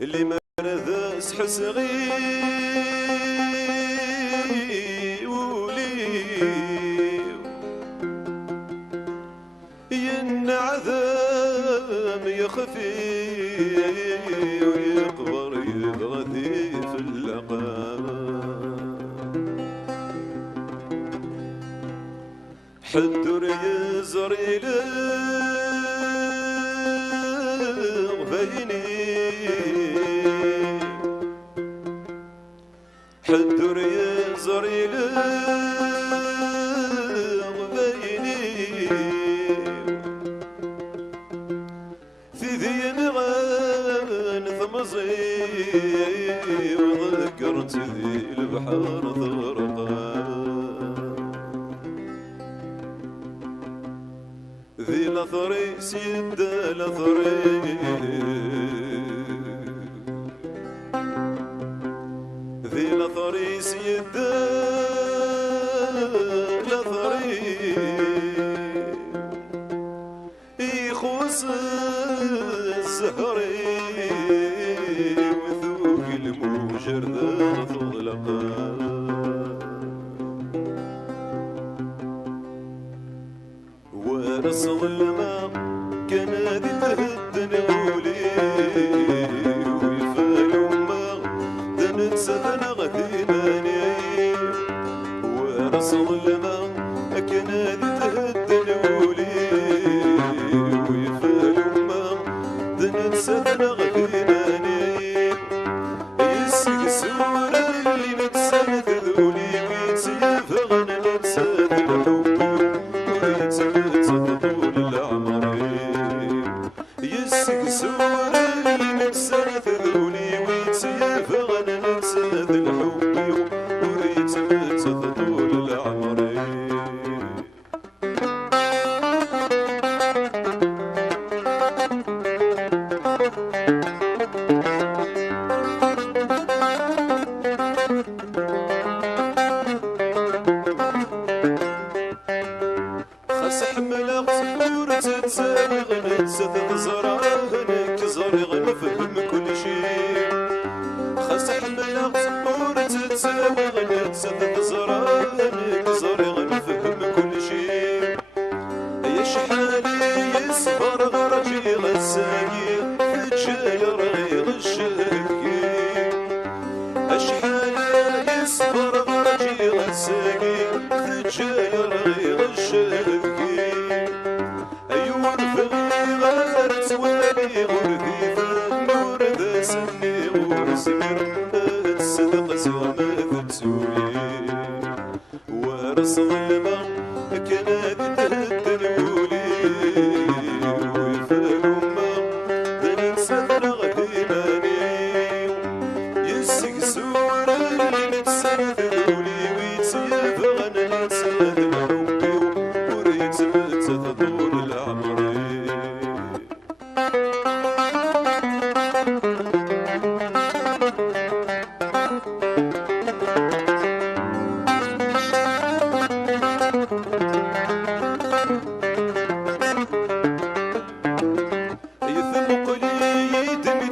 اللي ما نذس حسغي وليو ينعذم يخفي ويقبر يبغثي في اللقاء حدر يزري لغفيني حدر يزري لغفيني في ذي نغان ثمزي وذكرت ذي البحر ضرقا ذي لثري سيد لثري ذي لثري سيد لثري يخوص الزهري وذوق المجردة تغلقا ورس ظلمة كان هذي تهدن قولي ويفال ما دنت سفنا غثيماني ورس ظلمة كان هذي تهدن قولي ويفال ما دنت سفنا غثيماني يسق سورة اللي نتساث ذولي ويتسيف غنى نتساث الحب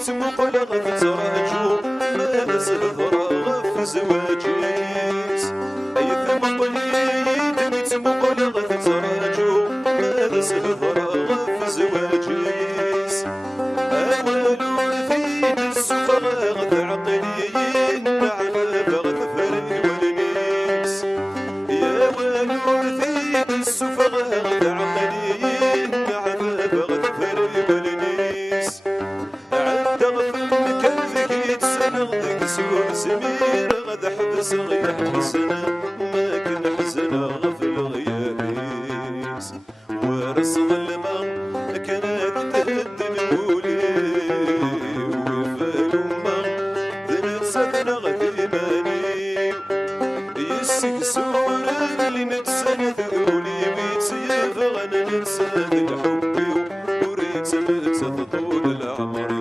يتمقل غف تراجو ما زهر غف زواجيس يتمقل يتمقل غف تراجو ما زهر غف زواجيس أول ثيد السفر غف عقليين على بغث فري والنيس يا ولو ثيد السفر غف عقليين على بغث فري والنيس عند غفل كلفك يتسنغ سور سمير غد حبس غيحبسنا ما كان حزنا غفل غيابيس ورس ظلمه كان تهد الولي وفالومه ذنت سثنا غثيماني يسكسور اللي نتسند ذولي ويتسيف غنى ننسى الحب وريت متت طول العمر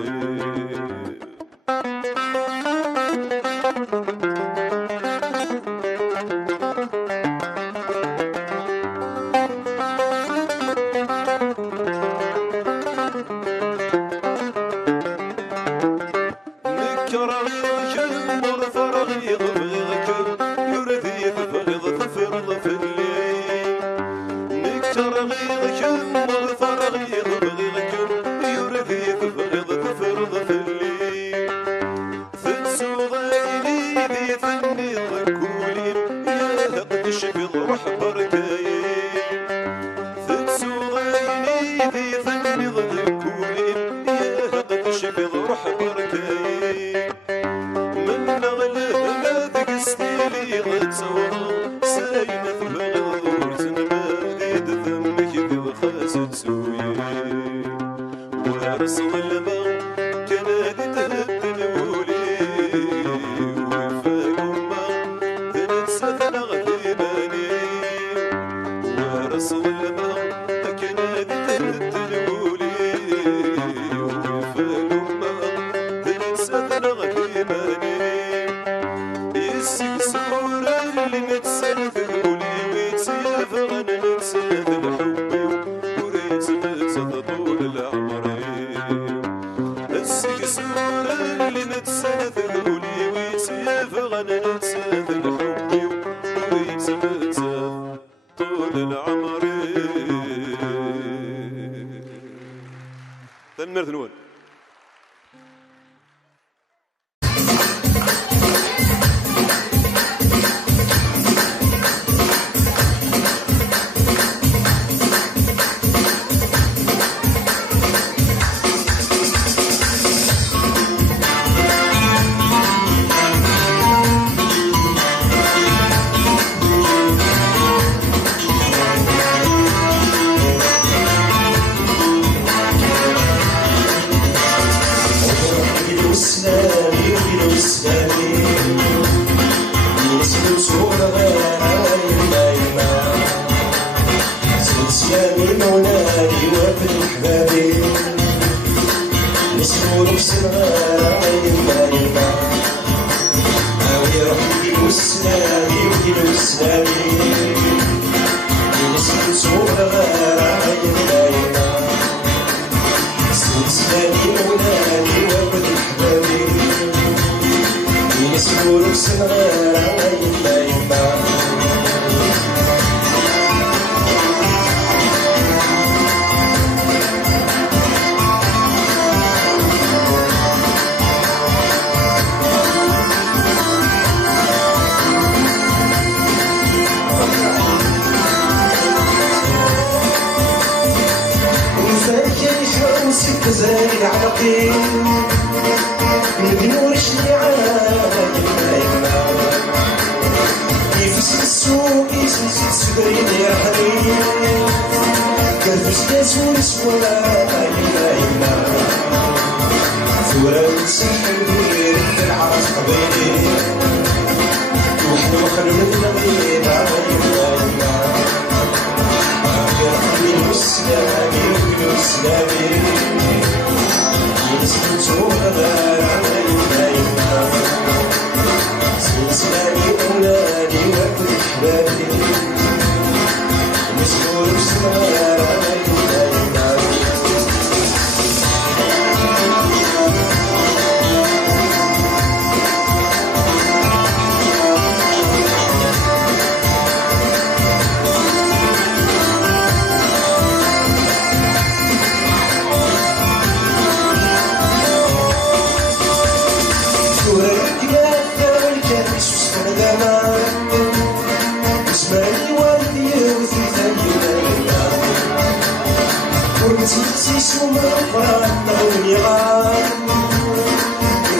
فران نغوني غار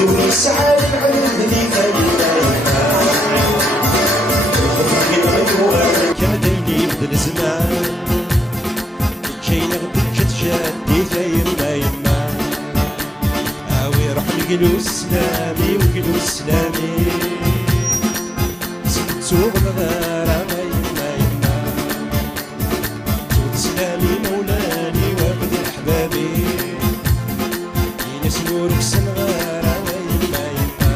دوني سعاد العلم ذي فايدة وخفني العنوان كاديني بدل زمان كاين غدك تجدي فايما يما هاوي روح نقلو سلامي وقلو سلامي سمتو بالغارة يما يما سلامي مولاني وابد احبابي ينس نورك سنغارة يما يما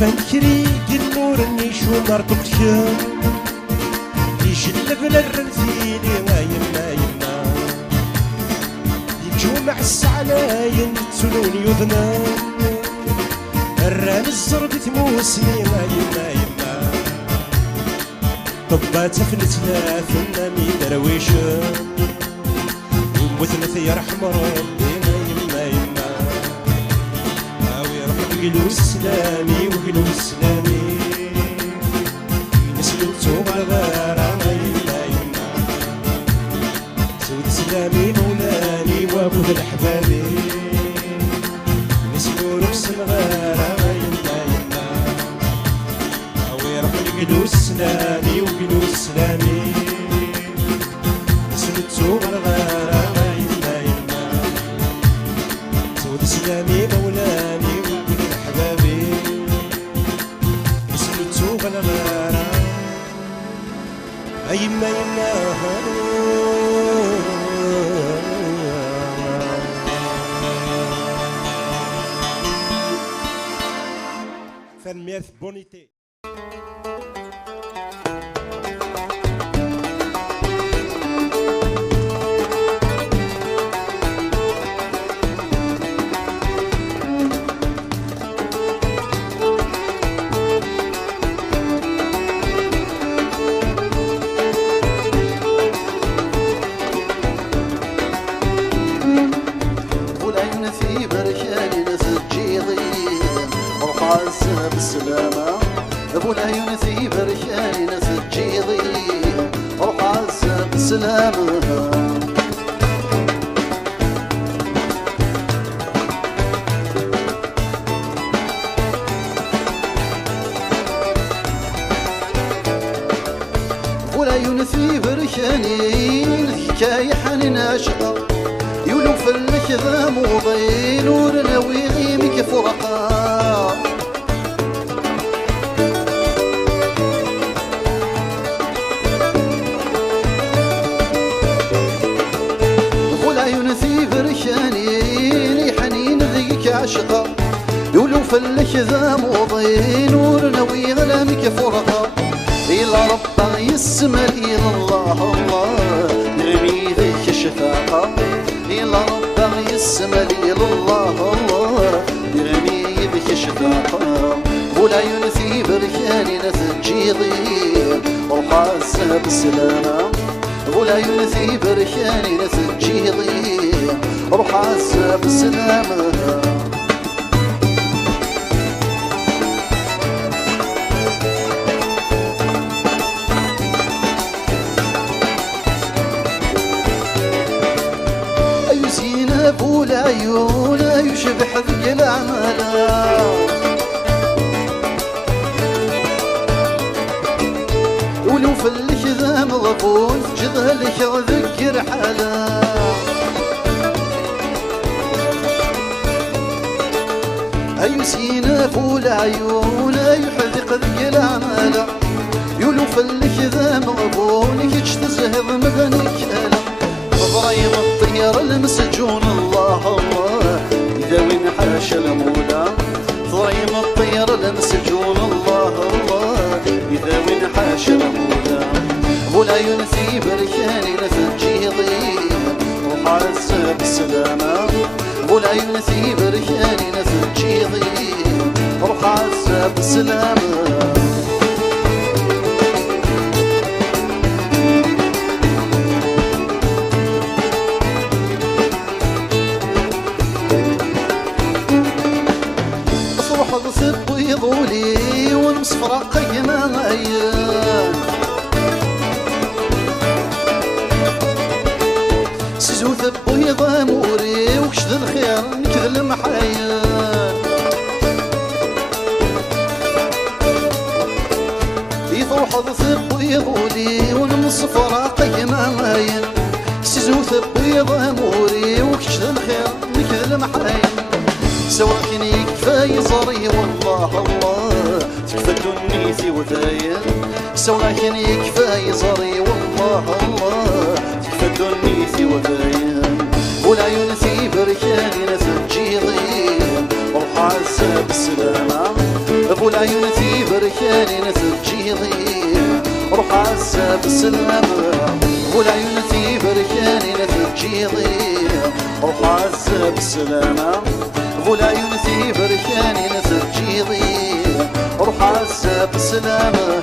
فنكري النور نيشو مرتبك يجلب للرنفيني ويما يما يجومع السعلاين تسنون يذنان الران الزرب تموسني ويما يما طبات فنتنا ثنامي درويشة ومثلث يرحم ربي يما يما وقلو السلامي وقلو السلامي نسلوتو بالغارة يما يما سود سلامي مولاني وابو الحبابي نسلولك سنغارة يما يما ويروح نقلو السلامي وقلو السلامي نسلوتو بالغارة يما يما سود سلامي مولاني يما يما فرميت بونيتي بالسلامة ابو العيون ثيب رشاني ناس تجيضي روح عزة بالسلامة ابو العيون ثيب رشاني الحكاية حنين عشقة يولو فلك ذا موضي نورنا ويغيمك فرقا عشقة يولو فلك ذا موضي نورنا ويغلامك فرقة إلى ربا يسمى إلى الله الله نغمي ذيك الشفاقة إلى ربا يسمى إلى الله الله نغمي ذيك الشفاقة والعيون ثيب ركاني نتجيضي روح عزة بالسلامة والعيون ثيب ركاني نتجيضي روح عزة بالسلامة أبو العيون يشبح ذي العملا ولو فلك ذا مضبون جدها لك ذكر حالا أيسين أبو العيون يحذق ذي العملا يولو فلك ذا مضبون يجتزه مغنك ألا ضريم الطير المسجون الله الله إذا وين حاشا المولى ضريم الطير المسجون الله الله إذا وين حاشا المولى أبو العيون ثيب ركاني نتجيضي روح عزة بالسلامة أبو العيون ثيب ركاني نتجيضي روح عزة بالسلامة بيض اموري وكشد الخير نكذل المحايا يفوح ثب يضولي ونمصف راقي ماين سيزو ثب بيض اموري وكشد الخير نكذل المحايا سواكن يكفى يزري والله الله تكفى دنيتي وذايا سواكن يكفى يزري والله الله تكفى دنيتي وذايا ولا ينثي بركاني نتجيضي روح عزة بالسلامة ولا ينثي بركاني نتجيضي روح عزة بالسلامة ولا ينثي بركاني نتجيضي روح عزة بالسلامة ولا ينثي بركاني نتجيضي روح عزة بالسلامة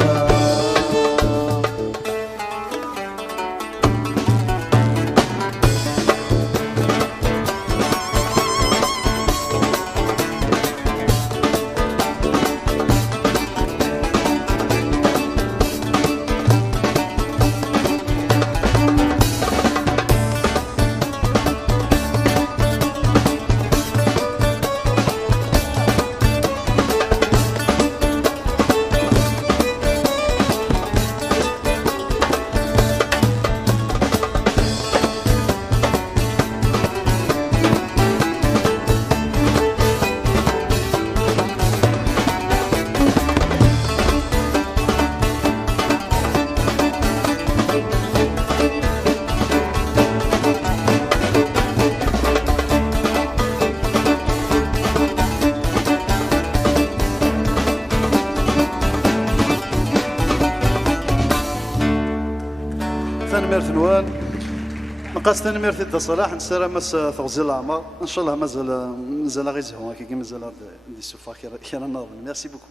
تنمير نوال نقاس تنمير في صلاح نسرى مس تغزي العمر ان شاء الله مازال غير زهوا كي مازال دي سوفا كي رانا ناضل ميرسي بوكو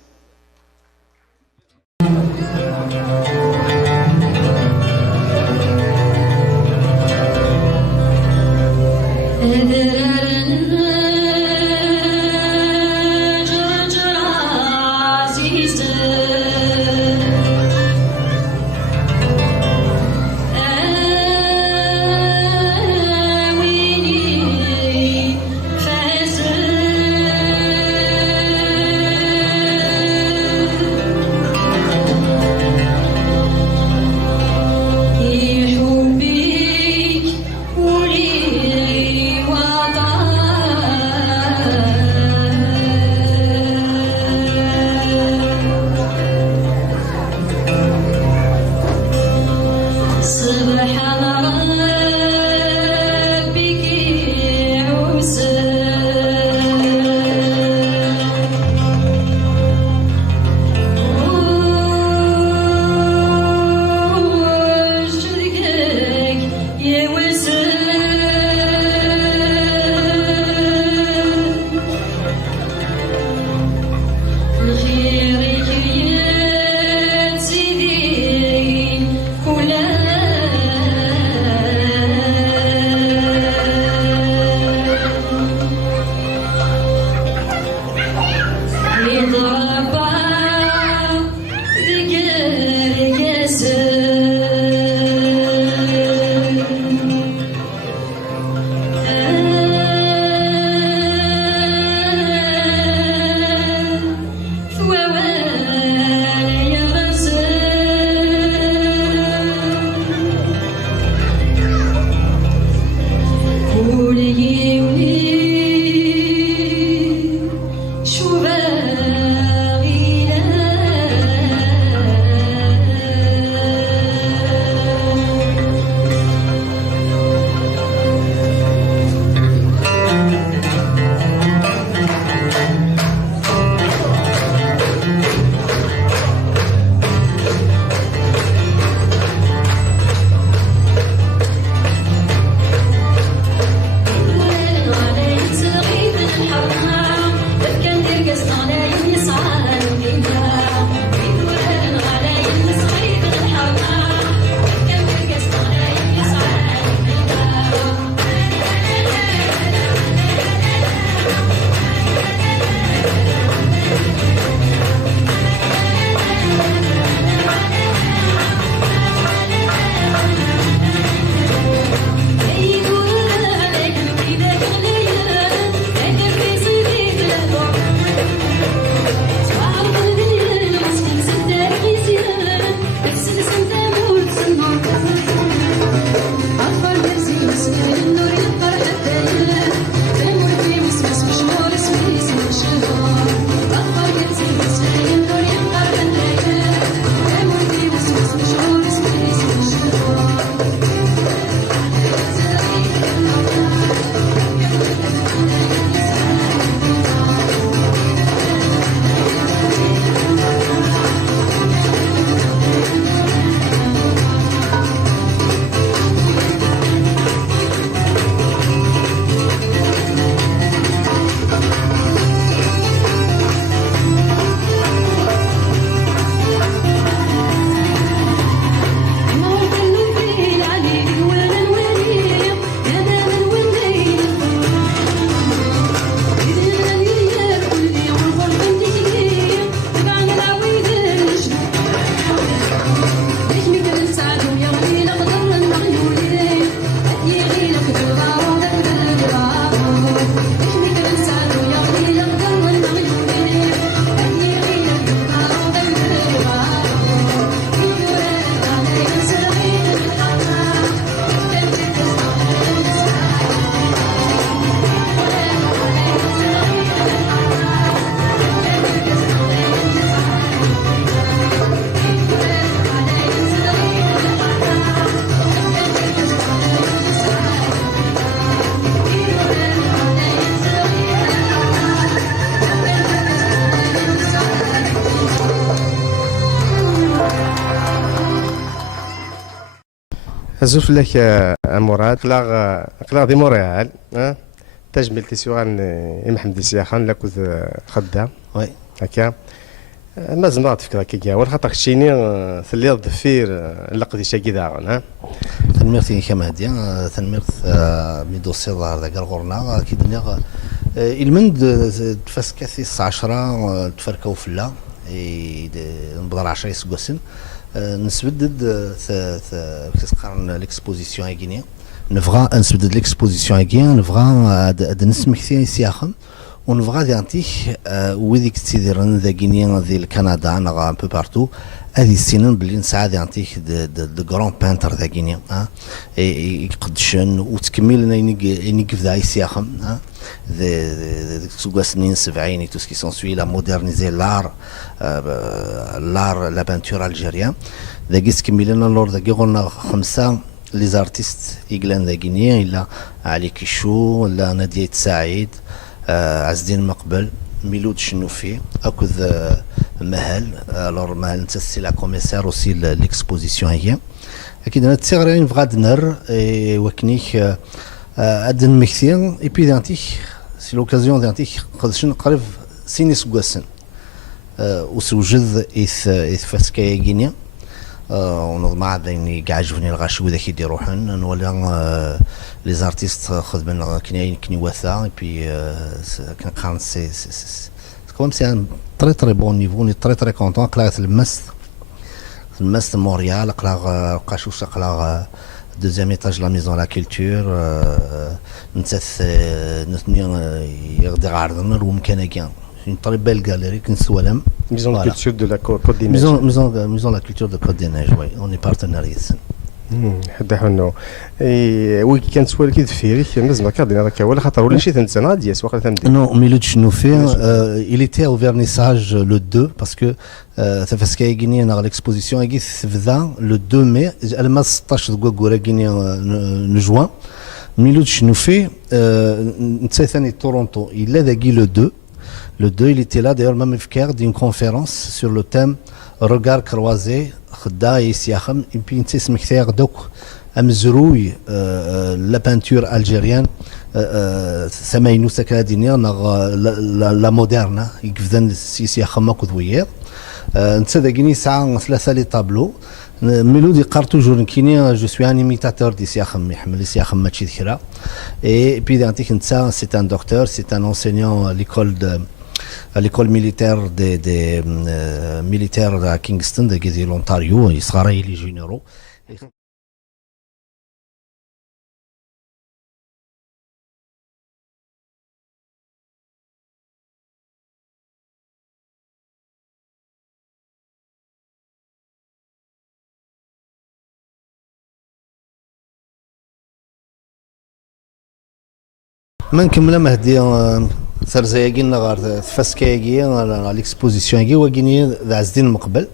azuf lak amorad qlar di Montréal تجمل تسوغان محمد السياخان لكوذ خدام وي هكا مازال ما تفكر كيكا ولا خاطر شيني ثليض دفير لقدي شاكي داغن تنميرتي كما هادية تنميرت ميدو الصدار ذاك الغورنا كي دنيا المند تفسكثي 19 تفركوا فلا نبضر 10 سكوسن نسبدد تقارن ليكسبوزيسيون هاكينيا نبغى نسبدد ليكسبوزيسيون هاكيا نبغى نسمك فيها سياخم ونبغى ديانتيك وذيك تيديرن ذا غينيا ذي كندا نغا ان بو بارتو هذه السنين بلي نسعى ديانتيك دو غران بانتر ذا غينيا يقدشن وتكمل ينقف ذا سياخم ذا سوغاسنين 70 تو سكي سونسوي لا مودرنيزي لار لا بانتور الجيريان ذا كيس كملنا لور ذا غيغونا 5 لي زارتيست إيغلان ذا غينيا إلا علي كيشو لا نادية سعيد عز الدين مقبل ميلود شنوفي أكوذ مهل الور مهل نتسي لا كوميسار اوسي ليكسبوزيسيون هي اكيد انا تسيغرين فغاد نر وكنيك ادن مكثير اي بي دانتيك سي لوكازيون دانتيك قدشن قريب سيني سكواسن وسوجد اث فاسكايا غينيا ونضمع ديني كاع عجبني الغاشي وذاك يدير روحن نولي لي زارتيست خدمنا كني وثا بي كنقارن سي كوم سي ان تري بون نيفو ني تري كونطون قلا المست مونريال قلا قاشوش قلا دوزيام ايتاج لا ميزون لا كولتور نتث نثني يقدر عرضنا ومكان كان une très belle galerie qui nous voilà. Maison de culture de la Côte des Neiges. Maison la culture de Côte des Neiges, oui. On est partenaires. حدا حنو وي كان سؤال كي دفيري مازال كاردين هذاك ولا خاطر ولا شي تنسى دياس واخا تمدي نو ميلود شنو في il était au vernissage le 2 parce que ça fait ce qu'il y a gagné dans l'exposition et qui تبدا le 2 mai الما 16 دقيقه gagné juin ميلود شنو في نتا ثاني تورونتو il a gagné le 2. Le 2, il était là d'ailleurs même fier d'une conférence sur le thème regard croisé خدا يسياخم et puis نتسمى كثير دوك امزروي la peinture algérienne سماينو سكادينيا لا مودرنا يكفدن يسياخم كذوير نتا داكيني ساعه 3 لي طابلو ميلودي قار توجور كيني جو سوي ان ايميتاتور دي سياخم يحمل سياخم ماشي ذكرى اي بي دانتيك نتا سي ان دكتور سي ان انسينيون à l'école militaire des militaires à Kingston de l'Ontario يصغر لي جينيرو ما نكمل مهدي ثرزايقين غير فاسكايقي ليكسبوزيسيون وكيني عز الدين المقبل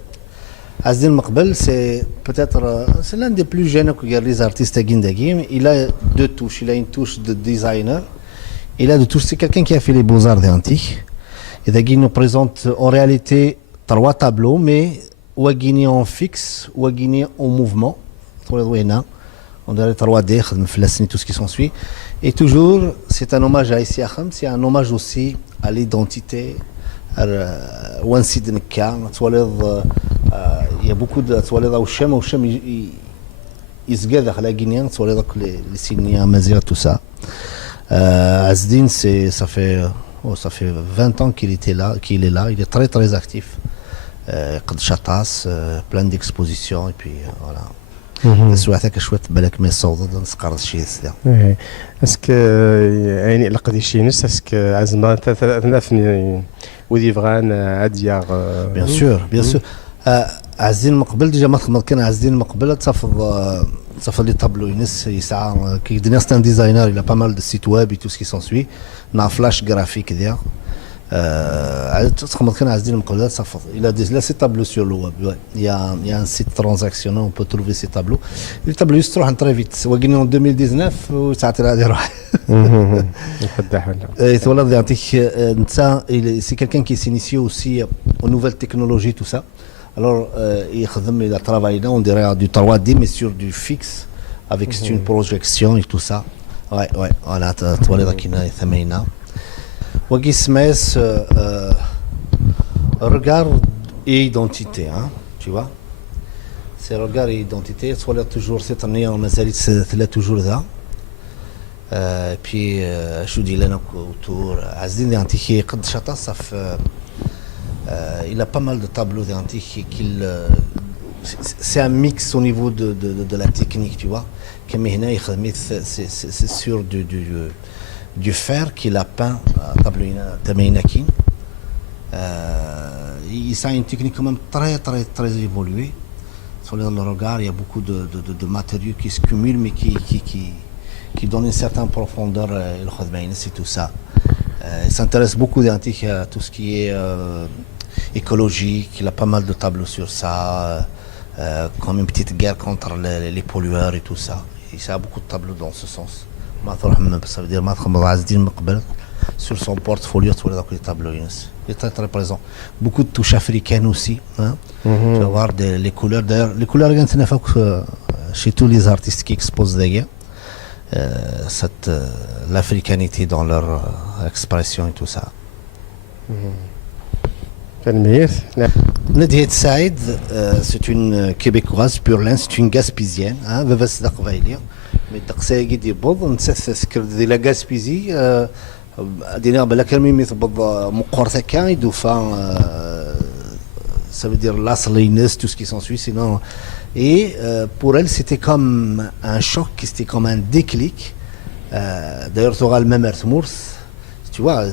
عز الدين المقبل سي بوتيتر سي لان دي بلو جون كو لي زارتيست كين داكيم il a deux touches il a une touche de designer il a deux touches c'est quelqu'un qui a fait les beaux-arts d'antique et dagui nous présente en réalité 3 tableaux mais وكيني en fixe وكيني en mouvement on dirait 3D, tout ce qui s'ensuit. Et toujours, c'est un hommage à Issi Akham, c'est un hommage aussi à l'identité. Il y a beaucoup de toilettes au Chem, il se gagne à la Guinée, les signes Mazir, tout ça. Azdin, ça fait 20 ans qu'il est là, il est très très actif. Chatas, plein d'expositions, et puis voilà. سواتك شويه بالك ما صوت نسقر شي سدا اسك يعني لقدي شي نس اسك عزما ثلاثني ودي فغان عاديا بيان سور عزين مقبل ديجا ما كان عزين مقبل تصفى لي طابلو ينس يسعى كي دنيا ستان ديزاينر الى با مال دو سيت ويب اي تو سكي سونسوي نا فلاش جرافيك ديال il a là ces tableaux sur le web. Il y a un site transactionnel, on peut trouver ces tableaux. Les tableaux ils se trouvent très vite. En 2019, ça a été c'est quelqu'un qui s'initie aussi aux nouvelles technologies, tout ça. Alors, il a travaillé là, on dirait du 3D, mais sur du fixe. avec une projection et tout ça. Ouais, on a toilette qui n'a ثمينا. وقي سماس regard et identité, hein, tu vois. C'est regard et identité, soit toujours cette année on a c'est toujours là. Puis je dis là autour Azdin Antichi قد شطا صف il a pas mal de tableaux d'antiques qu'il c'est un mix au niveau de la technique, tu vois. Comme هنا يخدم c'est sur du fer qu'il a peint tableau تميناكين. Il a une technique quand même très évoluée. Sur le regard, il y a beaucoup de matériaux qui se cumulent mais qui donnent une certaine profondeur c'est tout ça. Il s'intéresse beaucoup d'antiques à tout ce qui est écologique. Il a pas mal de tableaux sur ça, comme une petite guerre contre les pollueurs et tout ça. Il a beaucoup de tableaux dans ce sens. Ça veut dire sur son portfolio les tableaux. Il est très présent. Beaucoup de touches africaines aussi, hein. Tu vas voir les couleurs. D'ailleurs, les couleurs chez tous les artistes qui exposent d'ailleurs, l'africanité dans leur expression et tout ça. Nadia Saïd, c'est une québécoise pure laine, c'est une gaspésienne, hein, mais تقصي قد يبض نسث كرد la Gaspésie دينا بلا كلمة مثبض مقرثة كان يدوفا ça veut dire l'assaliness, tout ce qui s'ensuit, sinon et pour elle c'était comme un choc, c'était comme un déclic. D'ailleurs tu auras le même Mours, tu vois,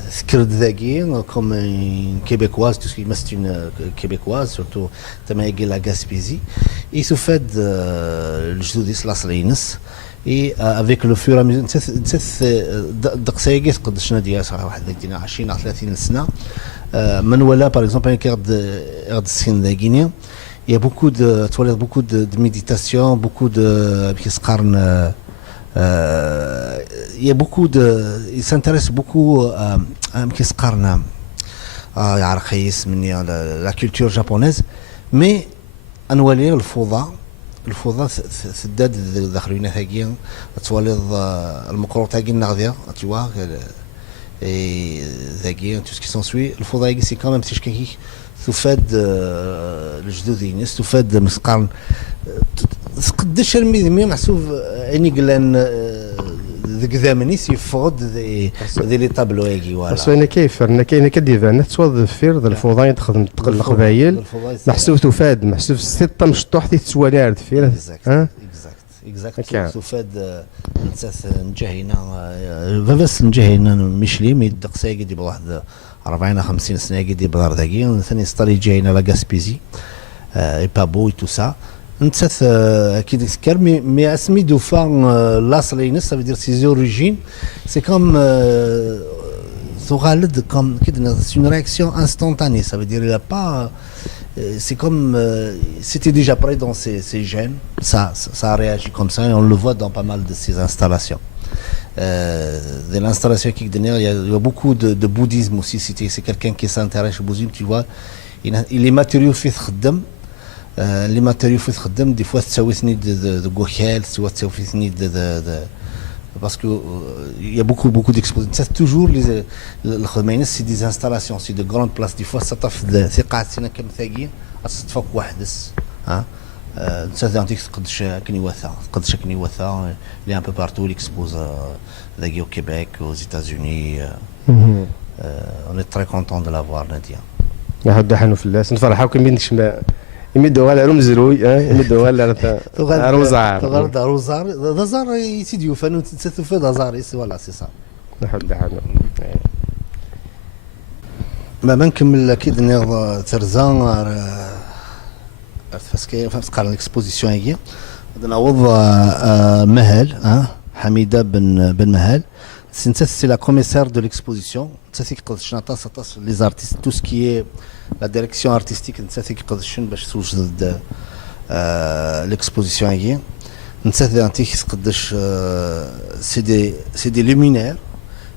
comme une québécoise, tout ce qui est une québécoise, surtout la Gaspésie, et se fait le judis l'assaliness. Et avec le fur et à mesure دقيقة قدشنا ديال صراحة واحد دينا 20 أو 30 سنة من ولا par exemple avec السين داكينيا il y a beaucoup de méditation, beaucoup de il y a beaucoup de il s'intéresse beaucoup à la culture japonaise, mais أنوالي الفوضى سداد داخلين ثاقيا تواليض المقرور تاقي النغذية tu vois et ثاقيا tout ce qui s'ensuit الفوضى c'est quand même تشكيكي تفاد الجدودينيس تفاد مسقارن قداش الميدمي محسوب اني قلان ذك ذامنيس يفقد ذي لي طابلو هاكي ولا اصلا كيف كاين كديفان توظف فير ذا الفوضى تخدم تقل القبايل محسوب تفاد محسوب ستة مشطوح تسوالي عرض فير ها اكزاكت تفاد نساس نجهينا بس نجهينا مشلي مي دقسا قدي بواحد 40 50 سنه قدي بدار ذاكي ثاني ستاري جاينا لا غاسبيزي اي بابو اي تو سا نتسث كي تذكر مي اسمي دوفا لاصلينس ça veut dire ses origines c'est comme تغالد comme c'est une réaction instantanée, ça veut dire il a pas c'est comme c'était déjà prêt dans ses gènes, ça a réagi comme ça et on le voit dans pas mal de ses installations. De l'installation qui il y a beaucoup de bouddhisme aussi, c'est quelqu'un qui s'intéresse au bouddhisme, tu vois, les matériaux fait خدم les matériaux fait خدم des fois تسوي ثني de gohel, soit تسوي ثني de parce que il y a beaucoup d'expositions. C'est toujours les c'est des installations, c'est de grandes places. Des fois, ça t'offre c'est قاعدين كم ثاقي أتصفق واحدس ها c'est antique قدش كني وثا il est un peu partout, il expose ثاقي au Québec, aux États-Unis. On est très content de l'avoir Nadia. هذا حنو فلاس نفرحوا كم بينش ما يمدوا على رمزروي يمدوا على روزار روزار دازار يسيديو فانو تستفاد دازار ولا سي صا نحب حنا ما نكمل اكيد نيض ترزان فاسكي قال الاكسبوزيسيون هي نعوض مهل حميده بن مهل c'est la commissaire de l'exposition. Les artistes, tout ce qui est la direction artistique, l'exposition. C'est des luminaires,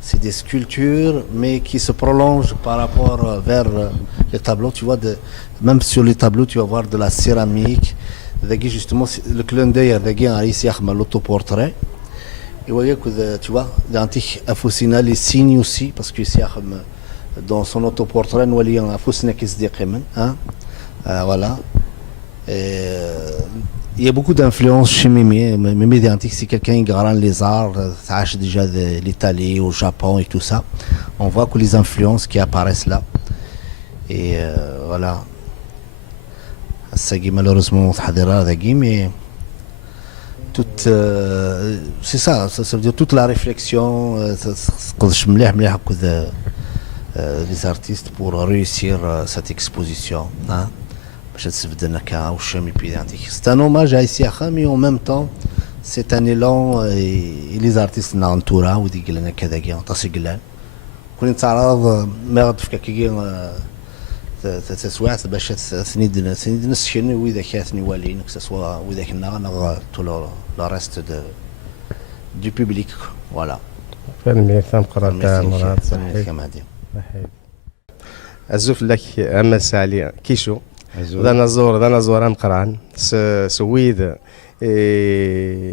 c'est des sculptures, mais qui se prolongent par rapport vers les tableaux. Tu vois, même sur les tableaux, tu vas voir de la céramique, ذاكي جوستومون لو كلون داير ذاكي غادي يخدم لوطو بورتري ايوا tu vois l'antique afosina les signes aussi parce que c'est dans son autoportrait نولي afosina كيصديق من voilà. Il y a beaucoup d'influences chez Mimi. Mimi d'antique, c'est quelqu'un qui garant les arts, ça achète déjà de l'Italie, au Japon et tout ça. On voit que les influences qui apparaissent là. Et voilà. C'est malheureusement mais toute c'est ça veut dire toute la réflexion les artistes pour réussir cette exposition. C'est un hommage à Isiacha, mais en même temps, c'est un élan et les artistes n'entourent ou dit qu'il y a كذا تصقلان. كون تعرض ما غادي كي تسوات باش سنيد نسكن وإذا كاتني والين كسوا وإذا كنا نغ tout le reste du public voilà. فيلم ثم قرأت مرات كما أزوف لك أمس علي كيشو ذا نزور مقران سويد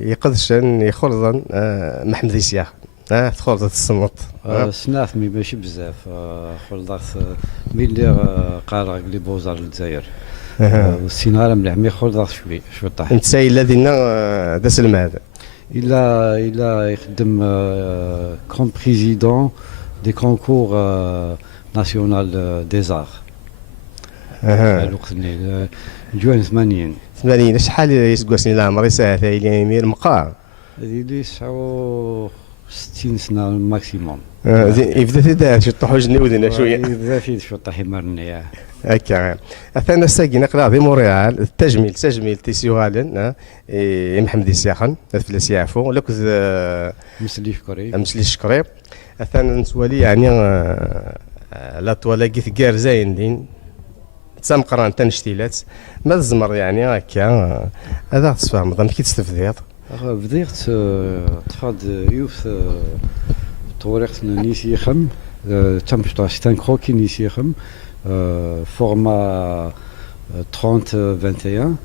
يقدشن يخلطن محمد يسياخ تخلطت الصمت سناف مي ماشي بزاف خلطت ملي قارق لي بوزار الجزائر والسيناريو مليح مي خلطت شوي طاح انت الذين داس المال إلا يخدم كوم بريزيدون دي كونكور ناسيونال دي زار الوقت اللي جوان 80 شحال يسقسني العمر يساعد الى يمير مقار هذه اللي 69 سنه الماكسيموم يبدا تدار شي طحو جني ودنا شويه يبدا في شو طاح يمرني هكا اثنا ساكي نقرا في مونريال التجميل تيسيوالن محمد يساخن فلاس يعفو لك مسلي شكري اثنا نسوالي يعني لا طوالا كيت زاين دين تمقران تنشتيلات ما الزمر يعني هكا هذا تفهم ضم كي تستفديض بديت تفاد يوف طوريقت نيسي خم تم شتان كروكي نيسي خم فورما 30 21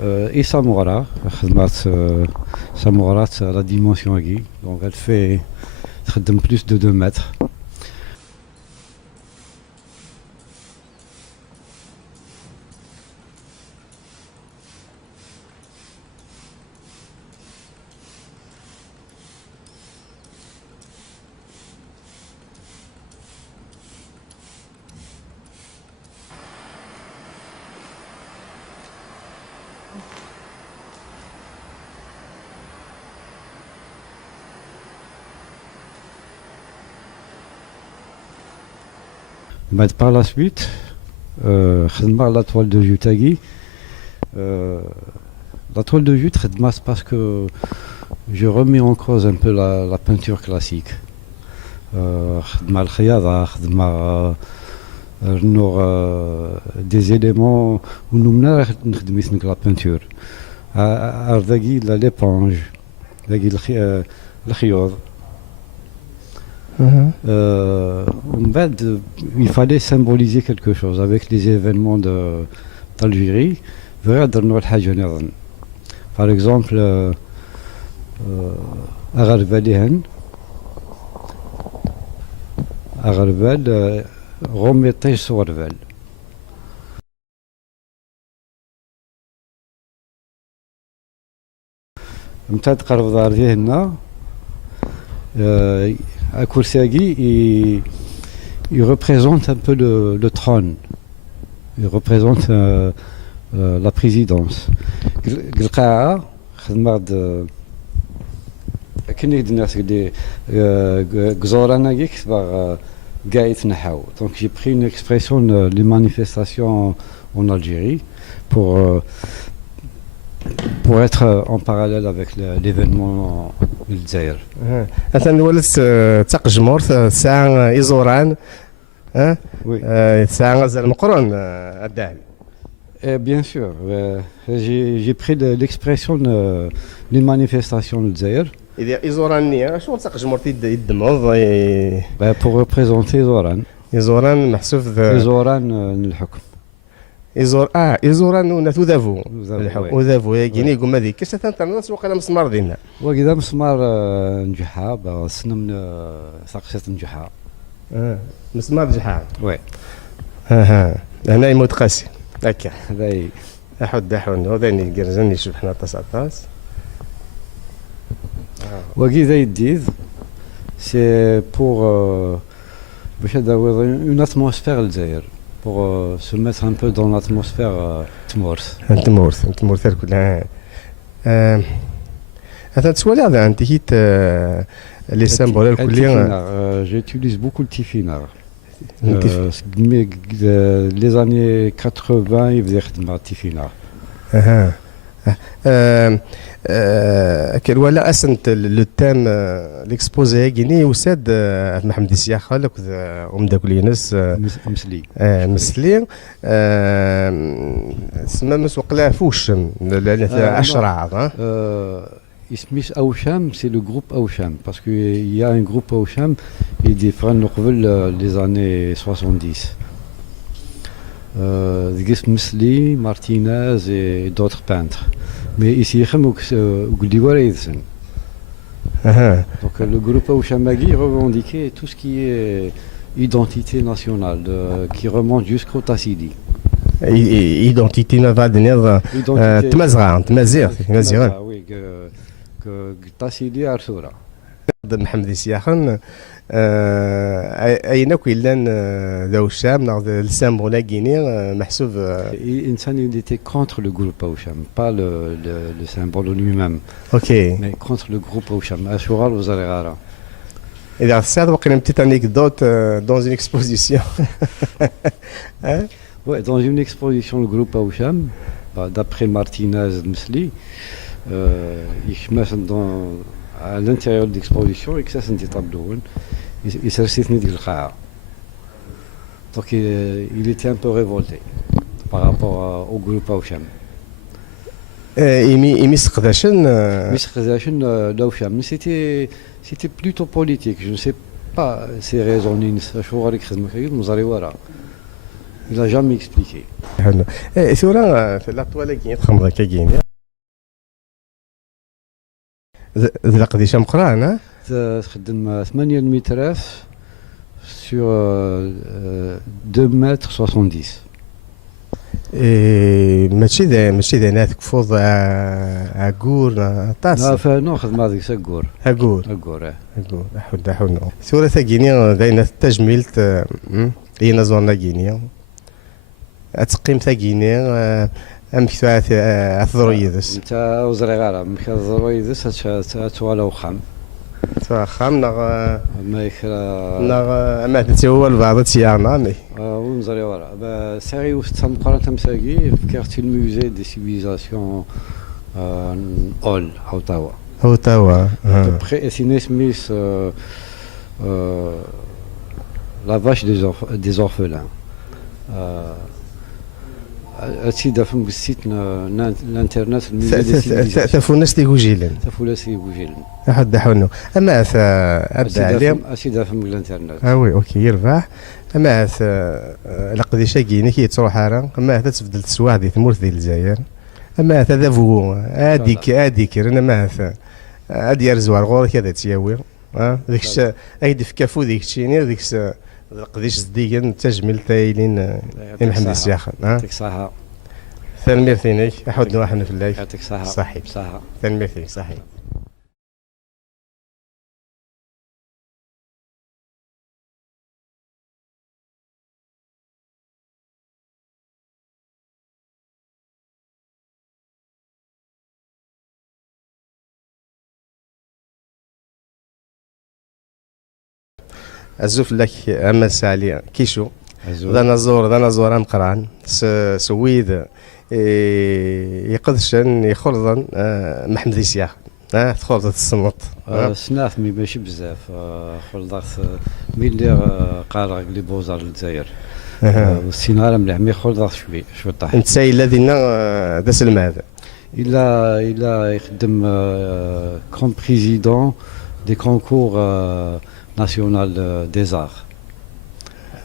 اي سامورا خدمات سامورات لا ديمونسيون كي دونك elle fait تخدم بلوس دو 2 متر. Mais par la suite, la toile de jute la toile de jute parce que je remets en cause un peu la peinture classique. Des éléments où nous menons la peinture. L'éponge, le khiyod. Il fallait symboliser quelque chose avec les événements d'Algérie. Par exemple, Agarbel, Rometej Soarvel. متى تقرب دار هنا Akoursiagi, il représente un peu le trône, il représente la présidence. Gilqa'a, khadmad كني الناس اللي غزورانا كيك باغ قايت نحاو. Donc j'ai pris une expression les manifestations en Algérie pour être en parallèle avec l'événement الجزائر. مثلا ولات تقجمور ساعه ايزوران ساعه غزال مقرون الداعي. Bien sûr, j'ai pris l'expression des manifestations الجزائر. إذا إيزورانية شو تقجمور يدمض pour représenter إيزوران. إيزوران محسوب إيزوران الحكم. يزور نونا ذافو وذافو، وي. وذافو يا كيني يقول ما ذيك كاش تنترنت وقيلا مسمار ديالنا وكذا مسمار نجحها سنم ثقشة نجحها. مسمار جحا وي هنا يموت قاسي هكا هذا احد وذاني كرزاني شوف حنا طاس وكذا يديز سي بور باش d'avoir une atmosphère للجزائر pour se mettre un peu dans l'atmosphère تمورس. تمورث كلها هذا تسوالي هذا انت هيت لي سامبول الكليه. J'utilise beaucoup le tifinagh. Les années 80 يبدا يخدم على التيفيناغ. كان ولا اسنت لو تام ليكسبوزي كيني وساد محمد السياخه لك ومداك الينس مسلي مسلي سما مسوق لا فوش 10 اسميش اوشام سي لو جروب اوشام باسكو يا ان جروب اوشام يدي فران قبل لي زاني 70 ذيك مسلي مارتينيز اي دوتر بانتر مي ايسي يخدموا قولي ورا يدسن. Donc le groupe Auchamagui revendiquait tout ce qui est identité nationale qui remonte jusqu'au Tassili. Identité نافا تمازيغ oui que Tassili Arsoura. محمد السياخن اين كيلان ذو الشام ناخذ السامبولا كيني محسوب. Insan il était contre le groupe Aucham, pas le symbole lui-même. Ok. Mais contre le groupe Aucham. Ashura Lozarigara. Et dans ça, donc, une petite anecdote dans une exposition. Hein? Ouais, dans une exposition, le groupe Aucham, d'après Martinez Mesli, à l'intérieur de l'exposition, et que ça c'est des tableaux, il s'est resté de l'Kha'a. Donc il était un peu révolté par rapport au groupe Aucham. Mais c'était plutôt politique. Je ne sais pas ses raisons. Il n'a jamais expliqué. ذا قديش مقران خدم 8 مترات sur 2 mètres 70. ماشي ذا ناس كفوض عقور طاس. لا خدم هذيك سكور. عقور حد ثورة ثقيني ذاين التجميلت هي زورنا كينيا اتقيم ثقيني ام كثات الضرويدس انت وزريغاره مك الضرويدس توالا وخام خام نغ ما يكرا نغ ما تسوى البعض تيانا مي ونزريغاره سيري وستم قرات مساقي في كارتي الموزي دي سيفيليزاسيون اول هوتاوا بري سيني سميس لا فاش دي اورفلان أسيد أفهم بالسيت الانترنت تفونس تيجوجيلن أحد حنو أما أسيد أفهم بالانترنت وي أوكي يربح أما لقد شاكيني كي تروح هارا أما تبدل تسواع دي ثمور ذي الجزائر أما هذا فو هاديك أنا ما هادي يرزوار غور كذا تياوي ديكش أيدي في كافو ديك تشيني ديكش قديش زديا تجمل تايلين محمد السياخن يعطيك الصحة. ثاني ثاني احد واحد في الله يعطيك الصحة. صحيح ثاني ثاني صحيح. أزوف لك أما سالي كيشو ذا نزور مقران سويد يقدشن يخلطن محمد السياخ تخلطت الصمت سناف مي ماشي بزاف خلطت ملي قارغ لي بوزار للجزائر والسينارا مليح مي خلطت شوي طاح. انت ساي الذين داس الماذا إلا يخدم كوم بريزيدون دي كونكور ناسيونال دي زار.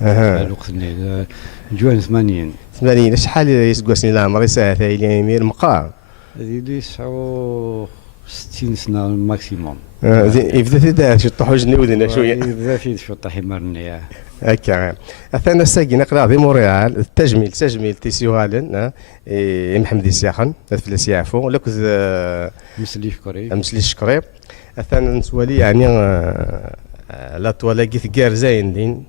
الوقت اللي جوان 80. 80 شحال يسقسني العمر ساعه الى يمير مقار هذه لي 69 سنه الماكسيموم. يبدا تدار شي طحو جنودنا شويه بدا في شو طاح مرني هكا. اثنا ساكنه قرا في مونريال التجميل تيسيوغالن محمد الساخن فلاس يعفو لك مسلي شكري مسلي شكري. اثنا نسوالي يعني لا طوالاكي ثكار زاين دين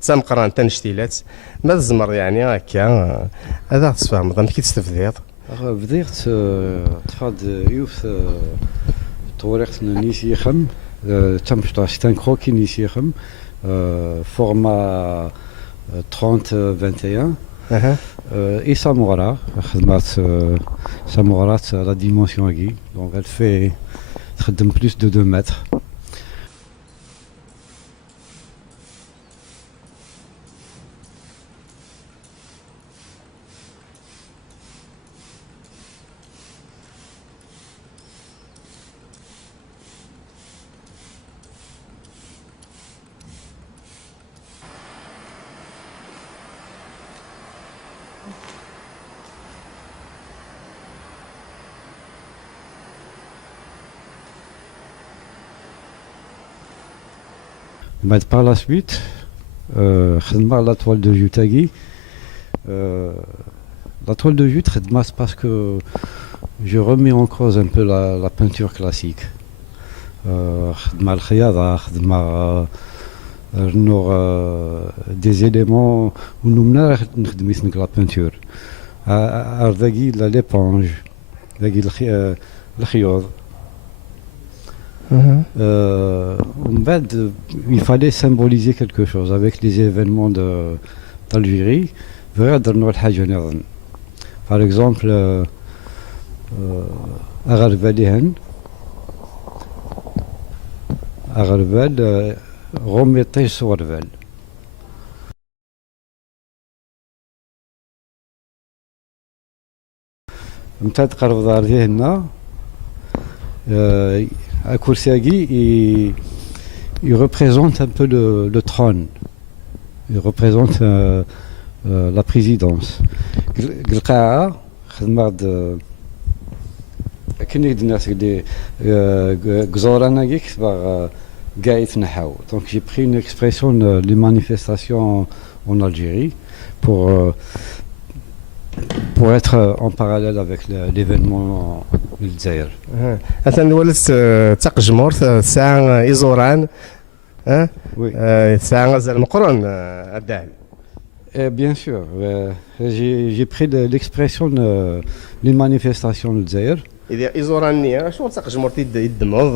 تسمقران تنشتيلات ما الزمر يعني هكا هذا تصفى مضم كي تستفديض بديت تفاد يوف طوريقت نيسي خم تم شتان كروكي نيسي خم فورما 30 21 اي سامورا خدمات سامورات لا ديمونسيون كي دونك elle fait تخدم بلوس دو 2 متر. Mais par la suite, la toile de jute la toile de jute c'est parce que je remets en cause un peu la peinture classique. Des éléments où nous menons la peinture. L'éponge, le khiyod. Il fallait symboliser quelque chose avec les événements d'Algérie. Par exemple, Agarvel, Romété Soarvel. متى قرب داري هنا Akoursiagi, il représente un peu le trône, il représente la présidence. Gilqa'a, khadmad كني الناس اللي غزورانا كيك قايت نحاو. Donc j'ai pris une expression les manifestations en Algérie pour être en parallèle avec l'événement الجزائر. مثلا ولات تقجمور ساعه ايزوران ساعه غزال مقرون الدال. Bien sûr, j'ai pris l'expression les manifestations الجزائر. إذا إيزورانية شو تقجمور يدمض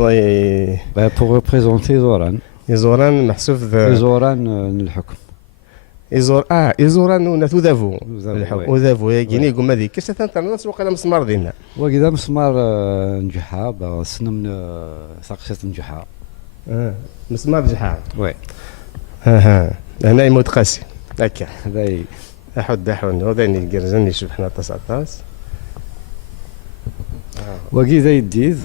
pour représenter إيزوران. إيزوران محسوب إيزوران الحكم. إيزوران ونثو ذافو وذافو يجيني يقوم هذيك كاش تنترنا تسوق على مسمار ديالنا وكذا مسمار نجحا سنة من ساقشة نجحا مسمار نجحا وي هنا يموت قاسي هكا هذاي أحد وذاني القرزان يشوف حنا 19 وكذا يديد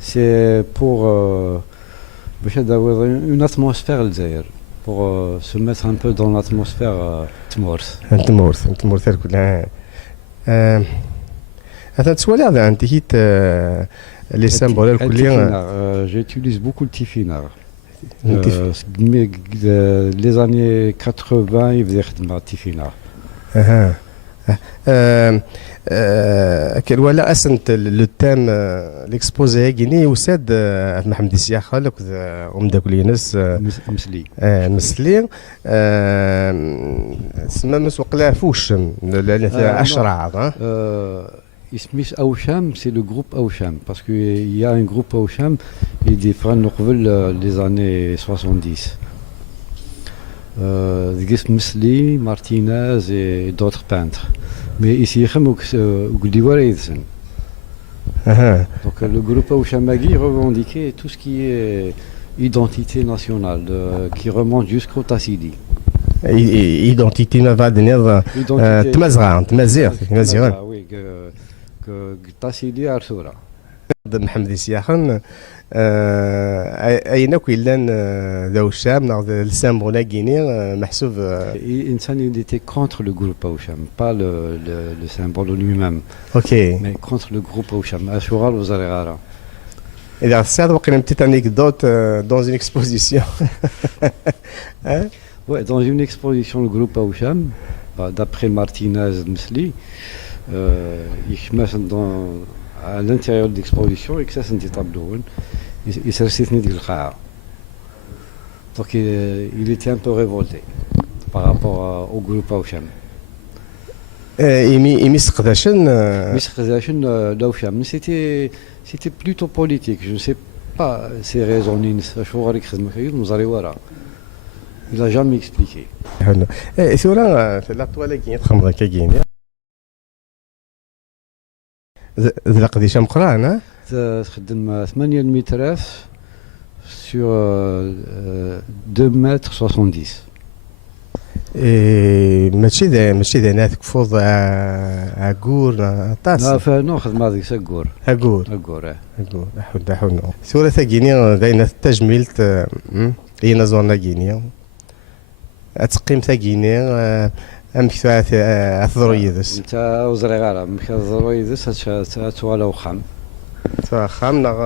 سي بور باش هذا اون اتموسفير الجزائر pour se mettre un peu dans l'atmosphère تمورث كلها. هذا تسوالي هذا انت هيت لي سامبول الكليه. J'utilise beaucoup le tifinagh. Les années 80 يبدا يخدم على التيفيناغ. كان ولا اسنت لو تام ليكسبوزي كيني وساد محمد السياخه لك ام داك الناس مسلي مسلي سما مسوق لا فوش اشرع اسميش اوشام سي لو جروب اوشام باسكو يا ان جروب اوشام يدي فران قبل لي زاني 70 Mesli, Martinez et d'autres peintres. Mais ici, donc le groupe Ouchamagui revendiquait tout ce qui est identité nationale, qui remonte jusqu'au Tassili. Identité nationale, تمازيغ. Oui, que Tassili Arsoura. محمد سياخن اين كيلان ذو الشام ناخذ لسان بولاكيني محسوب. Il était contre le groupe Aoucham, pas le symbole lui-même, اوكي. mais contre le groupe Aoucham. Ashura Lozarigara. اذا صار وقيلا une petite anecdote dans une exposition. Ouais, dans une exposition, le groupe Aoucham, d'après Martinez Msli, à l'intérieur de l'exposition, et que ça, c'est des tableaux. Il s'est resté de l'Kha'a. Donc il était un peu révolté par rapport au groupe Aoucham. يميس قداشن Mais c'était plutôt politique. Je ne sais pas ses raisons. Il n'a jamais expliqué. ثورة لا طوالا كاين خمرة كاين ذا قديش مقران تخدم 8 مترات sur 2 mètres 70. ماشي ذا ناس كفوض عقور طاس. لا فانو خدمة هذيك سكور. عقور حود ثورة ثاقيني داينا تجميلت هي زورنا كينيا اتقيم ثاقيني امك ثرويدس انت وزريغارا مك ثرويدس توالا وخام خام نغ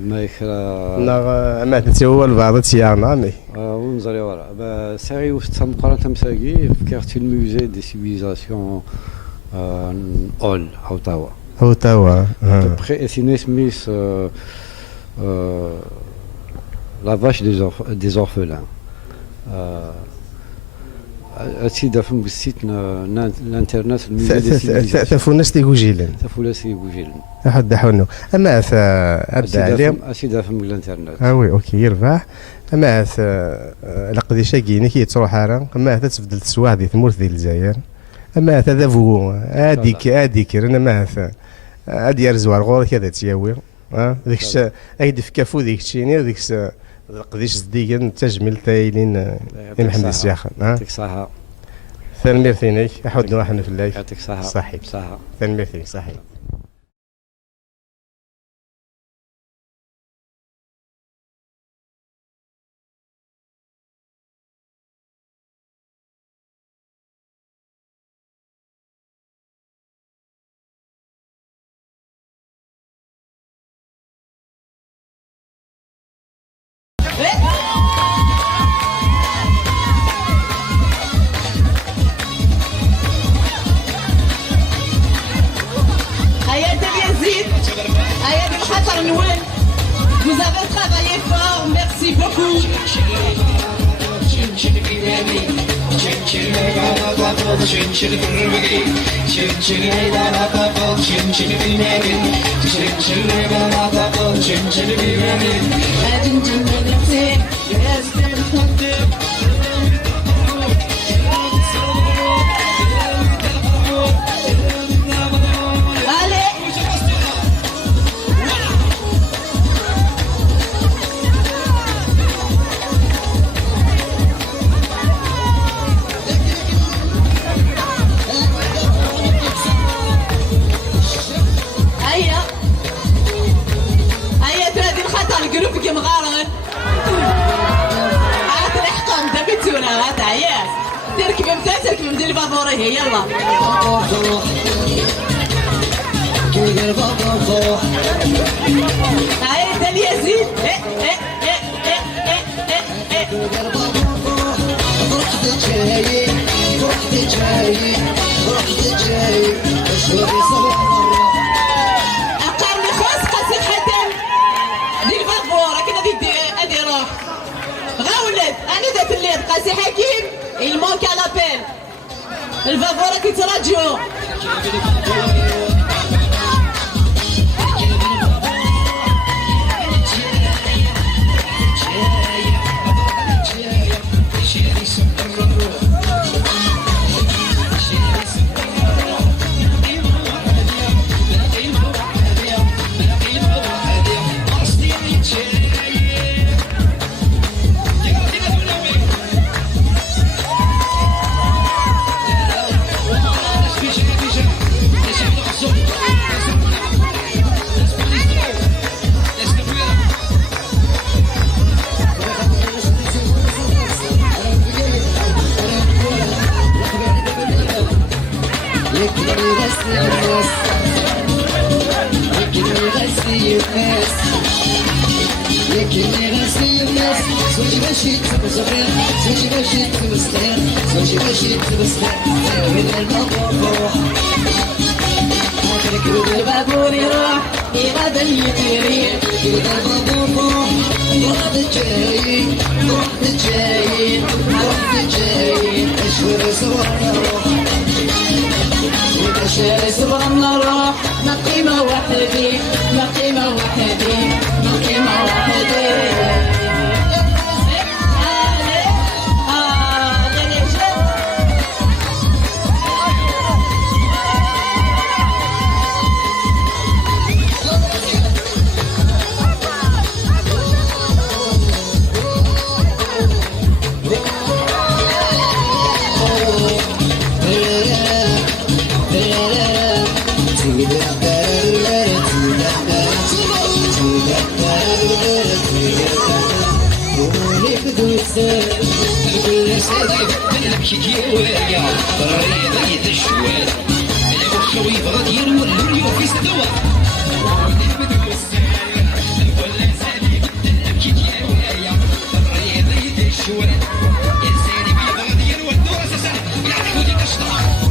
ما يكرا نغ ما تنسوا بعض تيانا مي وزريغارا ساري وستم قران تمساقي في كارتي الموزي دي سيفيليزاسيون اول هوتاوا après c'est Smith la vache des orphelins. أتيدا في السيت الانترنت الميزة دي سيفيليزاسيون. ثفوناس تيجوجيلن. أحد دحونو. أما أبدا عليهم. أتيدا في الانترنت. وي أوكي يربح. أما لقديشا كيني كي تروح هارا. أما تتبدل تسواح دي ثمورث ديال الجزائر. أما ذابو هاديك أنا ما هادي يرزوار غور كذا تياوي. ديك الشيء أيد في كافو ديك الشيني وديك قديش صديقا تجمل تايلين محمد السياخن. يعطيك الصحة. ثاني ميرثينيك أحد نوحنا في الليل. يعطيك الصحة. صحيح. ثاني ميرثينيك صحيح. Vous avez travaillé fort, merci beaucoup. الجروب كي مغارن عاد الحقهم دابتونا عاد عياس تركب مدير البابور هي يلا عيد اليزيد أقرني خوص قاسي حتم دي الفابورة كنا دي روح غولد أنا ذات الليل قاسي حكيم المونك على لابيل الفابورة كي تراجعو الناس لكني غسي الناس لكني غسي الناس زوجي ماشي تمسخير زوجي ماشي تمسخير زوجي ماشي تمسخير من البابور ركب البابور يروح غدا يطير ركب البابور رحت جاي رحت جاي رحت جاي اشهر صور روح إذا شاري صبر نروح ما قيمة وحدي ما قيمة وحدي ما قيمة وحدي كل سادي نمشي كيوايا الرياضة يد الشوال انا وخا ويبغى دير والريو في سدوة نبدو السالي ولا سادي نمشي كيوايا الرياضة يد الشوال انساني بيبغى دير والدور اساسا يعرفوا ديك الشطار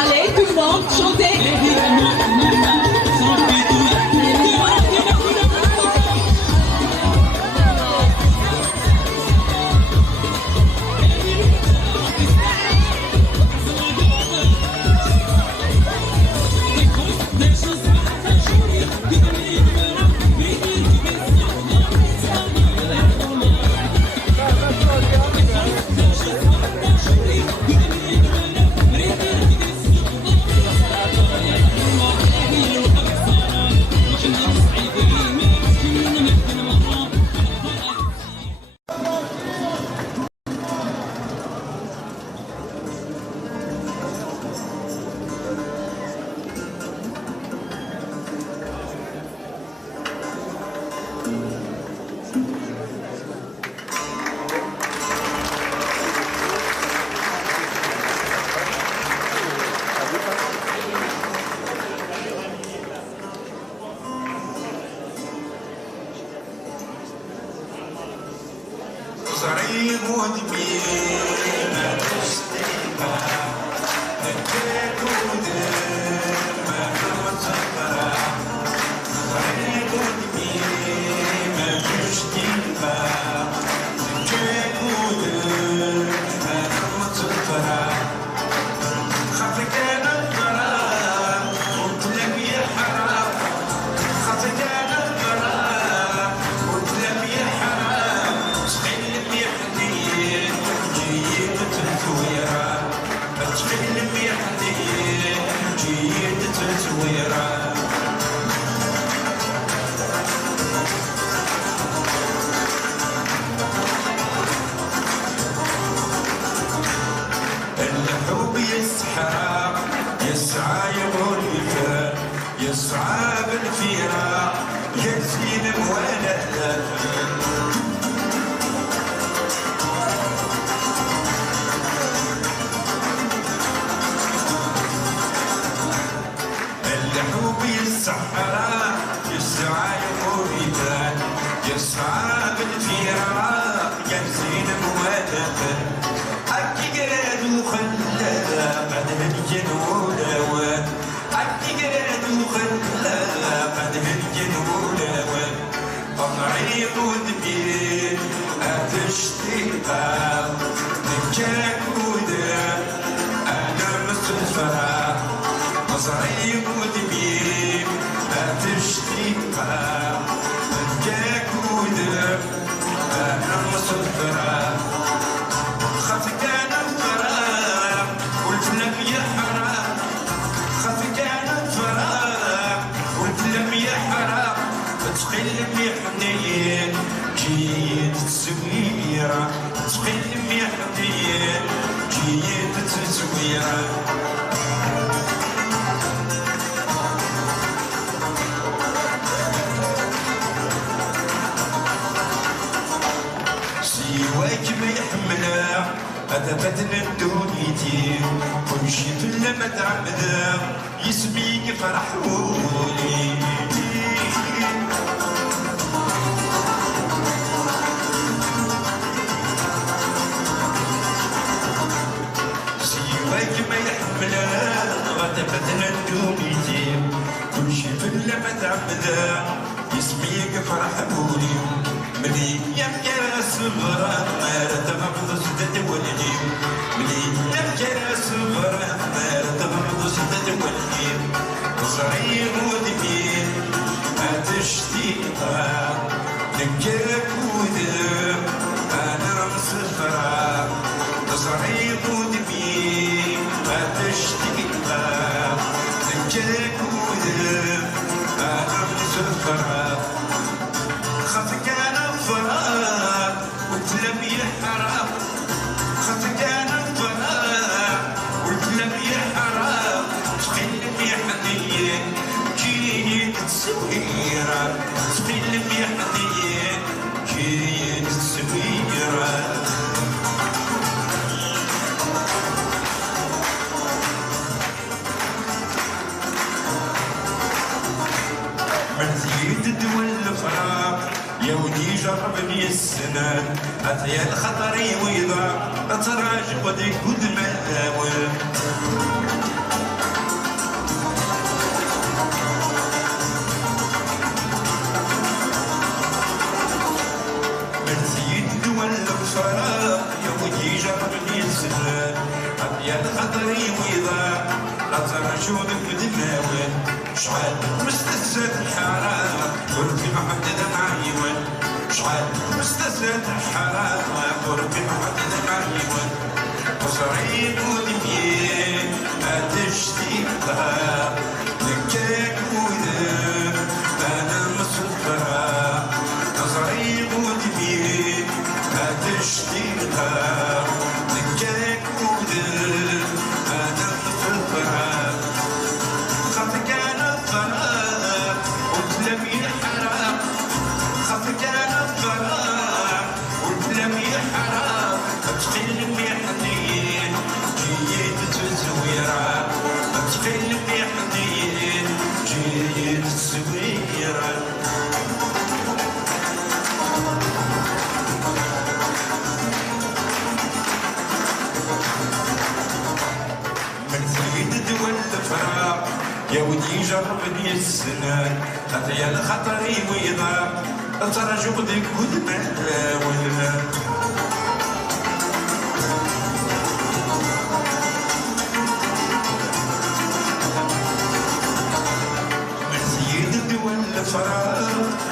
Allez, tout le monde, chantez. زعيم ودمي تزويرة الحب يسحق يسعى يغول يفرق يسعى بالفراق يزين مولد الحب يسحق يسعى يغول يفرق يسعى بالفراق يزين مولد أكيد وخلى قد هجن ولوان أكيد وخلى قد هجن ولوان طريق ودبير أتشتيقا نكاك ودم أنا مصطفى طريق ودبير أتشتيقا نكاك ودم أنا مصطفى خفك انا الفراق والفلم يحرق خفك انا الفراق والفلم يحرق تقل محنين جيت تسويرة تقل محنين جيت تسويرة سواك ما يحمله هذا بدن الدنيتي ومشي في اللمة تعبده يسميك فرحولي سواك ما يحمله هذا بدن الدنيتي ومشي في اللمة تعبده يسميك فرحولي ملي يا صغرى ما تغمض شدة والجيم ملي يا صغرى ما تغمض شدة والجيم صغير ودبير ما تشتيقها نكاك ودم انا مصفرة صغير ودبير ما تشتيقها نكاك ودم انا مصفرة خفك انا الفراق والكلام يحرق خفك انا الفراق والكلام يحرق تقلب يا حنين جيت تسويرة تقلب يا حنين جيت تسويرة من زيد الدول الفراق يا ودي جربني السنان أتيا الخطر ويضاع أتراجع وديك ود مهاول من زيد دول الفراق يا ودي جربني السنان أتيا الخطر ويضاع أتراجع وديك ود مهاول شعال مستسد الحرام قربي محدد معيون شعال مستسد الحرام قربي محدد معيون وصريب ودميين هتشتيقها نكاك ودم انا مصفرة وصريب ودميين هتشتيقها نكاك ودم انا مصفرة خفك انا الفراق والكلام يحرق خفك انا الفراق والكلام يحرق تقلب يا حنين جيت تزويرة تقلب يا حنين جيت تزويرة من زيد دول الفراق يا ودي جربني السنان أتيا الخطر ويضاع ترى جهدك ود مهاول من زيد الدول الفراق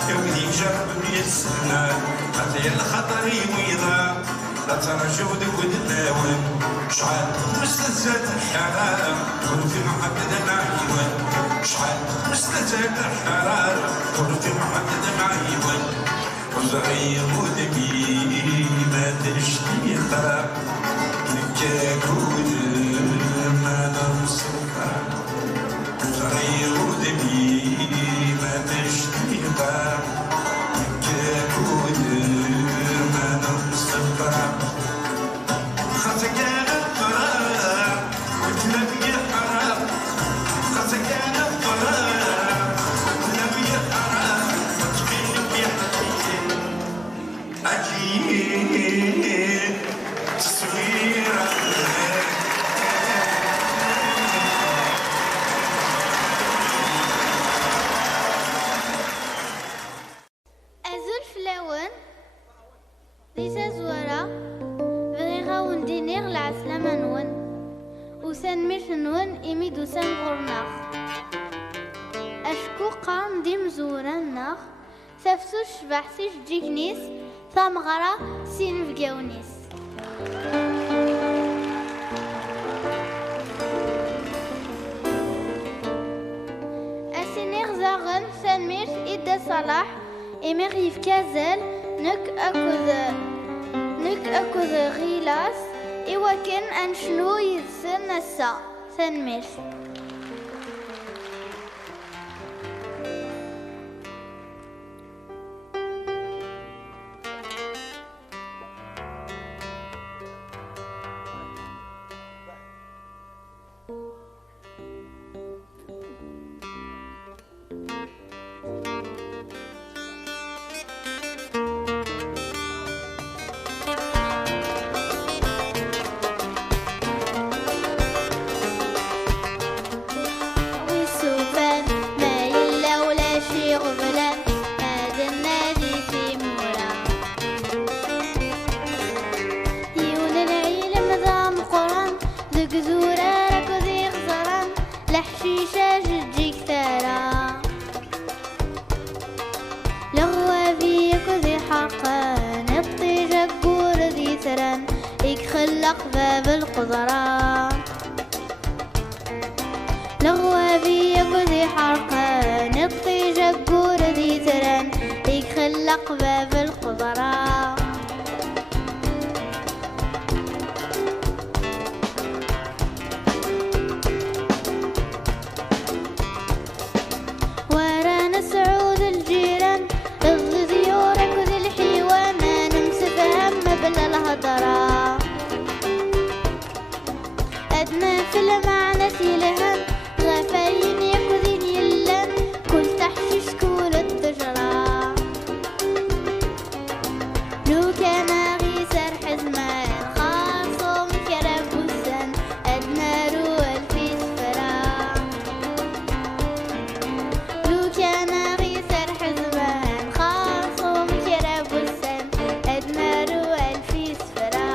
يا ودي جربني السنان أتيا الخطر ويضاع ترى جهدك ود مهاول شعال مستزاد الحرام وفي محبة معيون دي مزورنا ثفتو الشبح سيجيكنيس ثامغرا سين فقاونيس. أسينيغ زاغن سنمير إدا صلاح إميغ يفكازل نك أكوذ غيلاس إوا كان أنشنو يدسن نسا سنمير. باب القدران لغوابي يقضي حرقان الطي جبور ذي تران يخلق باب القدران. ورانا سعود الجيران ضد ذيورك وذي الحيوان نمسف هم بلا الهضرة أدنى في المعنى لهن غفاين يكذين يلن كل تحشيش كل التجرى لو كان غيسر حزمان خاصم كرب السن أدنى روال في سفرا لو كان غيسر حزمان خاصم كرب السن أدنى روال في سفرا.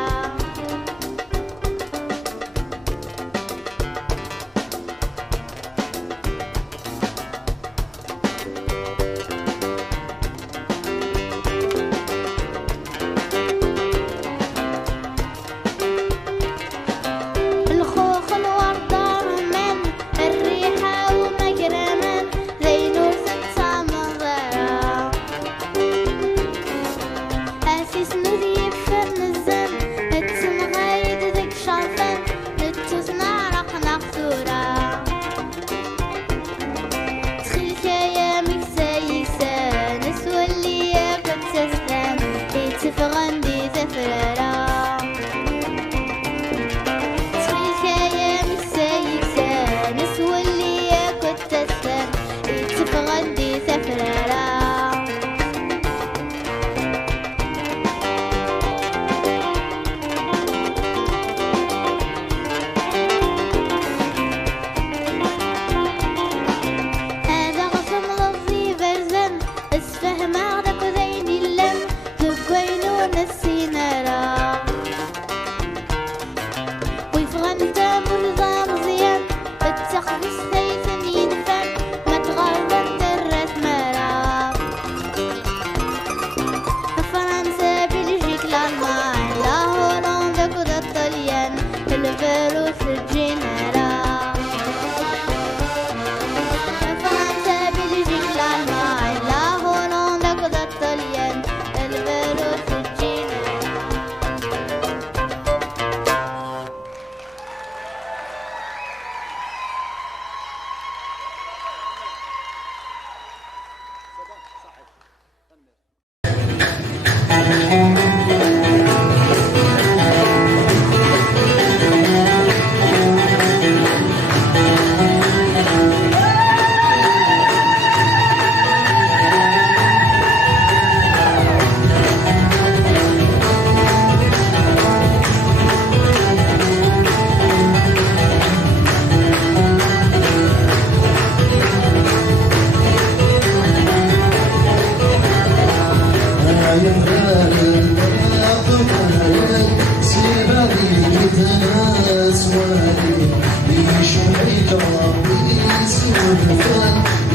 يشبحك ربي سوى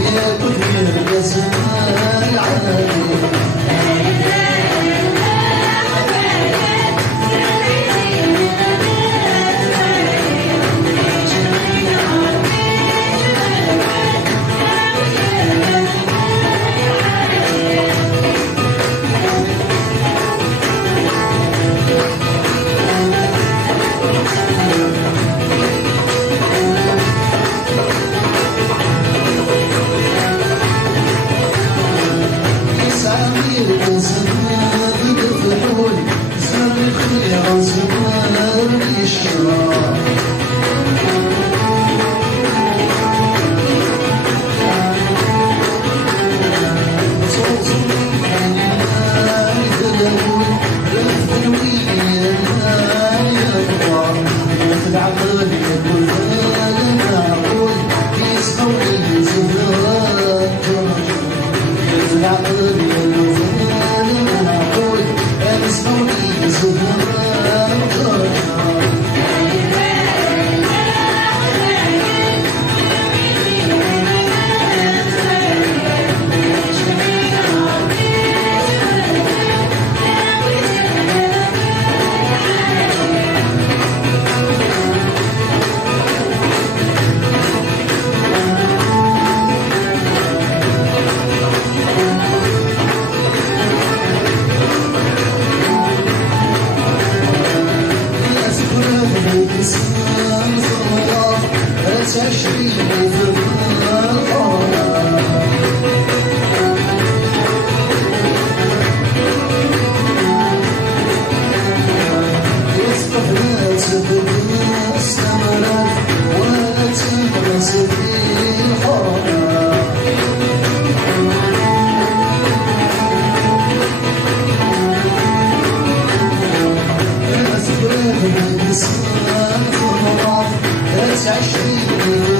يا كثير يا العالي عمير كزمان بالفحول زمرني الخير زمرني الشرار تصوصوا عيني لاني ذلبون رفد ويلي يا ضبار يا في العقل يا كل معقول يسموني زفران جرجر في العقل يا العقول يسموني زفران جرجر الإنسان صغار تعشقيني في الحرام يسقف لا تبقى استمرت ولا تغرس في الحرام بلاد الإنسان خلاف تعشقيني في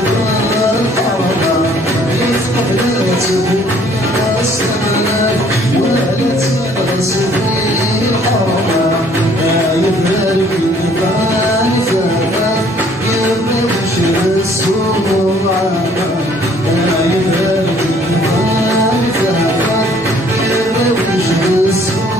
الحرام يثقف لا تبقى استمرت ولا تغرس في الحرام يبرر في الدفان ثافات يروج السرعة يبرر في الدفان ثافات يروج السرعة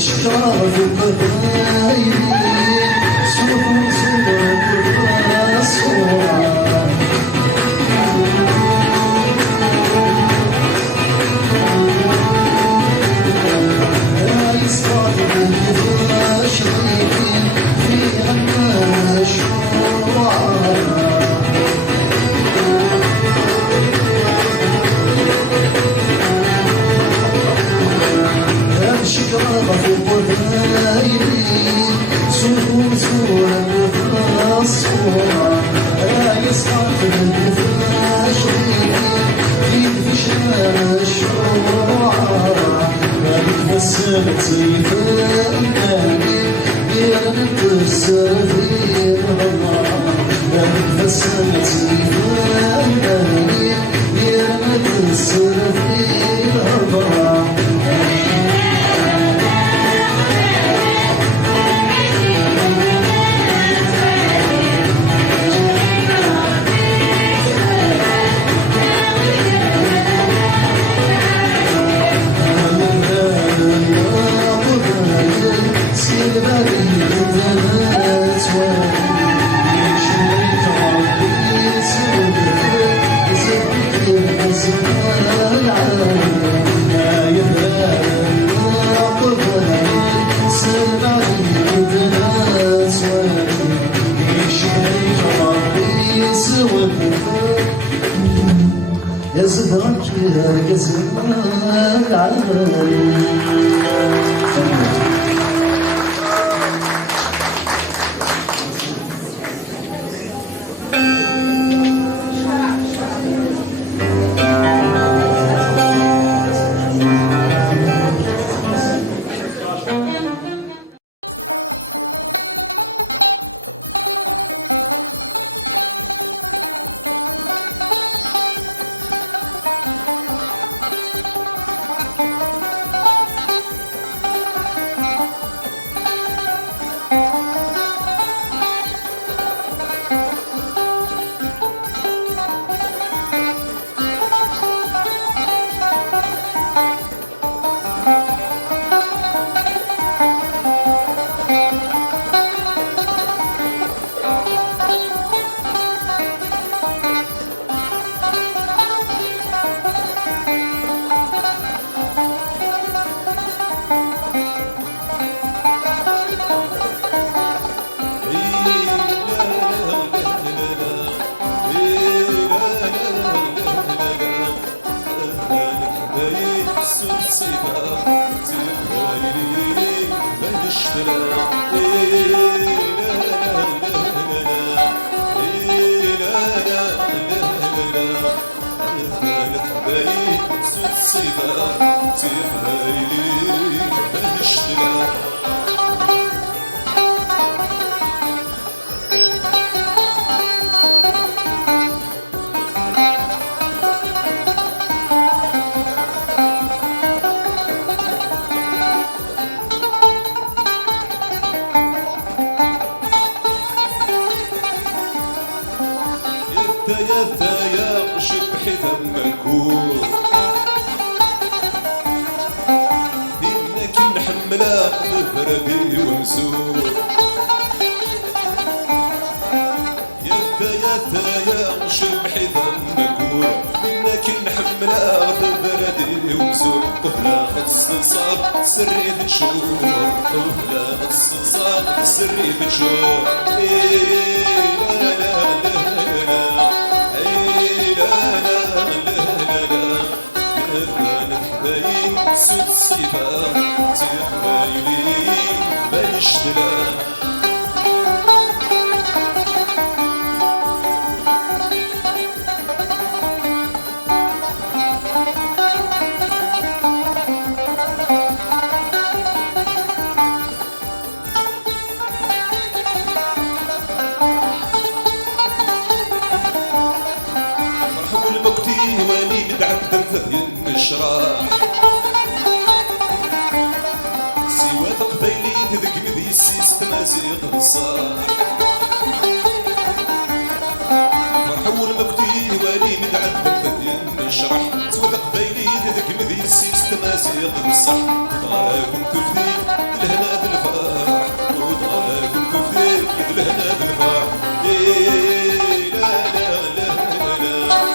شكرا في القبائل سوف صورة الصورة يسقط من فاش ضيفين في غنى الشعراء شكرا في قبائلي سوف مسورا وفا الصورة يسقط من فاش ضيفين في شنان الشعراء هذيك فسالتي فناني يرن تسر في الهضرة هذيك فسالتي فناني يرن تسر في الهضرة سير بريد ذات وادي يشرك ربي سودفل زبك الزمان العالية ما يبرى قبايل سير بريد ذات وادي يشرك ربي سودفل يا زبانك يا الزمان العالي. حبايب سود الصيبة تيقبايلي بنشتغل يا شبحي ذمكور إنك نحملها بفردي ومسور يا شبحي ذمكور إنك نحملها بفردي ومسور وبلا الصلصال سري تشور وبلا الصلصال سري تشور لا لا لا سود الصيبة تقبايلي بنشتغل مرحبا المقتي واني متعذب في النشراح تمازيق الصاح فرحو المقتي والي متعذب بدين نشرح توثق بيلي ذك مذي السيس تمازيق الصح ضاكم كفدي الهنا بالفرح وضاكم كفدي الهنا بالفرح لا لا لا لا لا لا لا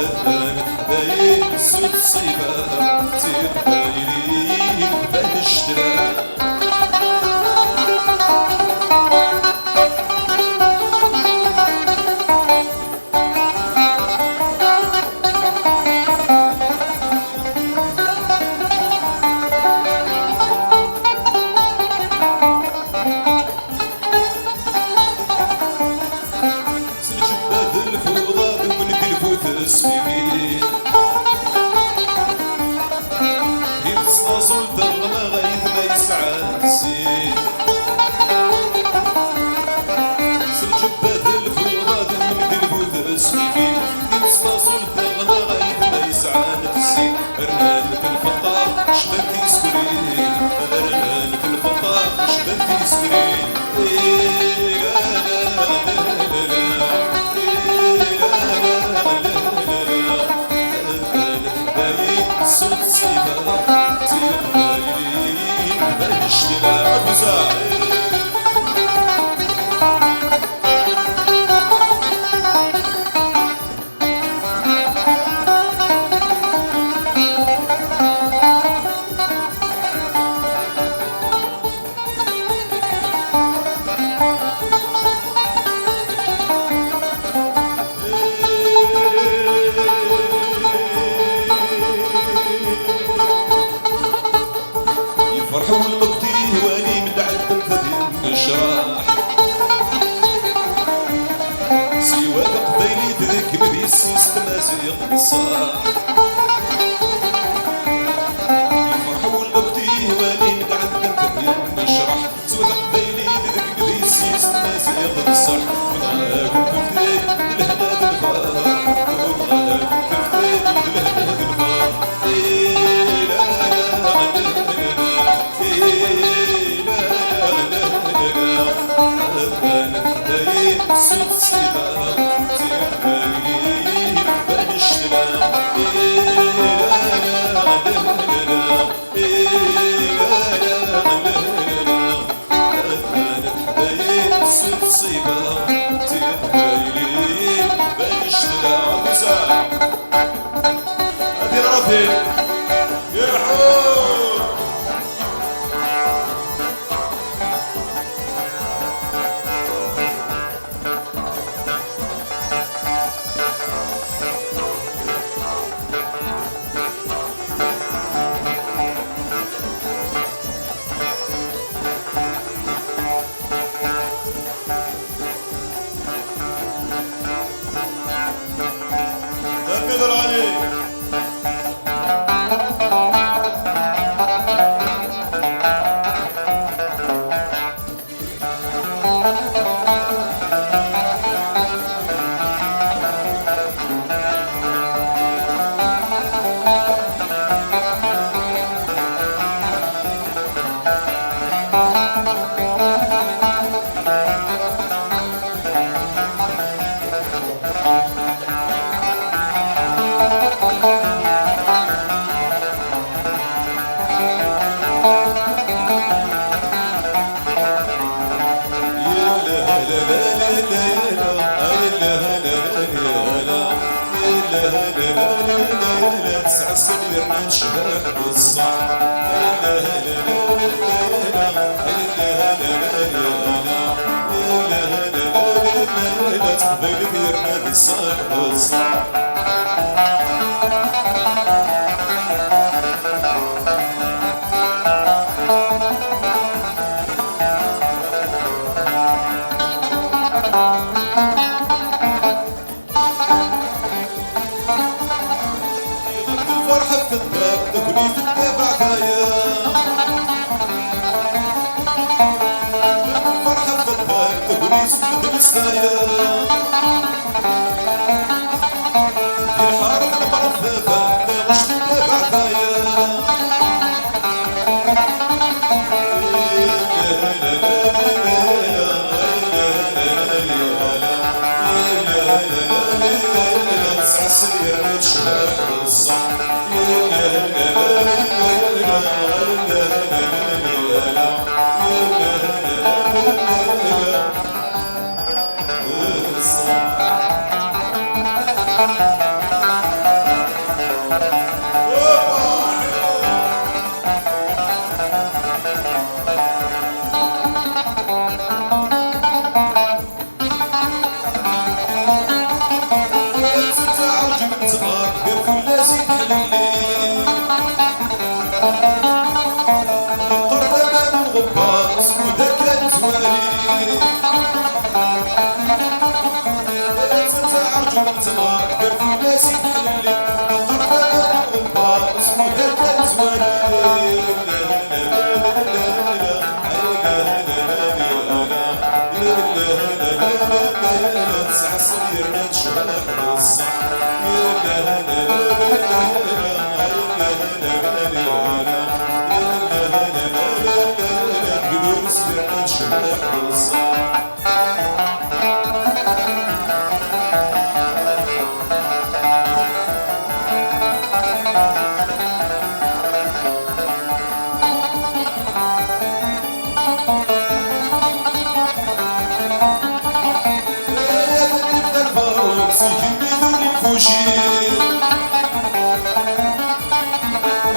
أذان حبايب سود الصيبة تقبايلي بنشتغل سنجبد الفوضى ومن قلبوث السفيفين زلت الغما غيث ما يسعى السين سلجبات الفوضى من قلبوث السفيفين زلت الغما غيث ما يسعى السين رنانة الفطار شبنتي سكرين رنانة الفطار شبنتي سكرين لا لا لا لا سود الصيبة تقبايلي بنشتغل أبوزاعي فرحوا المقتي واني متعذب في النشراح سوى قبيلي ذيك مذي السيس تمازيق الصاح فرحوا المقتي واني متعذب في النشراح سوى قبيلي ذيك مذي السيس تمازيق الصاح وضاكم كفدي الهنا بالفرح وضاكم كفدي الهنا بالفرح سود الصيبة تقبايلي بنشتغل لا لا لا سود الصيبة تقبايلي بنشتغل بزاف هذه رافي يا حور نشبح بالصح لا لا لا لا تقبل فينا الصح بالصح الفرحة في الباب تكوني تتبع ثايا الفرحة في الباب تكوني سكت السايا في حارة المرثفة انت مش تتبع ثايا سعسير نشبح بالصح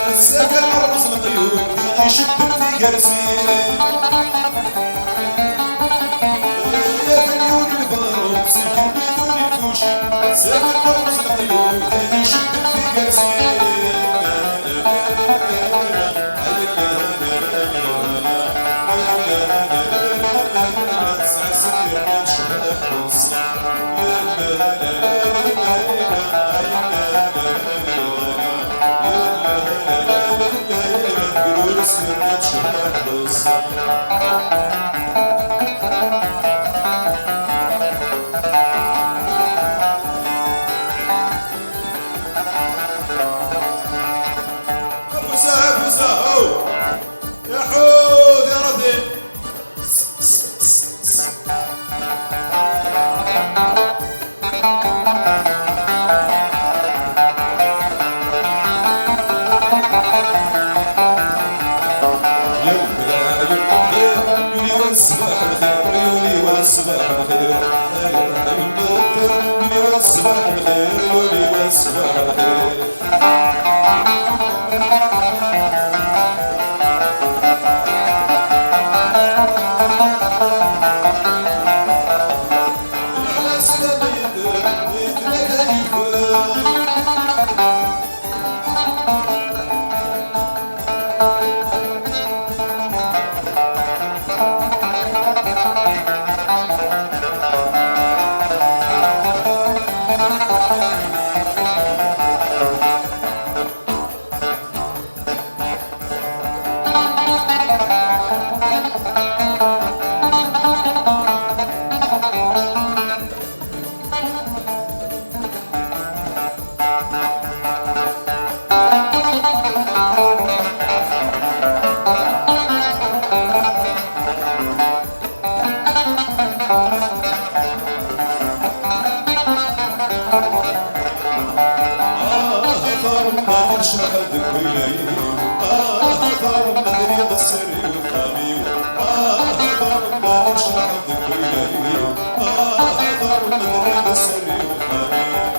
السكن عرس القيود يشد في قرسين يا فنيون الفاروق سكن بدون الفوشي سكن عرس القيود يشد في قرسين سعسير نشبح بالصح سير نشبح بالصح فوزة فوزة يا حوذ يا رضي صباح الخير يولي والصباح الخير يولي والصباح الخير يولي والصباح الخير على سلامة يتلاقى يفوق نشرح ذكري ثار مدري السري والخامي ثار ما نشرح ذكري ثار مدري السري والخامي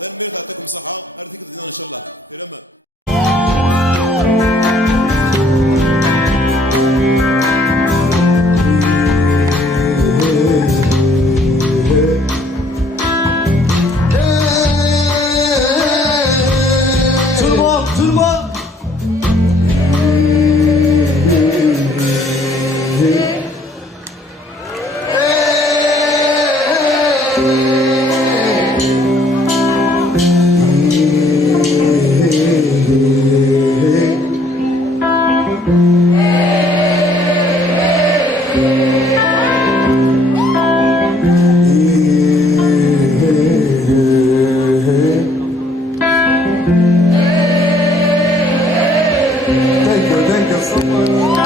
تنمير يعطيكم صحة أرثيك إن شاء الله في رمى Tout le monde Thank you so much.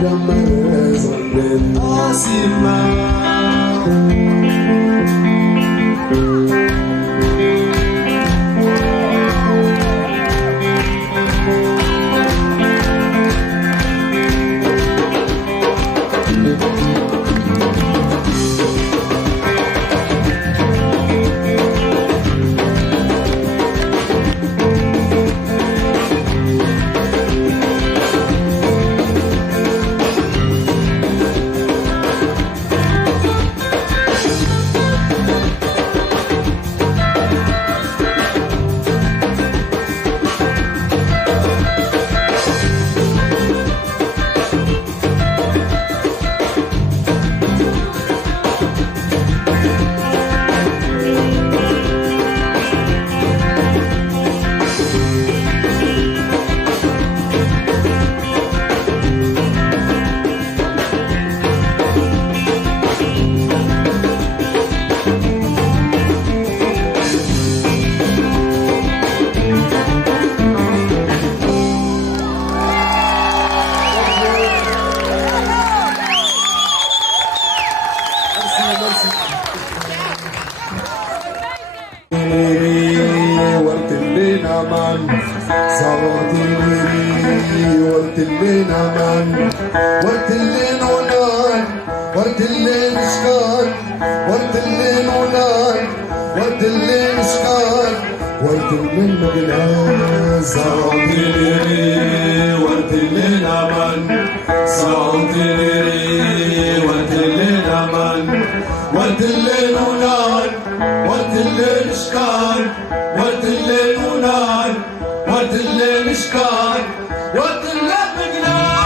قمر زبين آسمة ورد الليل امان صوتي ليري ورد الليل امان ورد الليل ونان ورد الليل شكان ورد الليل ونان ورد الليل شكان ورد الليل مقلان صوتي ليري ورد الليل امان صوتي ليري ورد الليل امان ورد الليل ونان ورد الليل شكان ورد الليل ونان ورد الليل شكان ورد الليل مقلان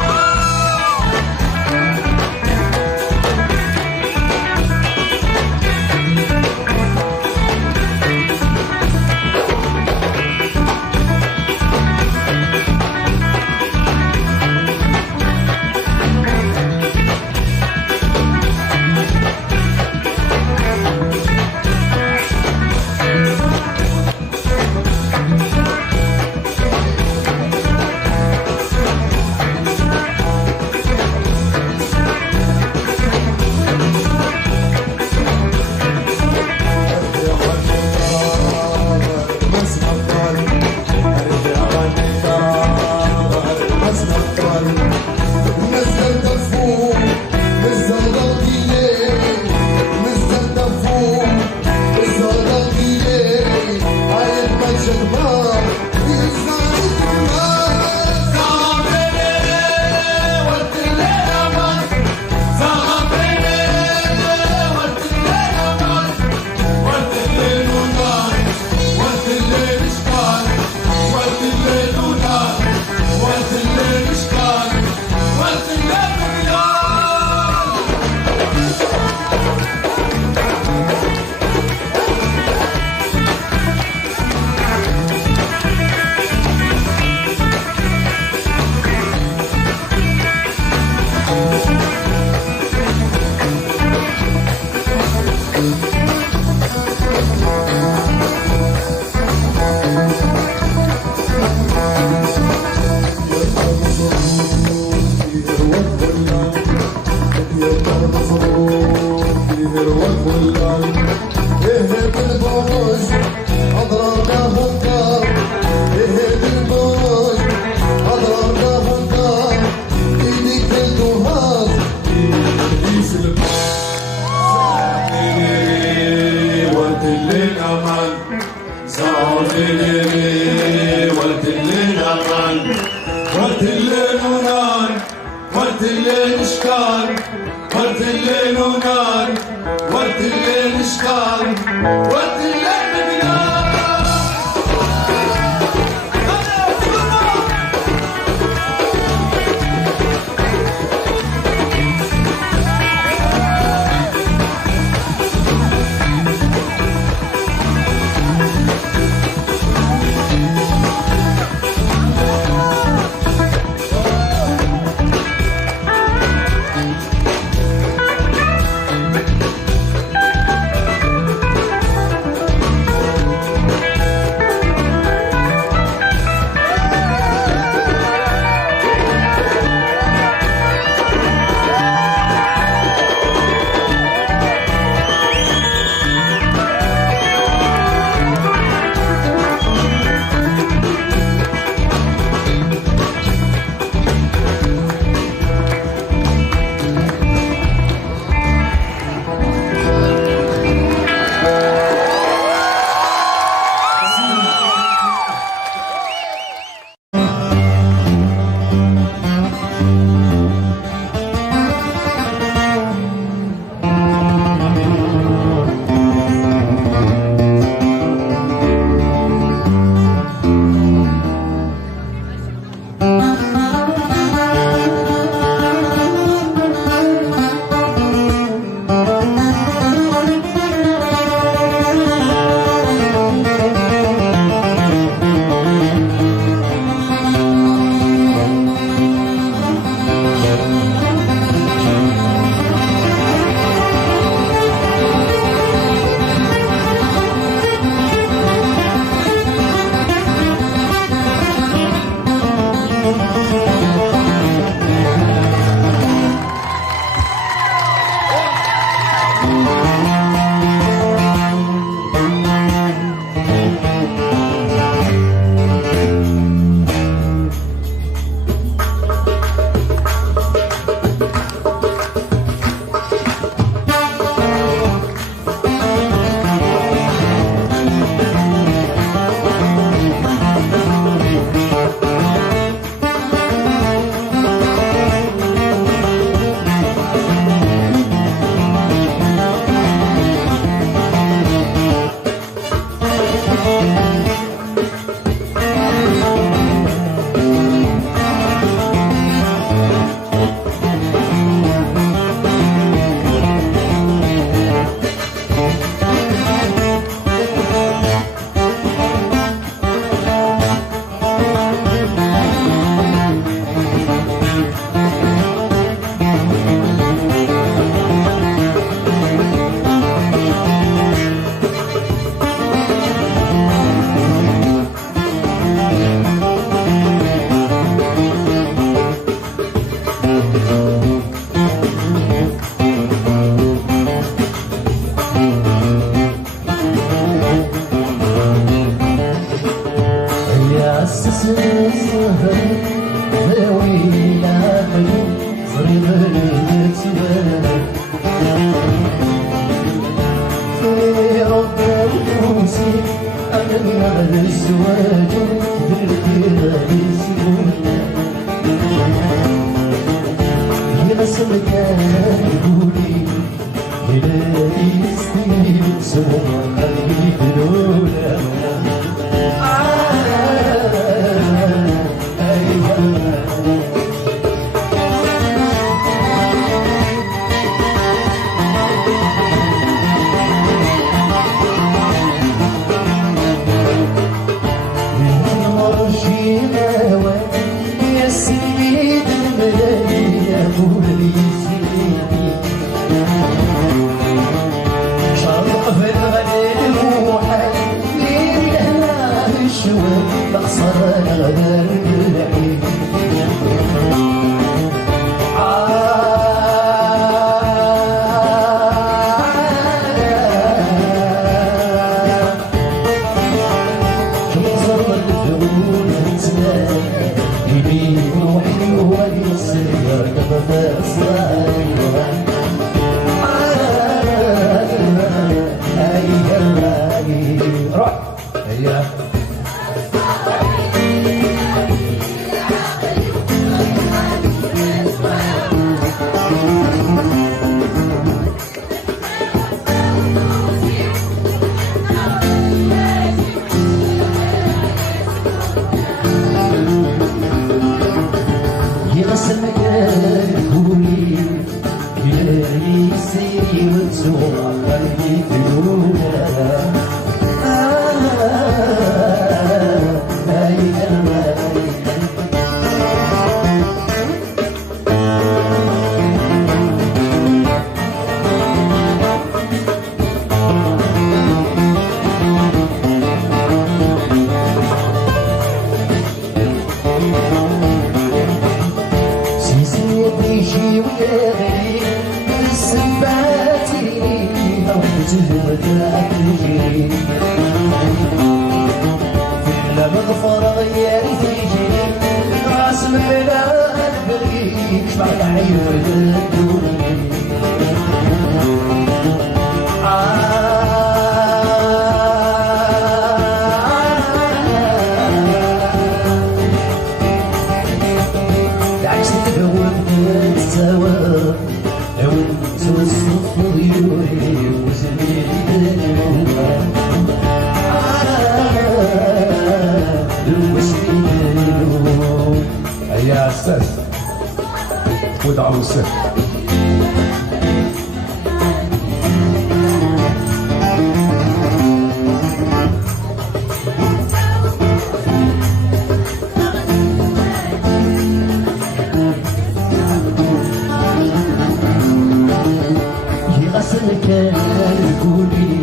نزل دفو نزل ضغطيلي نزل دفو نزل ضغطيلي عايد مجد ما يزانك ما صابري ورد الليل امان صابري ورد الليل امان ورد الليل ونار ورد الليل شكان ورد الليل ونار ورد الليل شكان ورد الليل مقلان اهد البوج اضرار داهم دار اهد البوج اضرار داهم دار ايدي كل دهار ايدي البوج زعتني ورد الليل امان زعتني ورد الليل امان ورد الليل ونان ورد الليل شكان ورد الليل ونان ورد الليل شكان ورد الليل مقلان يا عساس خذ عروسك يغسل كان يقولي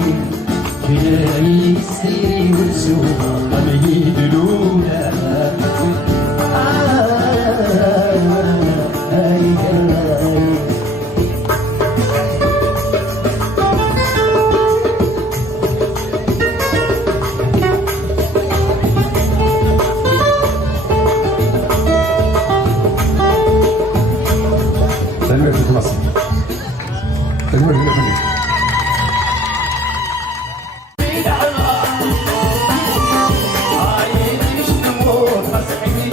كلا يستيري ونسوق عميد الأولى تنوير في مصر تنوير عايش نموت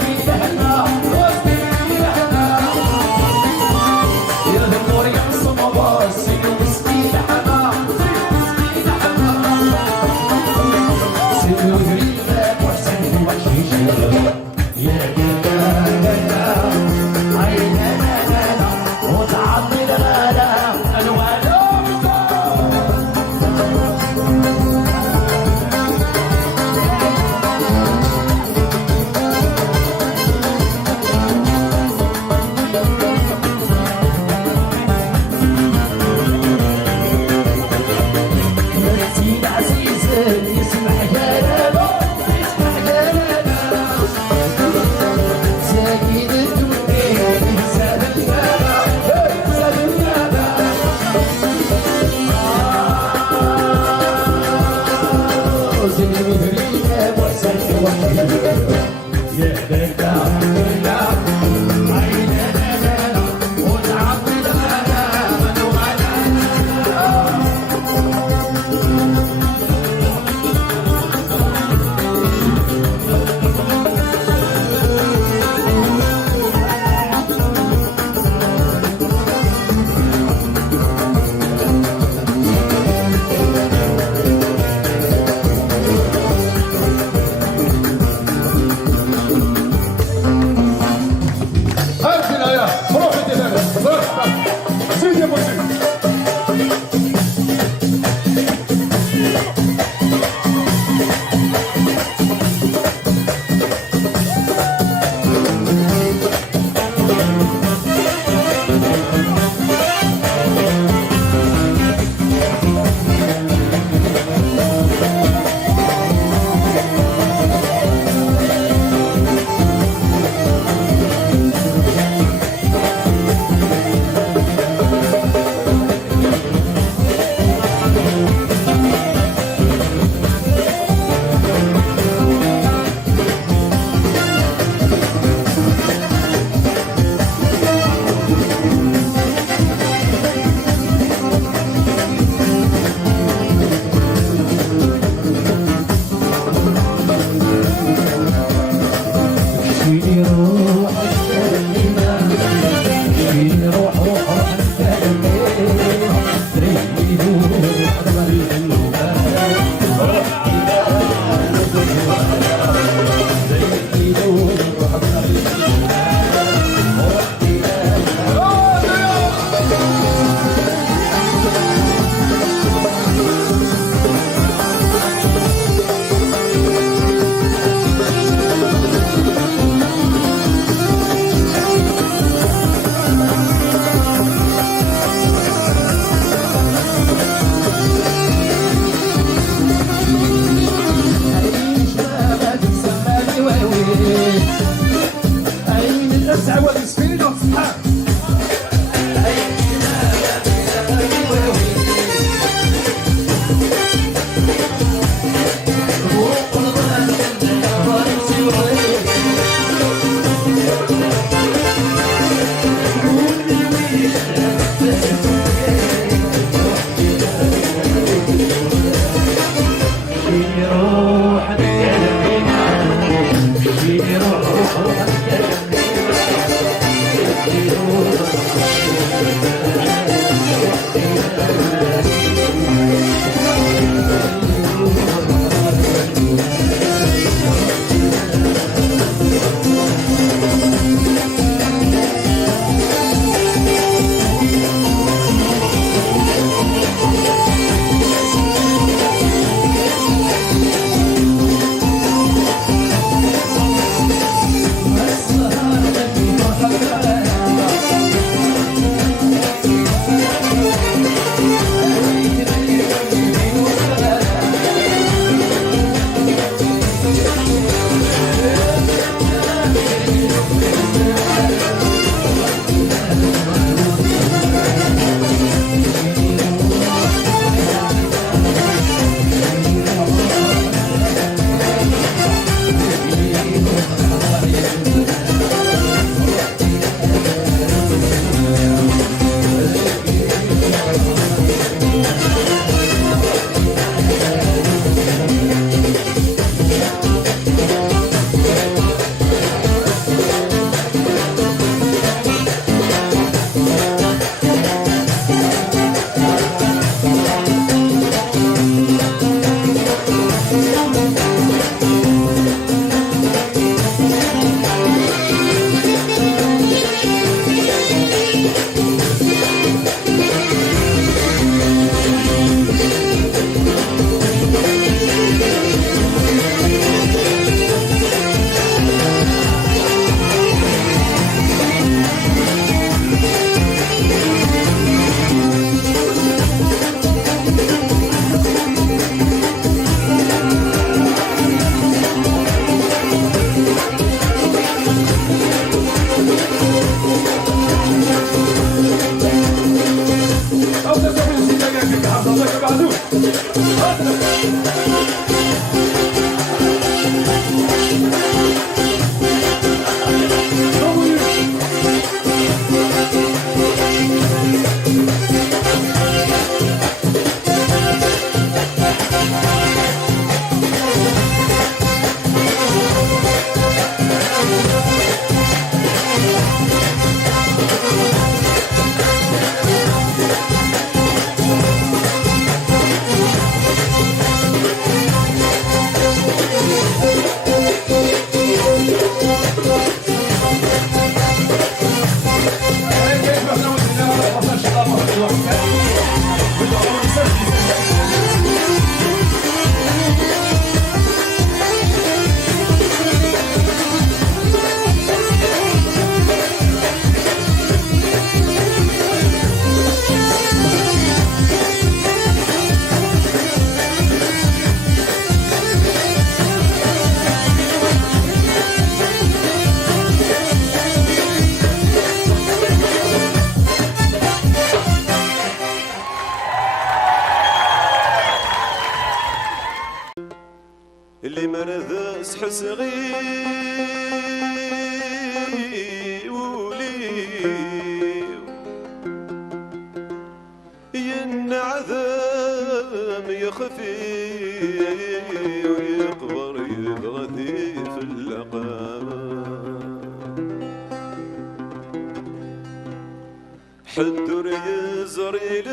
حدر يزري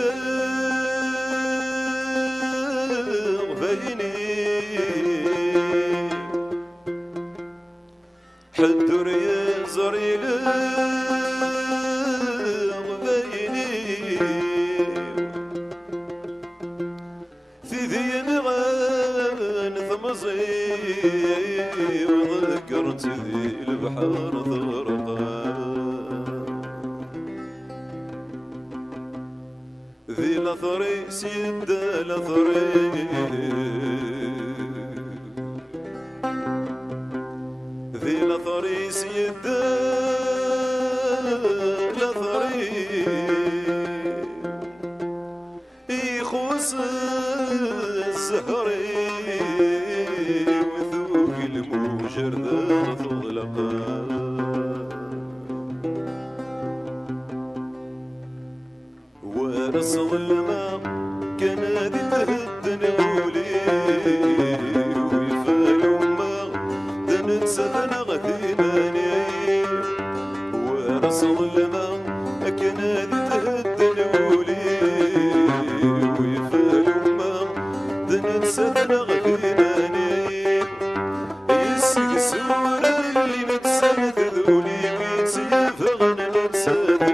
بيني حدر يزري بيني في ذي نغان ثمزي وذكرت ذي البحر ذي لثري سيد لثري ذي لثري سيد لثري يخوص الزهري وذوق المجردان تغلقا ورس ظلمة كان هذي تهدن قولي ويفالوا ما دنت سفنا غثيماني ورس ظلمة كان هذي تهدن قولي ويفالوا ما دنت سفنا غثيماني يسق سورة اللي نتسامث ذولي ويتسيف غنى نتساث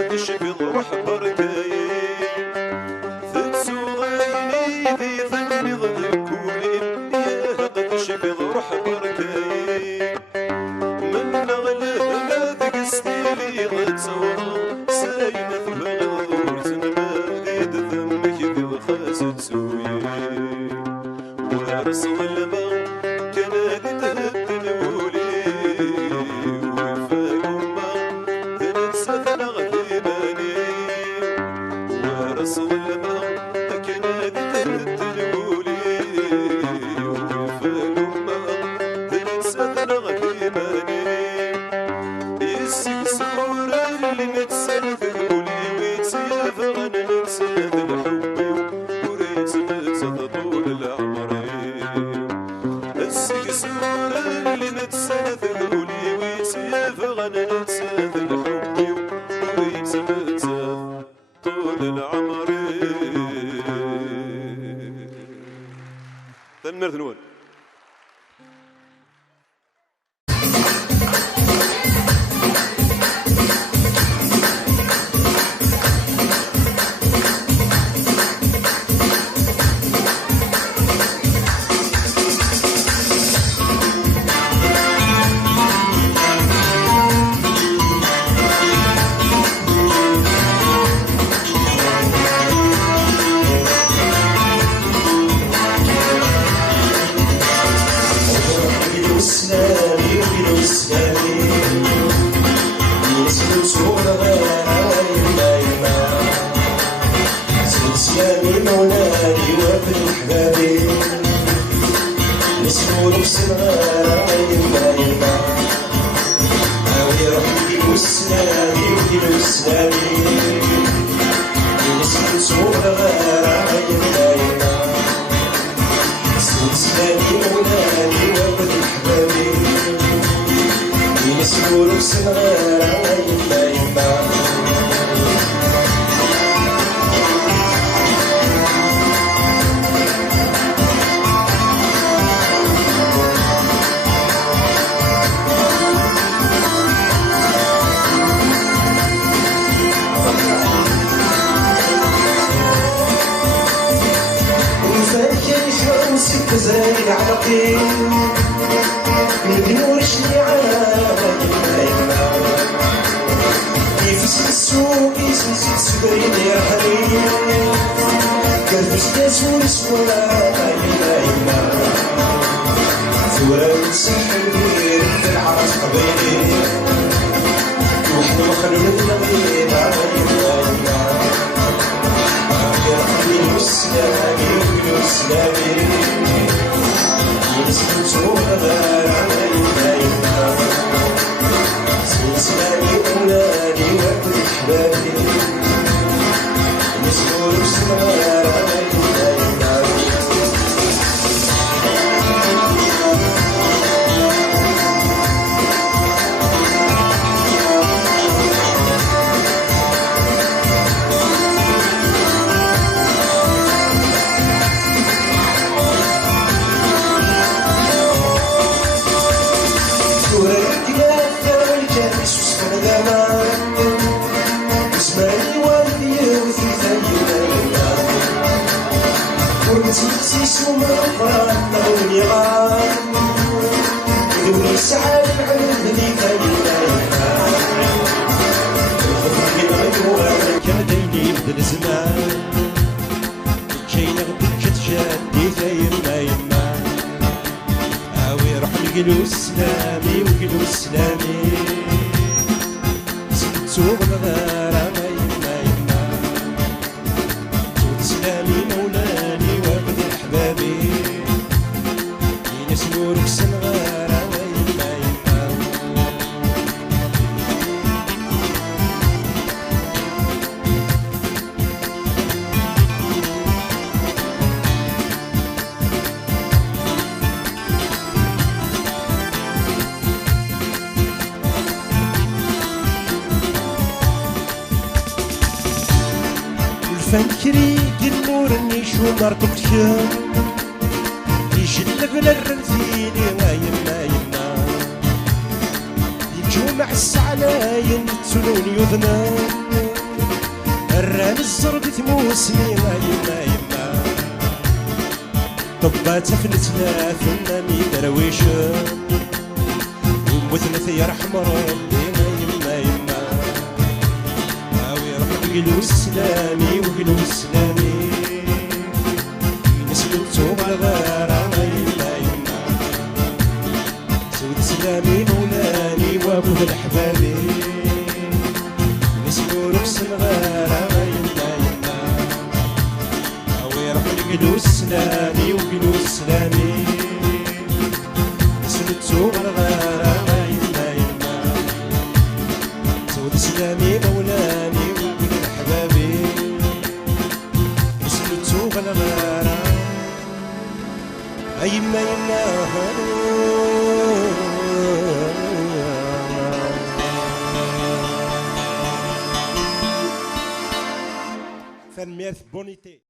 الحب الشبيض روح بركاي صغيرة كان تدلولي وفالوما تنسى غيماني السكسور اللي متسلفولي ويتسيافغ ننسى الحب وريت متسطول العمر السكسور اللي متسلفولي ويتسيافغ ننسى الحب وريت متسطول العمر تنمر ثنون فنكري النور نيشو مرتبك يجلب للرنفيني ويما يما يجومع السعلاين تسنون يذنا الران الزرد ثموسني ويما يما طبات فنتنا فنامي درويش ومثل ثيار حمر يما يما وقلو السلامي وقلو السلامي نسلو توب الغارة يما يما سود سلامي مولاني وابو الحبابي نسلو رقص الغارة يما يما وقلو السلامي وقلو السلامي سلتو بالغارة غايتنا يما سود سلامي مولاني وقلو الحبابي سلتو بالغارة يما يما فالميرث بونيتي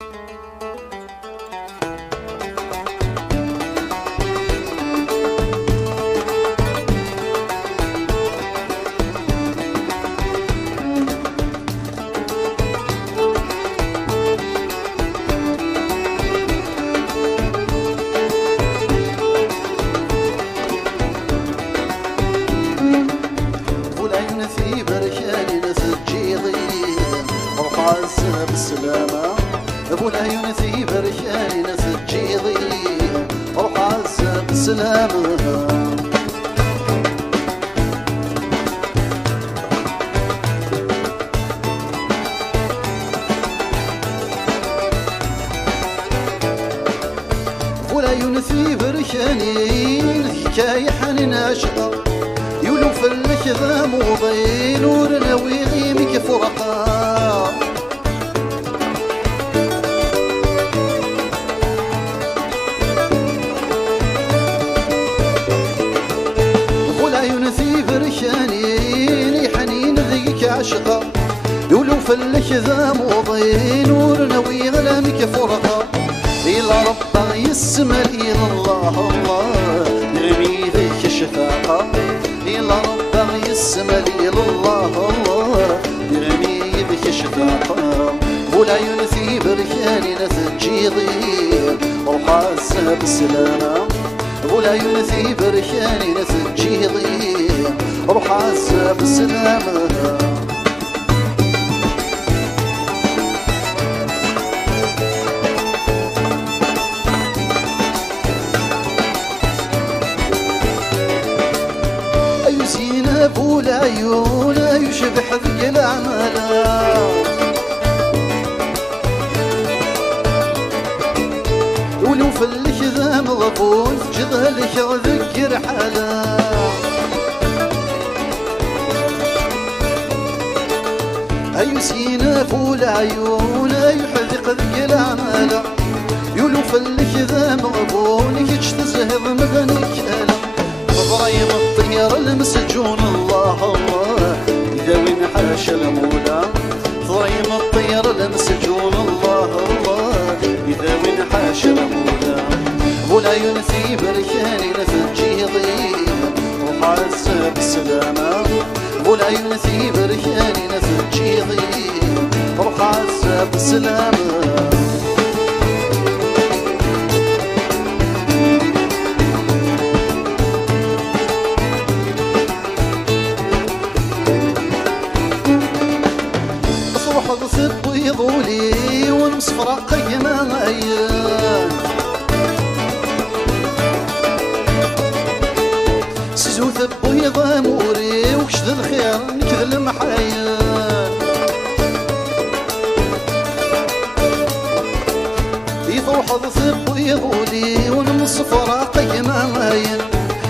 بالسلامة أبو العيون ثي بركاني ناس تجيضي روح عزة بالسلامة أبو العيون ثي بركاني الحكاية حنين عشقة يولو فلك ذا موضي نورنا ويغيمك فرقا برشاني حنين ذيك عشقة يولو فلك ذا موضي نورنا ويغلامك فرقة إلى ربا يسمى إلى الله الله يغني ذيك الشفاقة إلى ربا يسمى إلى الله الله يغني ذيك الشفاقة والعيون ثي بركاني نتجيضي روح عزة بالسلامة والعيون ثي بركاني نتجيضي روح عزة بالسلامة أيو زينب والعيون يشبح ذك العمالة ولو فلك ذا مغفول جذها لك ذكر حاله أيو سينا فول عيون يحذق ذك العمالة يولو فلك ذا مغبونك اجتزهض مغنك ألا ضريم الطير المسجون الله الله إذا وين حاشا المولى ضريم الطير المسجون الله الله إذا وين حاشا المولى والعيون ثي بركاني نتجيضي روح عزة بالسلامة والعيون ثي بركاني نتجيضي روح عزة بالسلامة أصبح ضصب ويضولي ونصفر قيمة أيام سيزوث بيضة موري وكشد الخير نكذل المحايا يضوح ضصب ويضولي ونصفر قيمة ماين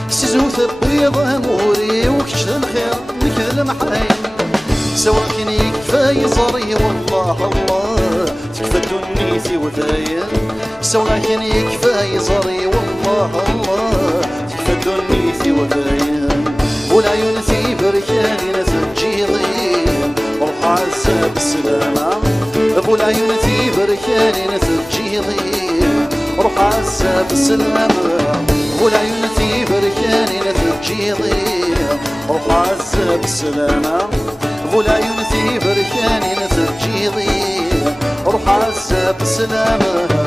سيزوث بيضة موري وكشد الخير نكذل المحايا سواكن يكفى يزري والله الله تكفى دنيتي وذايا سواكن يكفى يزري والله الله تكفى دنيتي وذايا والعيون ثي بركاني نتجيضي روح عزة بالسلامة أبو العيون ثي بركاني نتجيضي روح عزة بالسلامة والعيون ثي بركاني نتجيضي روح عزة بالسلامة والعيون ثي بركاني نتجيضي روح عزة بالسلامة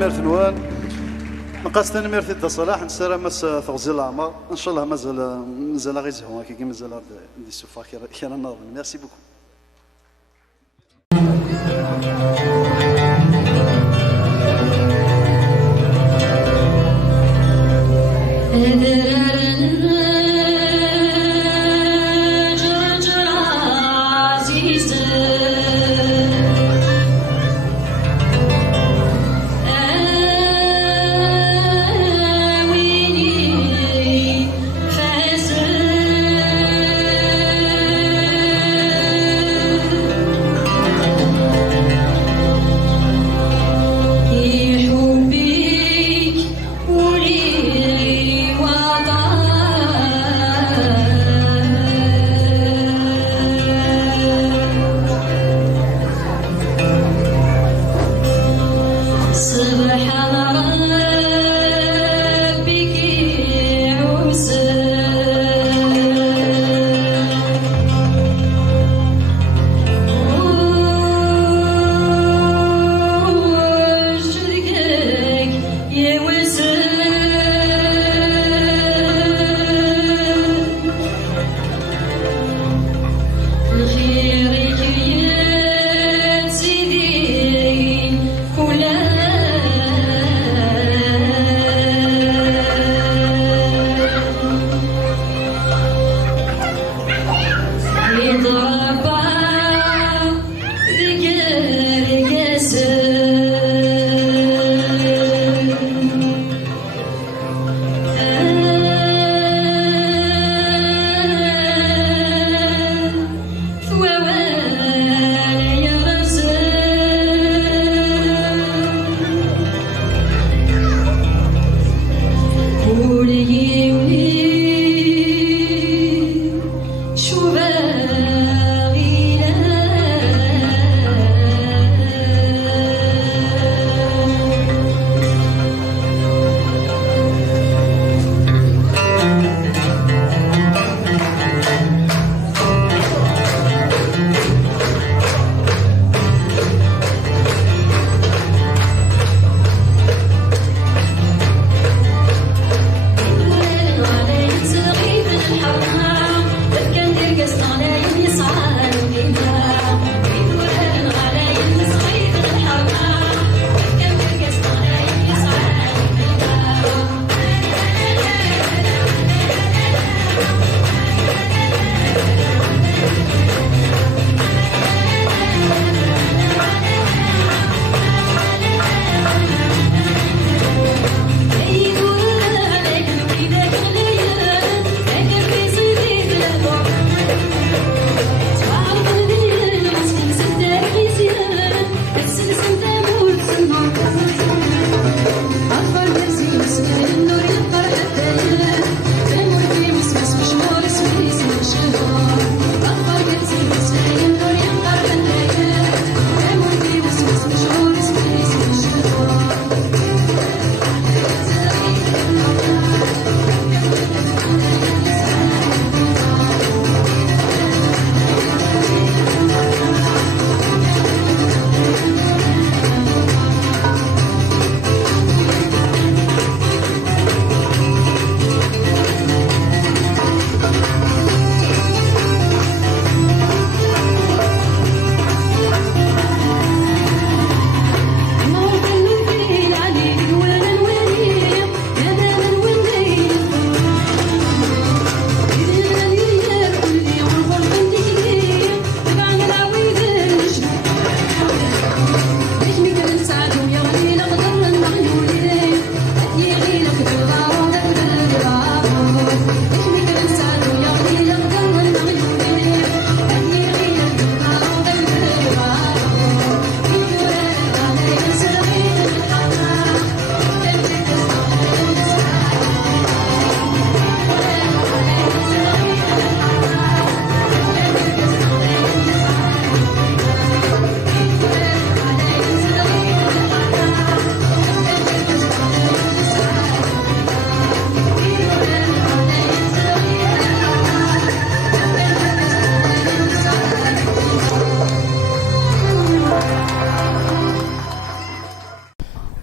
تنمير ثنوان نقاس تنمير في صلاح نسرى مس تغزي العمر ان شاء الله مازال غير زهوه كي مازال دي سوفا كيرا ناض ميرسي بوكو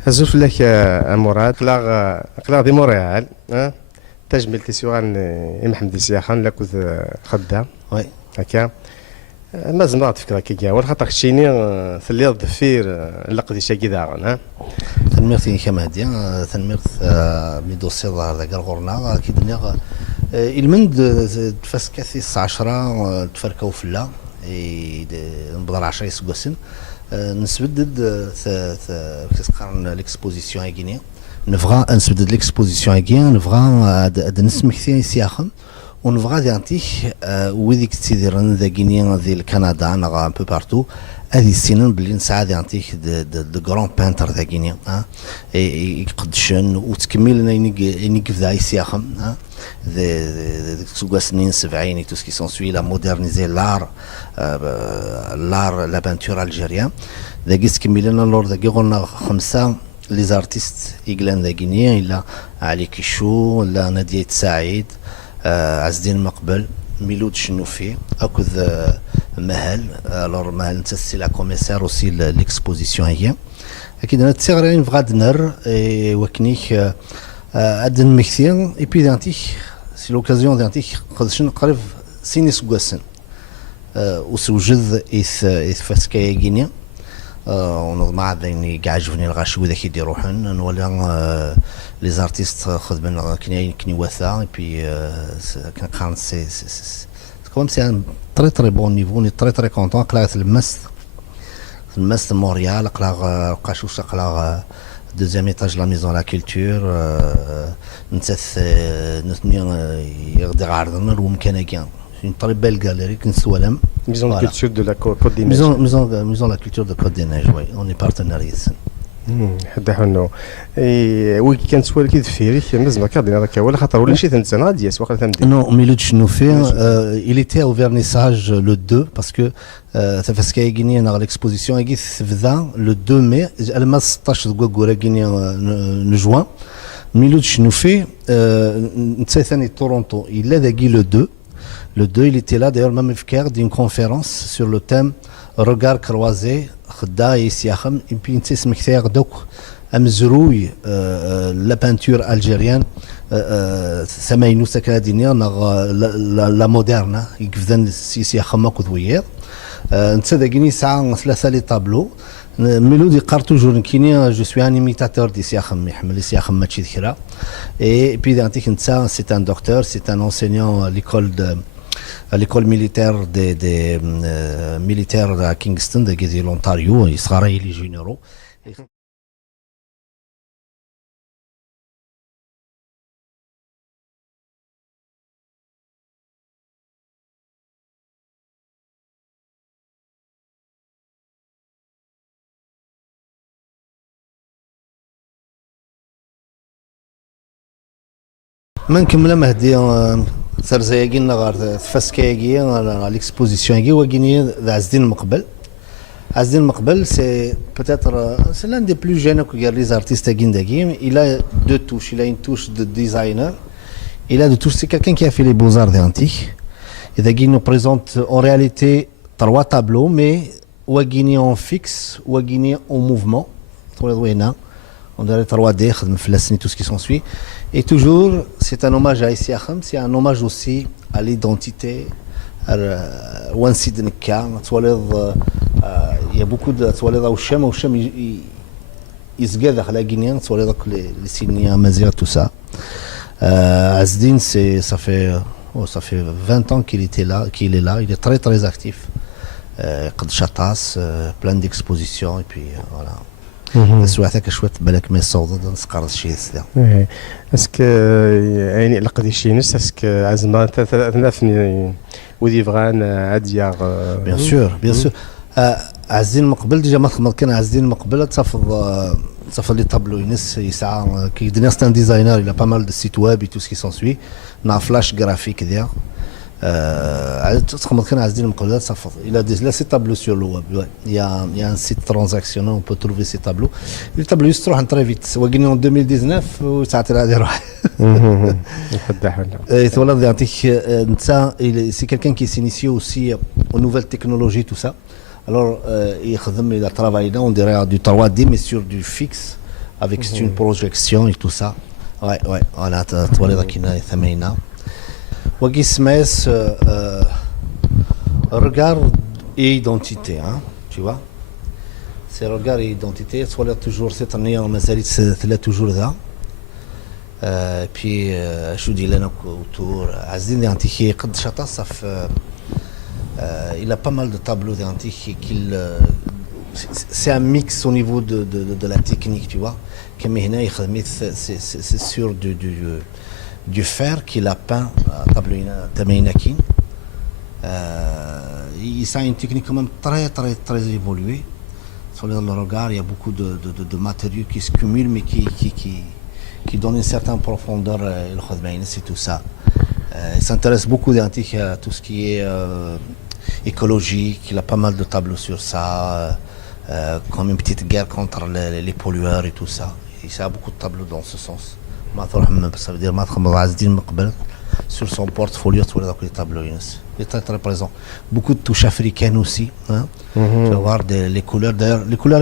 azul fellak مراد قلاغ دي مونريال تجمل تيسيوغان محمد السياخان لا كنت خدام وي هكا مازال ما تفكر كي ولا خاطر شيني ثلي الضفير لقدي شاكي داغن تنميرتي كما هادي تنميرت ميدوسي ذا كالغورنا كي دنيا المند تفسكاثي 19 تفركاو فلا نبضر 10 سكوسن نسبدد كتقارن ليكسبوزيسيون هاكينيا نبغى نسبدد ليكسبوزيسيون هاكيا نبغى نسمكثي سياخم ونبغى ديانتيك وذيك تيديرن ذا غينيا ديال كندا نغا ان بو بارتو هذه السنين بلي نسعى ديانتيك دو غران بانتر ذا غينيا يقدشن وتكمل اني كفدا يسياخم ذا سوغا سنين 70 تو سكي سون سوي لا مودرنيزي لار لا بانتور الجيريان ذا كيس كملنا لور ذا غيغونا 5 لي زارتيست يقلان ذا غينيا الا علي كيشو لا نادية سعيد عز الدين مقبل ميلود الشنوفي اكوذ مهل الور مهل نتسي لا كوميسار اوسي ليكسبوزيسيون هي اكيد انا تسيغرين في غاد نر وكنيك ادن مكثير اي بي دانتيك سي لوكازيون دانتيك قدشن قريب سيني سكواسن وسوجد ايث فاسكايا غينيا ونظم عادين كعجبني الغاشو ذاك يديروحن نولي لي زارتيست خدمنا كني وثا بي كنقارن سي كوم سي ان تري بون نيفو ني تري كونطون قلاغ الماست مونريال قلاغ قاشوش قلاغ دوزيام ايتاج لا ميزون لا كولتور نتث نثني يغدي عرضنا الومكانه كان une très belle galerie qui nous voilà. Maison de culture de la Côte des Neiges. Maison de la culture de Côte des Neiges, oui. On est partenariat. حدا حنو وي كانت سؤال كي دفيري مازال كاردينا هكا ولا خاطر ولا شي تنسى غادي واخا تمدي Non, Miloud Chenoufi, il était au vernissage le 2 parce que ça fait ce qu'il y a gagné dans l'exposition il le 2 mai elle 16 دقيقه gagné en juin. Miloud Chenoufi نتا ثاني تورونتو il a gagné le 2. Le 2, il était là, d'ailleurs, même fier d'une conférence sur le thème Regard croisé, Khda et Siacham, et puis il s'est mis donc Amzrouy, la peinture algérienne, Samaïnou Sakradinier, la moderne, il faisait Siacham Koudouyer. نتا داكيني ساعه ثلاثه لي طابلو ميلودي قار توجور كيني جو سوي ان ايميتاتور دي سياخم يحمل سياخم ماشي ذكرى اي بي دانتيك نتا سي ان دكتور سي ان انسينيون l'école militaire des militaires à Kingston de l'Ontario يصغر لي جينيرو ما نكمل مهدي ثرزايقين غير فاسكايقي على ليكسبوزيسيون وكيني عز الدين المقبل عز الدين المقبل سي بوتيتر سي لان دي بلو جون كو لي زارتيست كاين il a deux touches il a une touche de designer il a deux touches c'est quelqu'un qui a fait les beaux-arts d'antique et qui nous présente en réalité 3 tableaux mais Ouagini en fixe Ouagini en mouvement on dirait 3D, tout ce qui s'ensuit. Et toujours, c'est un hommage à Issiacham, c'est un hommage aussi à l'identité. Il y a beaucoup de toilettes au Chem, il se garde à la Guinée, les signes Mazir, tout ça. Azdin, ça fait 20 ans qu'il est là, il est très très actif. Chatas, plein d'expositions, et puis voilà. سواعتك شويه بالك ما يصوض نسقر شي سدا اسك يعني لقدي شي نس اسك عزما تنافني ودي فغان عاديا بيان سور عزين المقبل ديجا ما كان عزين المقبل تصفى لي طابلو ينس يسعى كي دينا ستان ديزاينر il a pas mal de sites web et tout ce qui s'ensuit نا فلاش graphique ديال il a là ces tableaux sur le web. Il y a un site transactionnel, on peut trouver ces tableaux. Les tableaux se trouvent très vite. En 2019, c'est quelqu'un qui s'initie aussi aux nouvelles technologies, tout ça. Alors, il a travaillé là, on dirait du 3D, mais sur du fixe. avec une projection et tout ça. Ouais, voilà, تواليضة كنا ثمينة. وقي سماس regard et identité, hein, tu vois. C'est regard et identité, تواليض toujours cette année on مازالت ثلاث toujours ذا. Puis شو دي لنا autour عزيزين d'antique قد شطا صف. Il a pas mal de tableaux d'antique qu'il c'est un mix au niveau de la technique, tu vois. C'est sur du fer qu'il a peint Tamainakin. Ça a une technique quand même très évoluée. Sur le regard, il y a beaucoup de matériaux qui se cumulent mais qui donnent une certaine profondeur. C'est tout ça. Il s'intéresse beaucoup d'antique à tout ce qui est écologique. Il a pas mal de tableaux sur ça. Comme une petite guerre contre les pollueurs et tout ça. Et ça a beaucoup de tableaux dans ce sens. Ça veut dire sur son portfolio, tous les tableaux. Il est très présent. Beaucoup de touches africaines aussi. Hein. Tu vas voir les couleurs. D'ailleurs, les couleurs,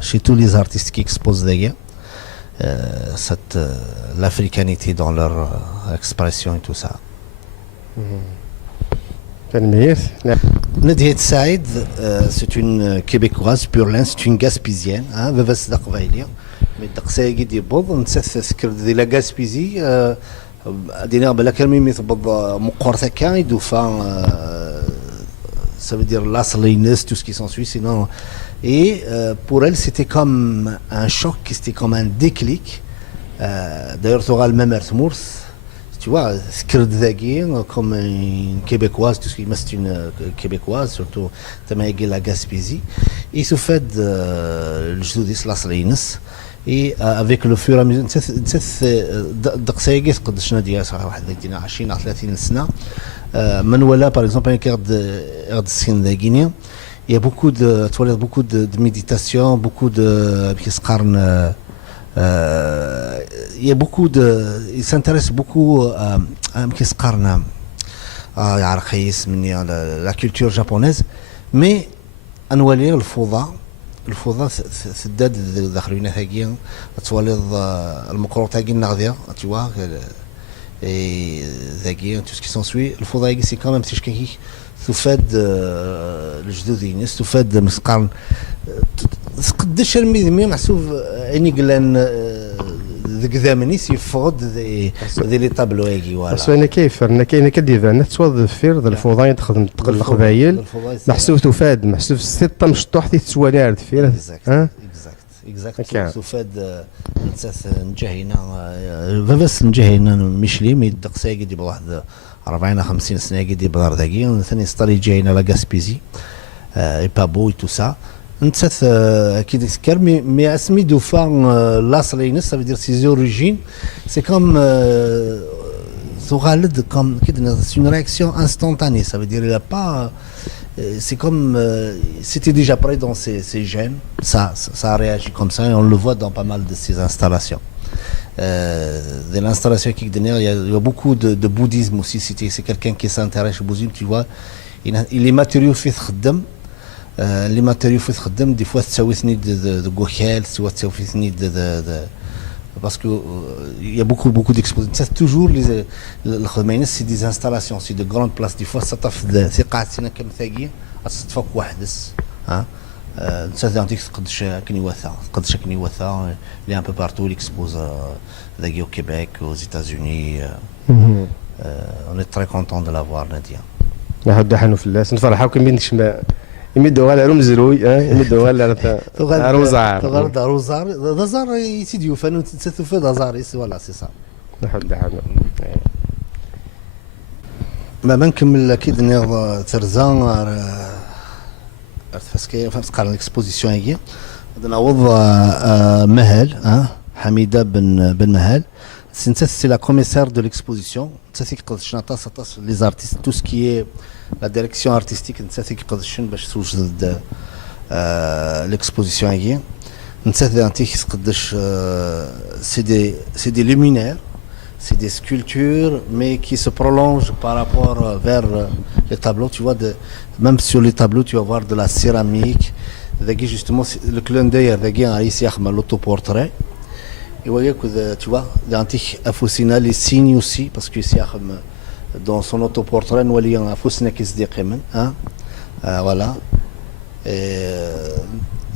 chez tous les artistes qui exposent d'ailleurs, l'africanité dans leur expression et tout ça. Nadia Saïd, c'est une québécoise pure laine, c'est une gaspésienne, hein, بس دقبايلية، mais دقساي قد يبض نتذكر ذي لا gaspésie، دينا بلا كلمة مثبض مقرثة كان يدوفا، ça veut dire l'asliness, tout ce qui s'ensuit, sinon, et pour elle c'était comme un choc, c'était comme un déclic. D'ailleurs tu auras le même Ertmours. Tu vois, comme une québécoise, tout ce qui c'est une québécoise, surtout la Gaspésie. Et ce fait le Judis Laslines, et avec le fur et à mesure, Manuela, par exemple, il y a beaucoup de méditation, beaucoup de il s'intéresse beaucoup à la culture japonaise, mais أنوالي الفوضى سداد داخلين هاكين تواليض المقروط هاكين نغذية tu vois ذاكين tout ce qui s'ensuit الفوضى هاكي c'est quand même تشكيكي تفاد الجدودين تفاد مسقارن قداش الميدمي محسوب اني قلان ذك ذامنيس يفقد ذي لي طابلو هاكي ولا بس انا كيف انا كاينه كديفان توظفير ذا الفوضى تخدم تقل القبايل محسوب تفاد محسوب ست مشطوح تتسوالي عرض فيه ها اكزاكت تفاد نجهينا بس نجهينا مشلي مي دقساي قدي بواحد 40 50 سنه قدي بدار ذاكي ثاني ستاري جاينا لا غاسبيزي اي بابو تو سا نتسث كي تذكر مي اسمي دوفا لاصلينس ça veut dire ses origines c'est comme تغالد comme c'est une réaction instantanée ça veut dire il a pas c'est comme c'était déjà prêt dans ses gènes ça a réagi comme ça et on le voit dans pas mal de ses installations de l'installation qui il y a beaucoup de bouddhisme aussi c'est quelqu'un qui s'intéresse au bouddhisme tu vois il est matériaux في خدم les matériaux في خدم des fois تساويثني de gokhel soit تساويثني de parce que il y a beaucoup d'expositions c'est toujours les الخدمين c'est des installations c'est de grandes places des fois سطف في قاعتنا كمثاقيه تفك واحدس ها نسات انتيك قداش كني وثا لي ان بو بارتو l'expose ذاكي au Québec aux États-Unis on est très content de l'avoir Nadia نحد حنو في الناس نفرحوا كمينش ما يمدوا على رمزروي يمدوا على روزار دازار يسيديو فانو تسثف دازار ولا سي صا نحد حنو ما نكمل اكيد ترزان فاسكي فقال الاكسبوزيسيون هي نعوض مهل حميده بن مهل c'est la commissaire de l'exposition. Les artistes, tout ce qui est la direction artistique, l'exposition. C'est des luminaires, c'est des sculptures, mais qui se prolongent par rapport vers les tableaux. Tu vois, même sur les tableaux, tu vas voir de la céramique, ذاكي جوستومون لو كلون داير ذاكي غادي يخدم لوطو بورتري ايوا ياك tu vois دانتيك افوسينا لي سيني اوسي باسكو يخدم دون سون اوتو بورتري نولي افوسنا كيصديق من voilà.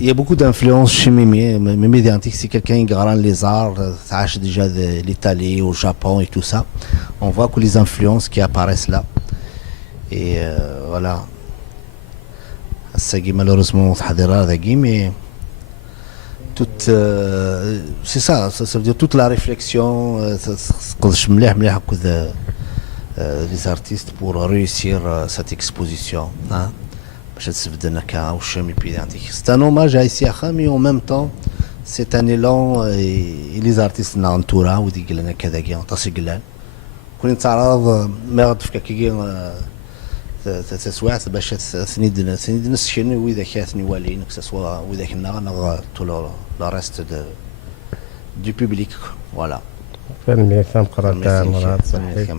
Il y a beaucoup d'influences chez Mimi. Mimi Diantic, c'est quelqu'un qui garant les arts, ça a déjà de l'Italie, au Japon et tout ça. On voit que les influences qui apparaissent là. Et voilà. C'est malheureusement mais toute, c'est ça, ça veut dire toute la réflexion, les artistes pour réussir cette exposition. Hein. C'est un hommage à Issy mais en même temps c'est un élan et les artistes n'entourent ou dit que كذا كي تصقلان كون تعرض ما غتفك كي تسوعت باش سنيد نسشني واذا كاتني والين كسوا واذا كنا tout le reste du public voilà فيلم قرأت مرات صحيح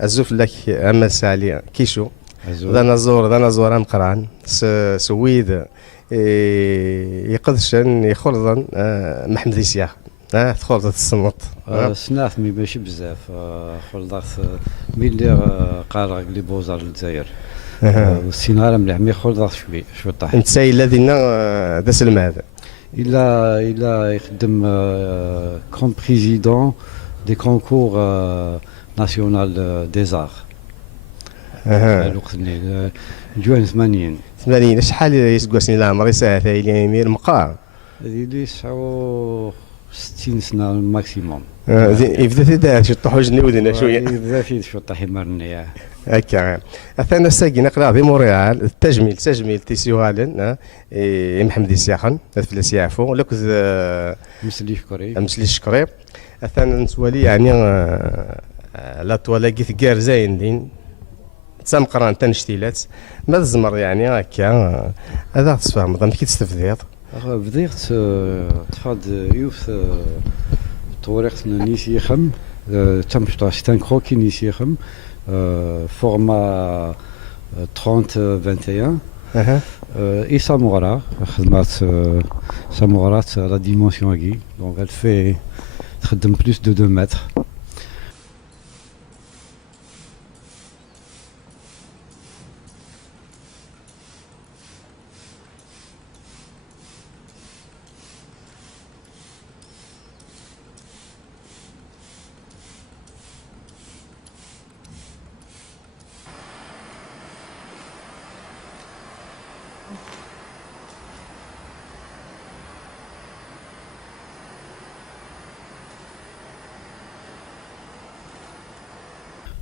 أزوف لك أما سالي كيشو ذا نزور مقران سويد يقدشن يخلطن محمد يسياخ تخلطت الصمت سنات مي ماشي بزاف خلطت ملي قارغ لي بوزار الجزائر والسيناريو مليح مي خلطت شوي طاح انت الذين داس المال إلا يخدم كوم بريزيدون دي كونكور ناسيونال دي زار الوقت اللي جوان 80 شحال يسقسني العمر يساعد الى يمير مقار هذه لي 69 سنه الماكسيموم يبدا تدار شي طحو جني ودنا شويه يبدا في شو طاح مرني هكا اثنا ساكي نقرا في مونريال التجميل تيسيوالن محمد يسياخن فلاس يعفو لك مسلي شكري اثنا نسوالي يعني لا طوالاكي ثكار زاين دين تسمقران تنشتيلات ما الزمر يعني هكا هذا تصفهم نظام كي تستفديض بديت تفاد يوث طوريقت نيسي خم تمشطا ستان كروكي نيسي خم فورما 30-21 اي سامورا خدمات سامورات لا ديمونسيون اكي دونك elle fait تخدم بلوس دو 2 متر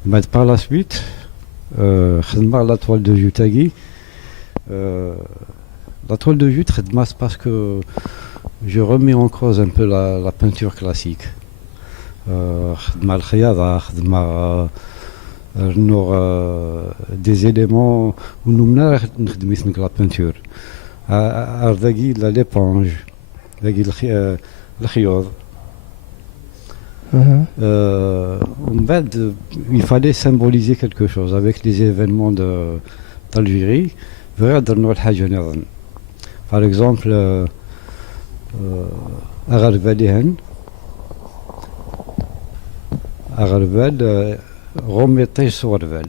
Mais par la suite, la toile de jus tagui. La toile de jus très masse parce que je remets en cause un peu la peinture classique. Des éléments où nous menons la peinture. L'éponge, le khiyod. Il fallait symboliser quelque chose avec les événements d'Algérie. Par exemple, Agarvel, remettez Sorvel.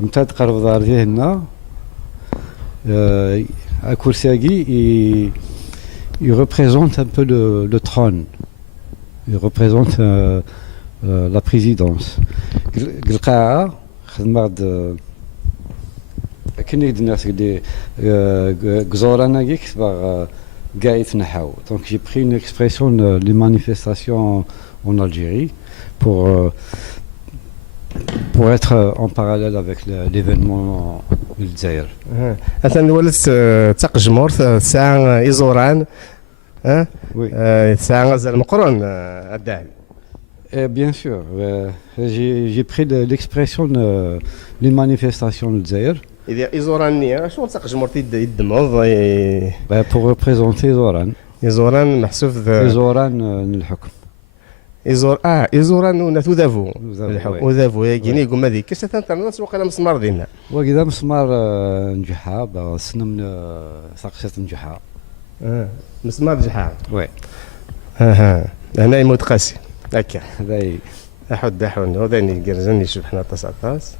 متى تقرب ظهر فيه هنا Akoursiagi, il représente un peu le trône, il représente la présidence. Gilqa'a, khadmad كني الناس اللي غزورانا كيك قايت نحاو. Donc j'ai pris une expression les manifestations en Algérie pour être en parallèle avec l'événement الجزائر. مثلا ولات تقجمور ساعه يزوران ساعه غزال مقرون الداعي. Bien sûr, j'ai pris l'expression les manifestations الجزائر. إذا يزورانية شو تقجمور يدمض pour représenter يزوران محسوب يزوران الحكم. يزور نونا ذافو وي. وذافو يجيني يقول ما ذيك كاش تنترنت سوق على مسمار ديالنا وكذا مسمار نجحها سنم ساقسة نجحها. مسمار جحا وي. هنا يموت قاسي هكا باهي. احد حون وذاني الكرزان يشوف حنا طاس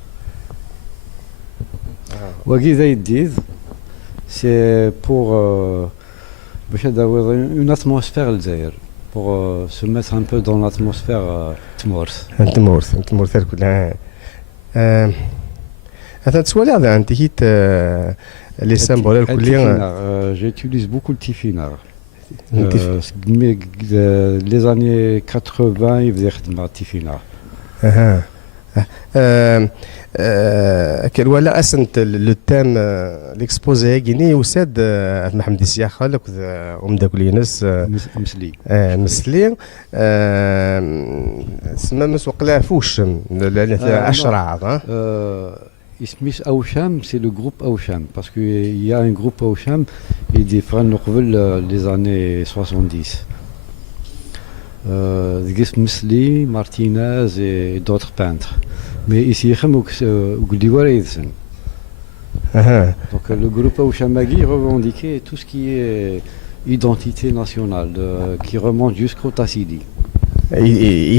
وكذا يديد سي بور باش نداوي اون اتموسفير للجزائر pour se mettre un peu dans l'atmosphère تمورث كلها هذا تسوالي هذا انت كيت لي سامبول الكليه. J'utilise beaucoup le tifinagh. Les années 80 يبدا يخدم على التيفيناغ. كان ولا اسنت لو تام ليكسبوزي كيني وساد محمد السياخه لك ومداك يونس مسلي سما مسوق لا فوش اشرع اسميس اوشام سي لو جروب اوشام باسكو يا ان جروب اوشام يدي فران قبل لي زاني 70. Zgis Mesli, Martinez et d'autres peintres. Mais ici, donc le groupe Aouchamagui revendiquait tout ce qui est identité nationale, qui remonte jusqu'au Tassili.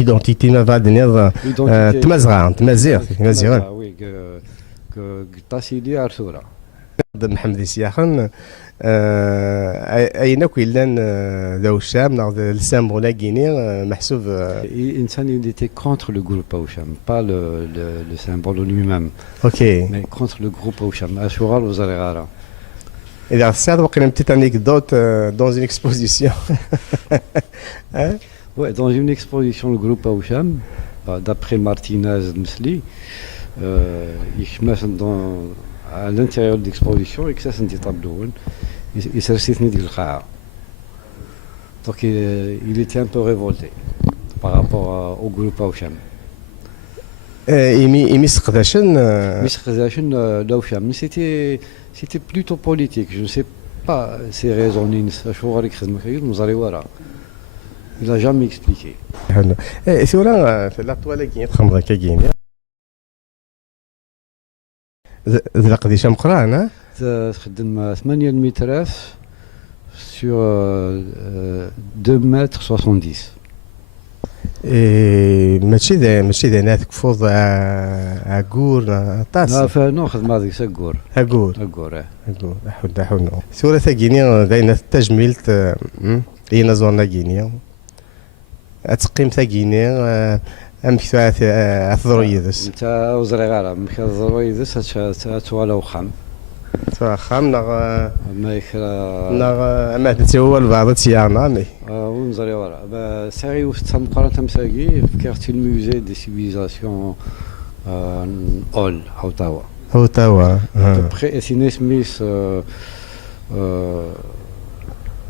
Identité nationale, oui, que Tassili Arsoura. محمد السياخن اين كيلان ذو الشام ناخذ السام ولا غيني محسوب الانسان il était contre le groupe Aoucham, pas le symbole lui-même. OK. Mais contre le groupe Aoucham. Ashura Lozarigara. اذا صار وقيلا petite anecdote dans une exposition. Hein? Ouais, dans une exposition le groupe Aoucham, d'après Martinez Mesli, ils mettent dans à l'intérieur de l'exposition et que ça c'est des tableaux et ça c'est des khara. Donc il était un peu révolté par rapport au groupe Aoucham. مسقداشن l'Aoucham, mais c'était plutôt politique. Je ne sais pas ses raisons il n'a jamais expliqué. ثورة في الأطوال كاين خمرة كاين ذا قديش مقران تخدم 8 مترات sur 2 mètres 70. ماشي ذا ناس كفوض عقور طاس. لا فنو خدمة هذيك سكور. عقور حود ثورة ثقيني داينا تجميلت لينا زورنا كينيا اتقيم ثقيني امك ثرويدس انت وزريغاره مك ثرويدس توالا وخام خام نغ ما يكرا نغ ما تسوى البعض تيانا مي ونزريغاره ساري وسط مقارنه مساقي في كارتي الموزي دي سيفيليزاسيون اول هوتاوا après سميس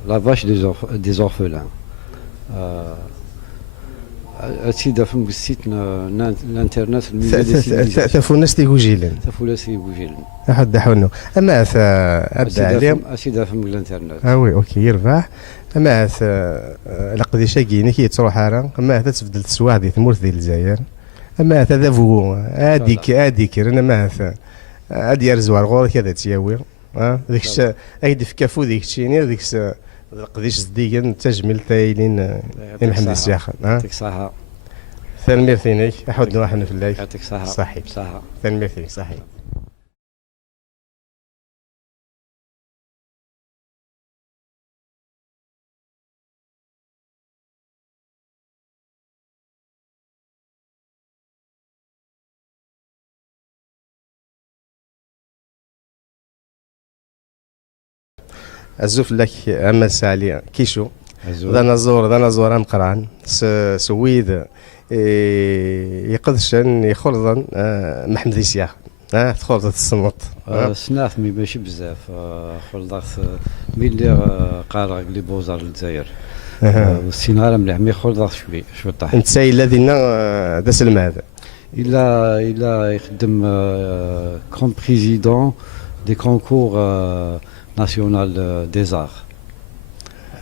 la vache des orphelins. أتيدا فهم بالسيت الانترنت الميزة دي سيفيليزاسيون تفونس تيجوجيلن أحد حونو أما أبدا عليهم أتيدا فهم الانترنت وي أوكي يربح أما لقديشا كيني كي تروح هارا أما تفضل تسواه دي ثمورث ديال الجزائر أما ذافو هاديك أنا ما هادي يرزوار غور كذا تياوي ديك الشيء أيدي في كافو ديك الشيني ديك قديش صديقا تجمل تايلين محمد السياخن يعطيك الصحة. ثاني فينيك أحد واحد في الليل يعطيك الصحة. صحيح ثاني فينيك صحيح. الزوف لك أما سالي كيشو ذا نزور مقران سويد يقدشن يخلطن محمد السياخ تخلطت الصمت سناف مي ماشي بزاف خلطت ملي قارع لي بوزار الجزائر والسينارا مليح مي خلطت شوي طاح انت الذي داس الماذا il يخدم كوم بريزيدون دي كونكور ناسيونال دي زار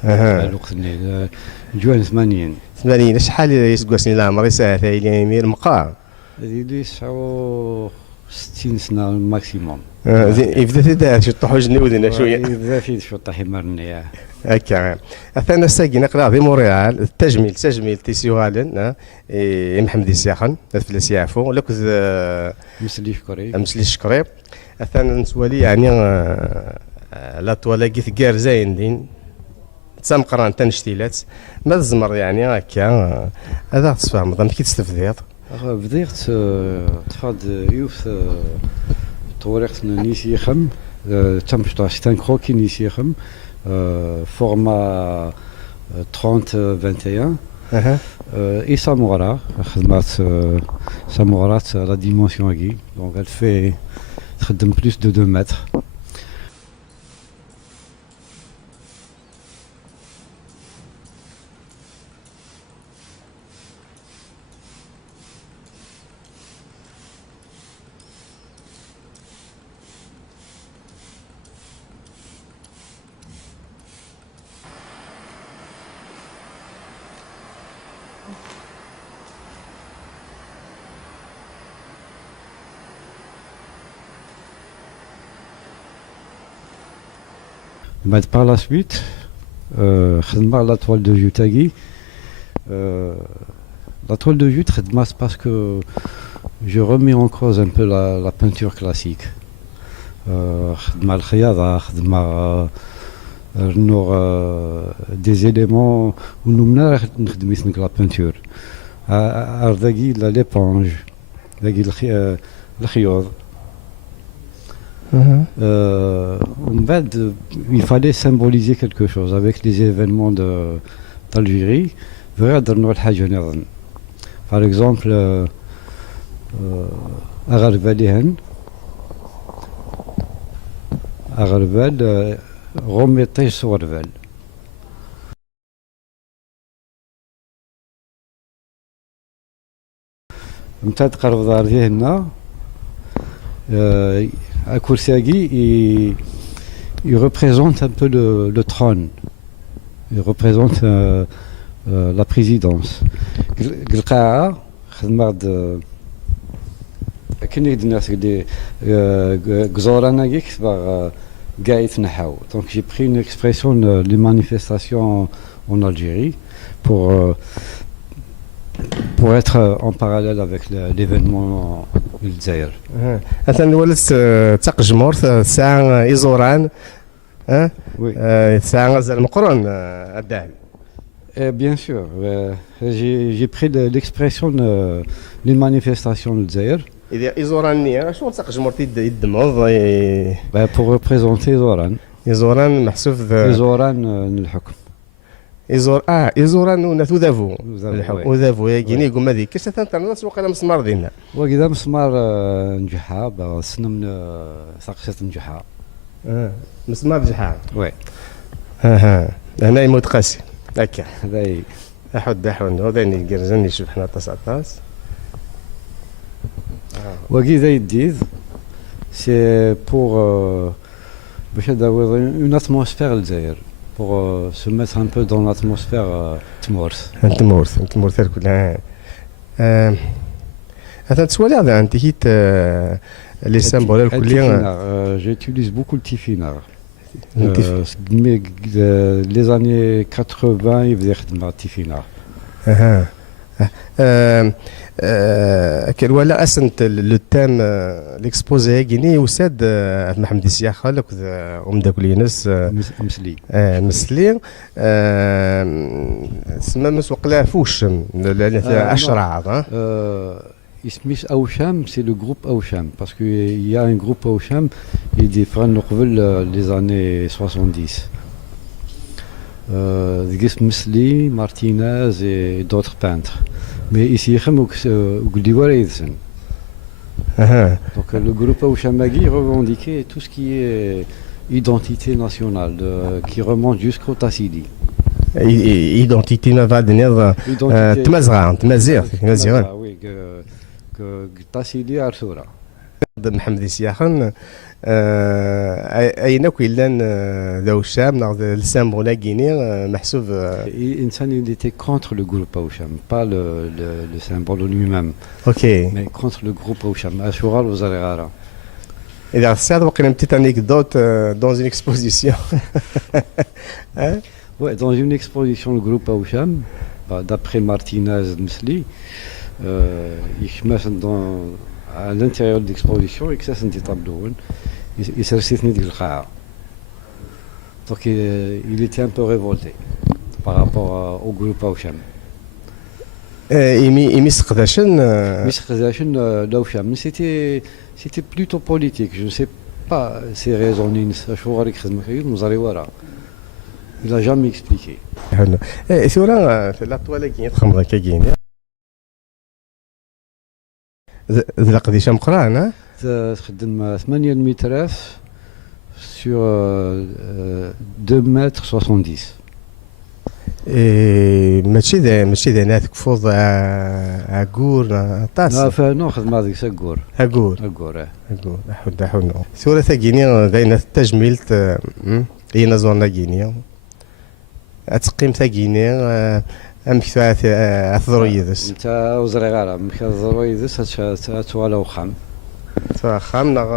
الوقت اللي جوان 80 80 شحال يسقسني العمر ساعه ثايلين يمير مقار هذه اللي 69 سنه ماكسيموم. يبدا تدار شي طحو جنودنا شويه يبدا في شو طاحي مرني هكا. اثنا ساكي نقرا في مونريال التجميل تيسيوالن محمد الساخن فلاس يعفو لك مسلي شكري مسلي شكري. اثنا نسوالي يعني لا طوالاكي كار زاين دين تسمقران تنشتيلات ما الزمر يعني هكا هذا تفهم ضم كي تستفديض بديت تفاد يوف طوريخت نيسي خم تم شتان كروكي نيسي خم فورما 30 21 et Samora Samora la dimension aiguë donc elle fait plus de 2 mètres. Par la suite, la toile de Jutagi. La toile de jute, parce que je remets en cause un peu la peinture classique. Des éléments où nous menons la peinture. L'éponge, le khiyod. Il fallait symboliser quelque chose avec les événements d'Algérie. Par exemple, Agarbel, remettez sur Agarbel. Akoursiagi, il représente un peu le trône, il représente la présidence. Donc j'ai pris une expression des manifestations en Algérie pour être en parallèle avec l'événement الجزائر. مثلا ولات تقجمور ساعه ايزوران ساعه غزال مقرون الذهبي. Bien sûr, j'ai pris l'expression d'une manifestation الجزائر. إذا إيزورانية شنو تقجمور يدمض pour représenter إيزوران. إيزوران محسوب إيزوران الحكم. إيزوران ناثو ذافو وذافو يجيني يقوم هذيك كاش تنتظر سوق مسمار ديالنا وكذا مسمار نجحا سنة من ثقشة نجحا مسمار نجحا وي هنا يموت قاسي هكا هذاي أحد هذاني القرزان يشبحنا طاس وكذا يديز سي بور باش هذا اون اتموسفير الجزائر pour se mettre un peu dans l'atmosphère تمورث كلها. هذا تسوالي هذا انت هيت لي سامبول الكليه. J'utilise beaucoup le tifinagh. Les années 80 يبدا يخدم على التيفينار. كان ولا اسنت لو تام ليكسبوزي كيني وساد محمد السياخه لك ام داك الينس مسلي مسلي سما مسوق لا فوش 10 اسميش اوشام سي لو جروب اوشام باسكو يا ان جروب اوشام يدي فران قبل لي زاني 70 Mesli, Martinez et d'autres peintres. Mais ici, donc le groupe Ouchamagui revendiquait tout ce qui est identité nationale, qui remonte jusqu'au Tassili. Identité nationale, Tmazra, oui, que Tassili Arsoura. محمد سياخن اين كيلان ذو الشام ناخذ لسان بولاكيني محسوب Insan, il était contre le groupe Aoucham, pas le symbole lui-même, اوكي. mais contre le groupe Aoucham, Ashura ou Zarigara. اذا ساعد وقيلا une petite anecdote dans une exposition. Ouais, dans une exposition, le groupe Aoucham, d'après Martinez Msli, à l'intérieur de l'exposition, et que ça c'est des tableaux, il s'est resté de l'Kha'a. Donc il était un peu révolté par rapport au groupe Aoucham. ايمي سقداشن Mais l'Aoucham, mais c'était plutôt politique, je ne sais pas ses raisons, il n'a jamais expliqué. ثورة في لاطوالا كاين تخمض كاين ذا قديش مقران تخدم 8 متراف sur 2 mètres 70. ماشي ذا ناث كفوض عقور طاس فنو خدم هذيك سكور عقور حود ثورة كاين ذاين التجميل اين زون كاين اتقيم ثاكيني امكثا ثرويدس انت وزريغالا مكا ثرويدس توالا وخام خام نغ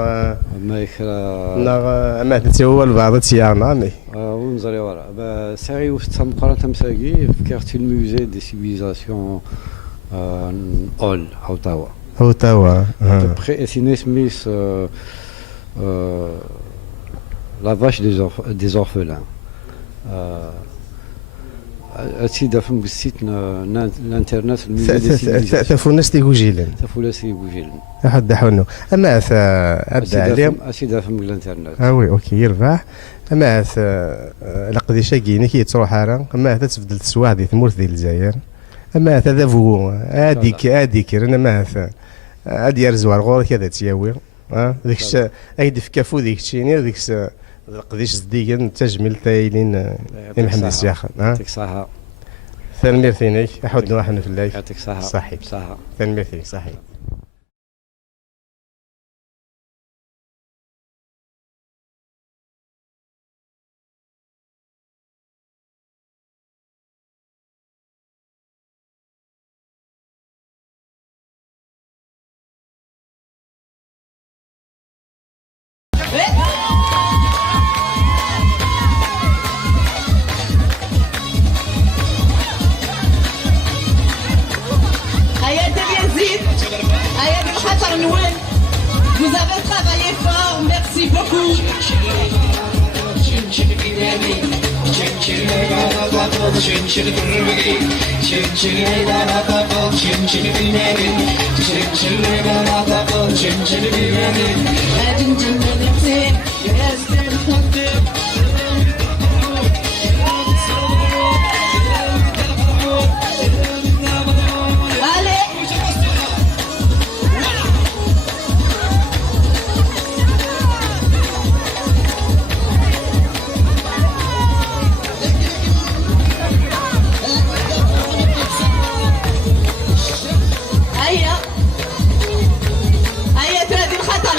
ما يكرا نغ ما تسوى البعض تيانا مي ونزري ورا ساري وسط مقارنة تمساقي في كارتي الموزي دي سيفيزاسيون اول هوتاوا بري اسيني سميث لا vache des orphelins. أتيدا فم بالسيت الانترنت تفونس تيجوجيلن حد حنو اما ابدا عليهم أتيدا فم الانترنت وي اوكي يربح اما لقديش كاين كي تروح راه اما تبدل تسواع دي ثمورث ديال الجزائر اما هذا فو هذيك انا ما هاد يرزوار غور كذا تياوي ديك الشيء ايد في كافو ديك الشيء ديك قديش زديان تجميل تايلين محمد السياخ يعطيك الصحة ثاني ثاني احد واحد في الليل يعطيك الصحة صحيح ثاني ثاني صحيح Vous avez travaillé fort, merci beaucoup.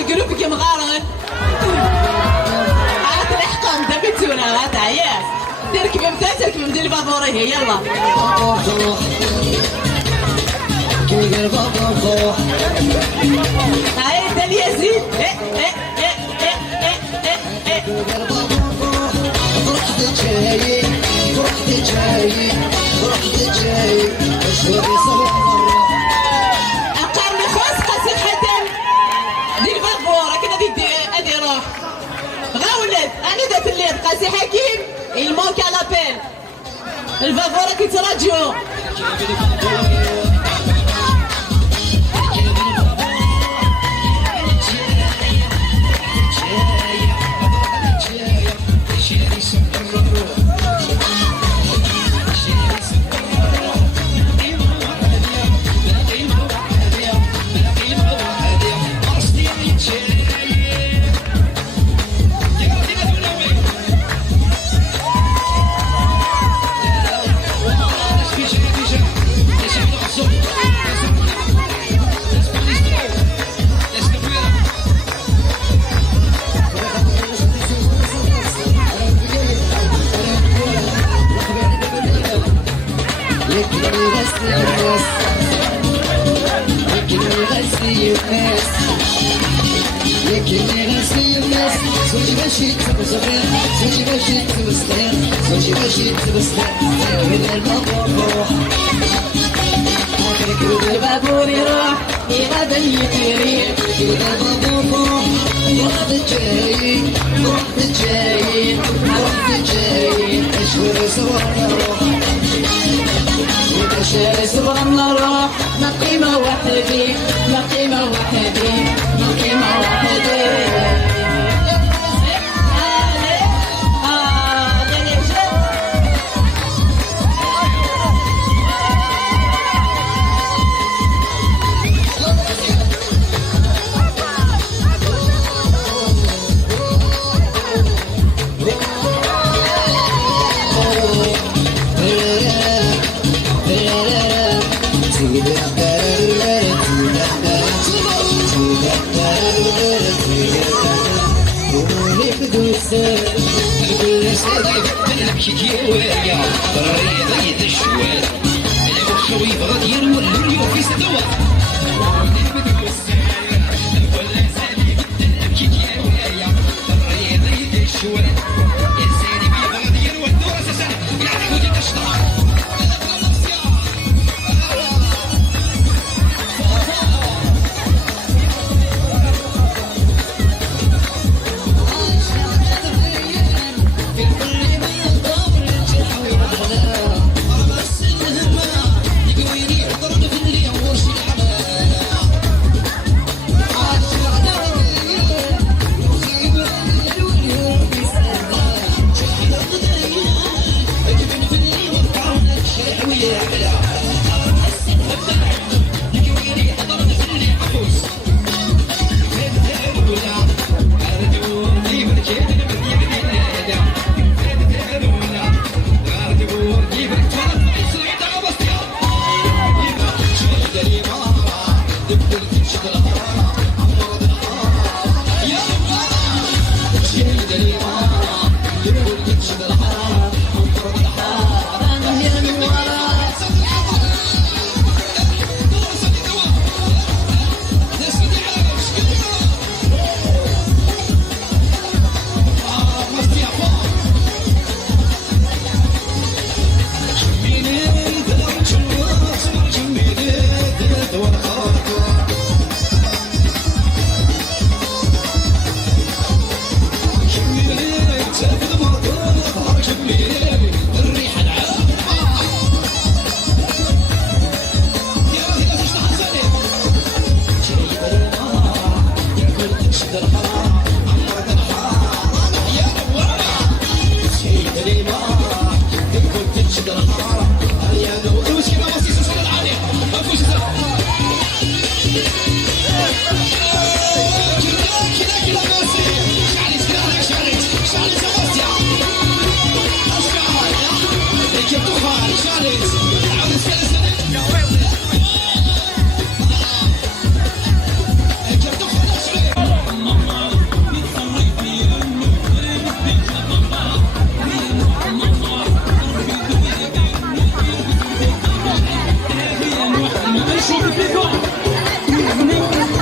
الجروب مغارن عاد نحكم دبيتونا هذا عياس تركب مدير الفافوري هي يلا هاي اليزيد أقرني خوص قصير حتم دي الفافورة كنا دي روح غولد أنا دات الليل قاسي حكيم المونك على لابيل الفافورة كي تراجعو الناس لكني غاسي الناس لكني غاسي الناس زوجي ماشي تبصغير زوجي ماشي تبصغير زوجي ماشي تبصغير تركب البابور تركب البابور يروح يغادن يطيري تركب البابور روح تجري روح تجري روح تجري اشوف صور إذا شاري صبر نروح ما قيمة وحدي ما قيمة وحدي ما قيمة وحدي نقول سادي نمشي كيوايا الرياضي الشوال انا بخوي بغا يرول الريو في سدوات نبدو السارح ولا سادي نمشي كيوايا الرياضي الشوال يا سادي بغا يرول الدور اساسا يعني كنت تشطح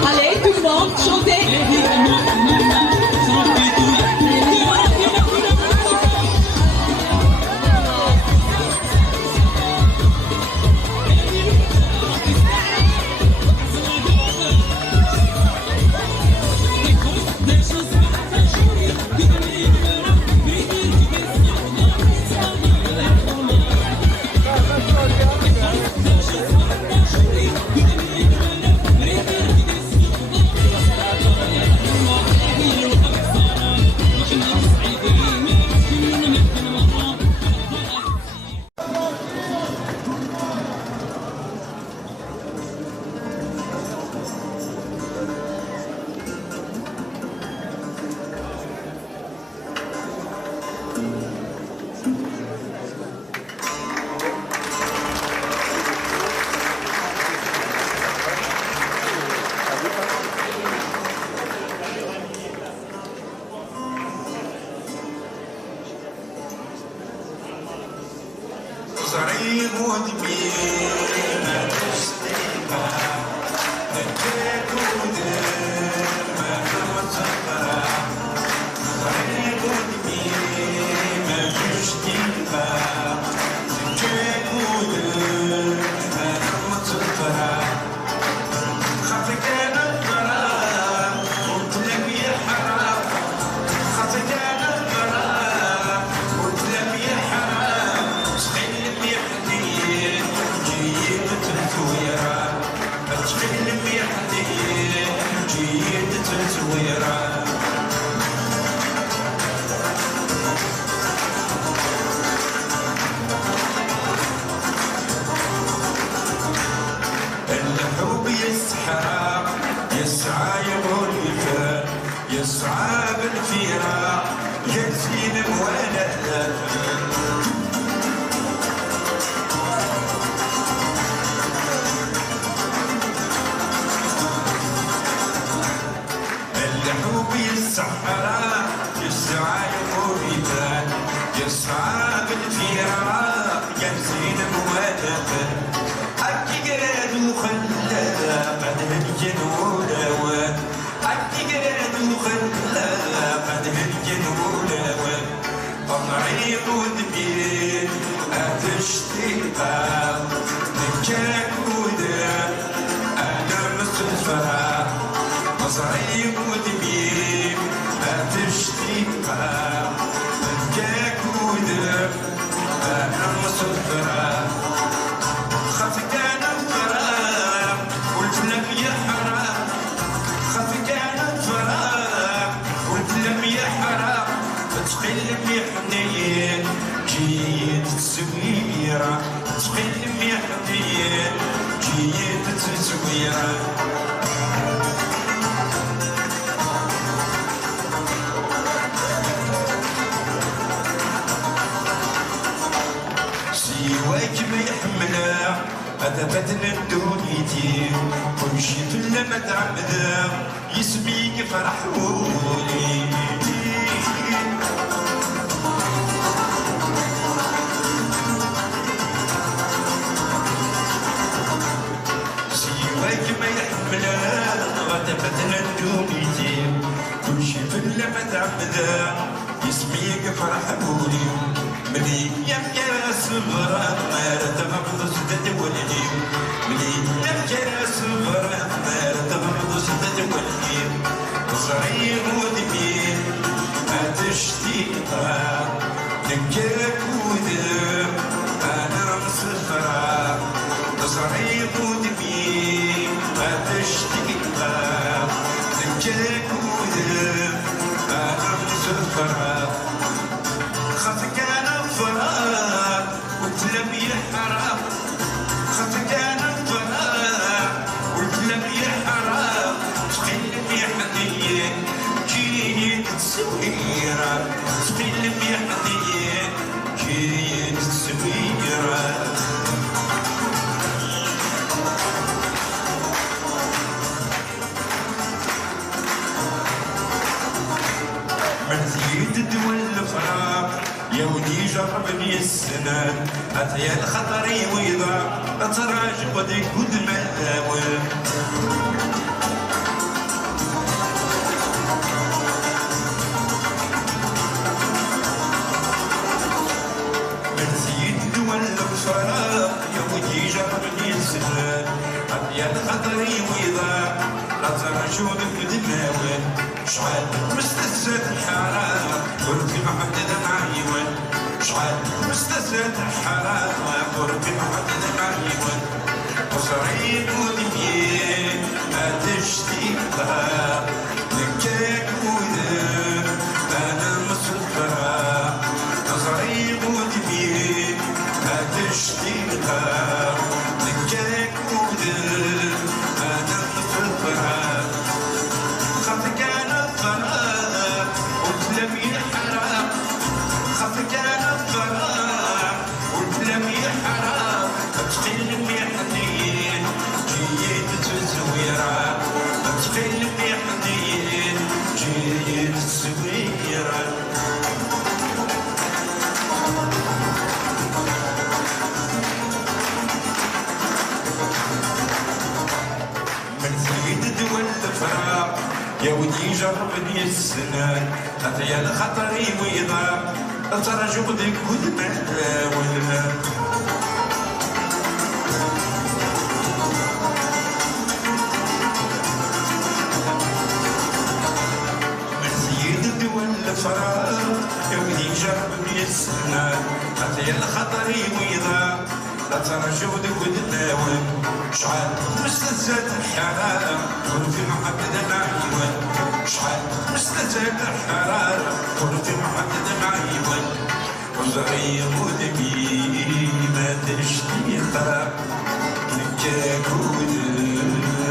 Allez, tout le monde, chantez. ويسحر يسعى يقول يفرق يسعى بالفراق يزين موالد اللحوم يسحر يسعى يقول يفرق يسعى بالفراق يزين موالد التقراد وخلى قد هجن ولوان التقراد وخلى قد هجن ولوان طريق ودبير أتشتيقا نكاك ودام أنا مصطفى طريق ودبير أتشتيقا نكاك ودام أنا مصطفى خفك انا الفراق قلت لك يا حرام خفك انا الفراق قلت لك يا حرام تقلب يا حنين جيت تسويرة تقلب يا حنين جيت تسويرة سواك ما يحملها هذا فتن الدنيتي كل شي في اللمة تعبدا يسميك فرحولي سواك ما يحملها هذا فتن الدنيتي كل شي في اللمة تعبدا يسميك فرحولي ملي يبكي صغرى ما تغمض سدد ولدي ملي يبكي صغرى ما تغمض سدد ولدي صغير ودمير ما تشتيقها نكاك ودم انا مصغرى صغير ودمير ما تشتيقها نكاك ودم انا مصغرى خفك انا الفراق قلت لك يا حرام خفك انا الفراق قلت لك يا حرام تقلب يا حنين جيت تسويرة تقلب يا حنين جيت تسويرة من زيد الدول الفراق يا ودي جربني السنان أتيا الخطر ويضاع أتراجع وديك ود ماول من زيد دول الفراق يا ودي جربني السنان أتيا الخطر ويضاع أتراجع وديك ود ماول شعال مستسد الحرام قلت محمد معيون شعال مستسد الحرام قلت محمد معيون وصريد ودمين ما تشتيقها نكاك ودم انا مصطفى وصريد ودمين ما تشتيقها نكاك ودم انا مصطفى خفك انا الفراق قلت لم يحرام خفك انا الفراق قلت لم يحرام تقلب يا حنين جيت تزويرة تقلب يا حنين جيت تزويرة من زيد دول الفراق يا ودي جربني السنان أتيا الخطر ويضاع أترى جهدك ود ماول من زيد الدول الفراق يا ودي جربني السنان أتيا الخطر ويضاع أترى جهدك ود ماول شعال مستزاد الحرام كن في محمد معيون شعال مستزاد الحرام كن في محمد معيون وزغير ودمي ما تشتيقها نكاك ودم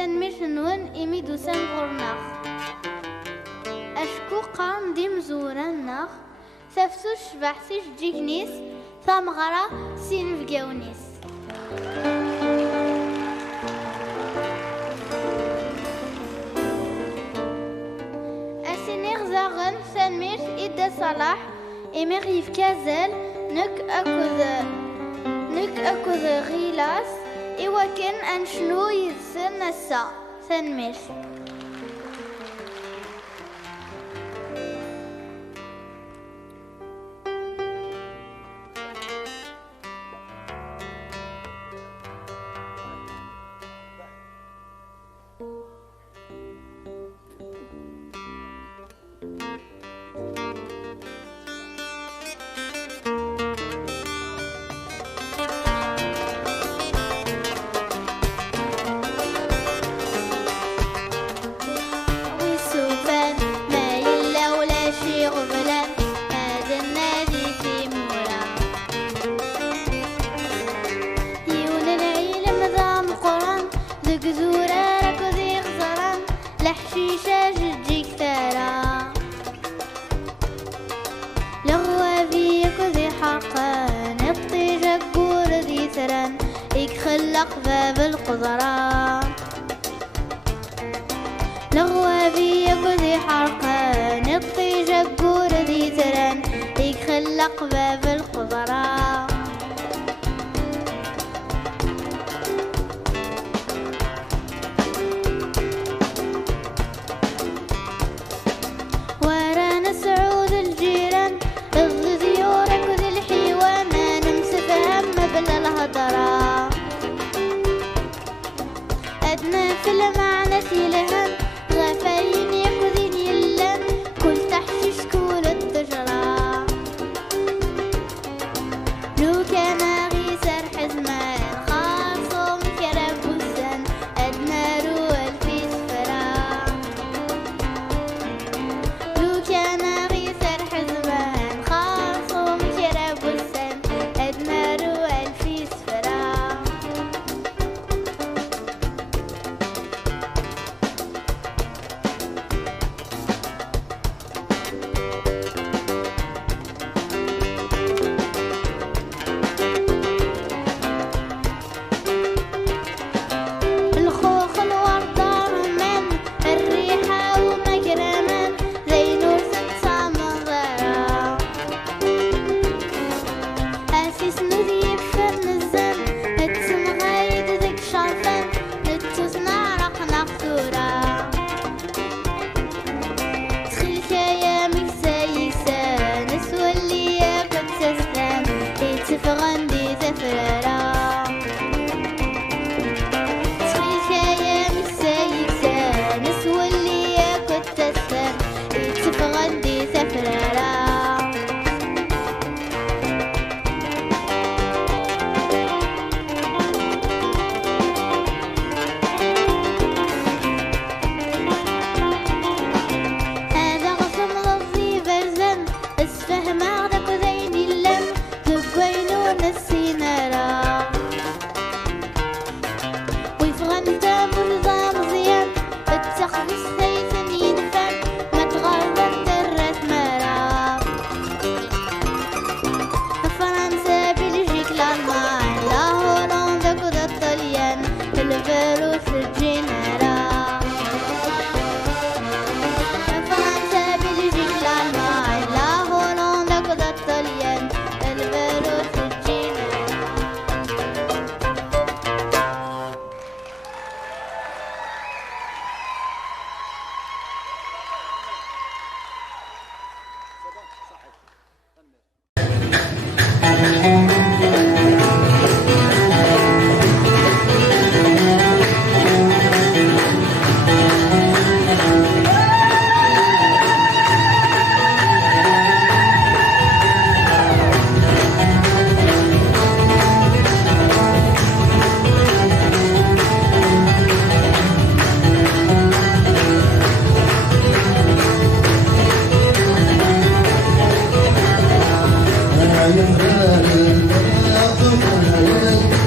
تنمير نون إميدو سان غورناخ أشكو قام دي مزورنا ثفتو شبح سيش جيكنيس ثامغرا سين فقاونيس أسينيغ زاغن تنمير إدا صلاح إميغ يفكازل نك أكوذ غيلاس إوا كان أنشنو يدسن السا تنمير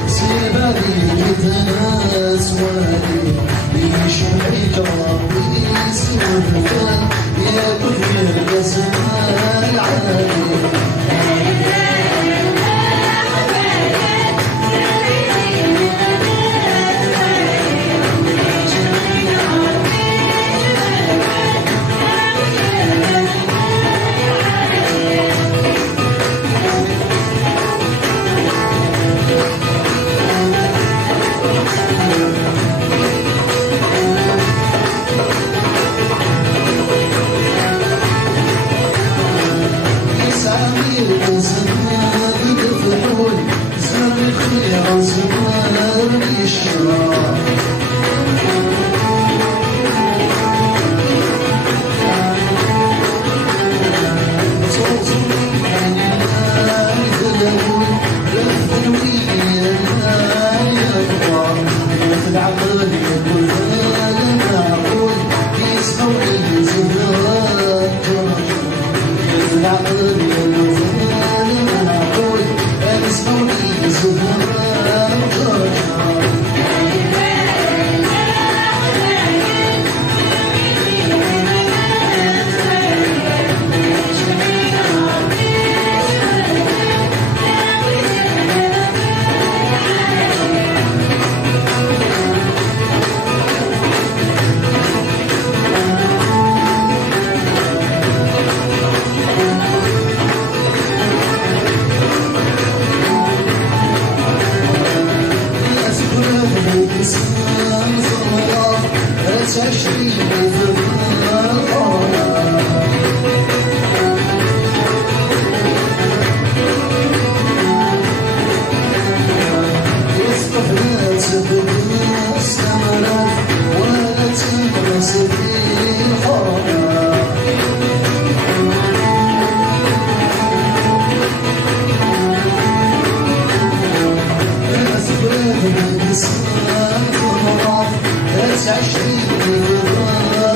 سير بالي كتناس والي يشبحك ربي سودفان يا كثير الجزال عالي عمير الزمان بالفحول زرني الخير زمرني الشرار صوصو عيني الفلول رفد ويلي يا بطار يا في العقل يا كل معقول يسموني زفران جرجر العقل يوزن العقول اسموني زفران جرجر الإنسان ثمرة تشفي في الحرام يسقف لا تبقى استمرت ولا تنغص في الحرام الإنسان ثمرة تعيش في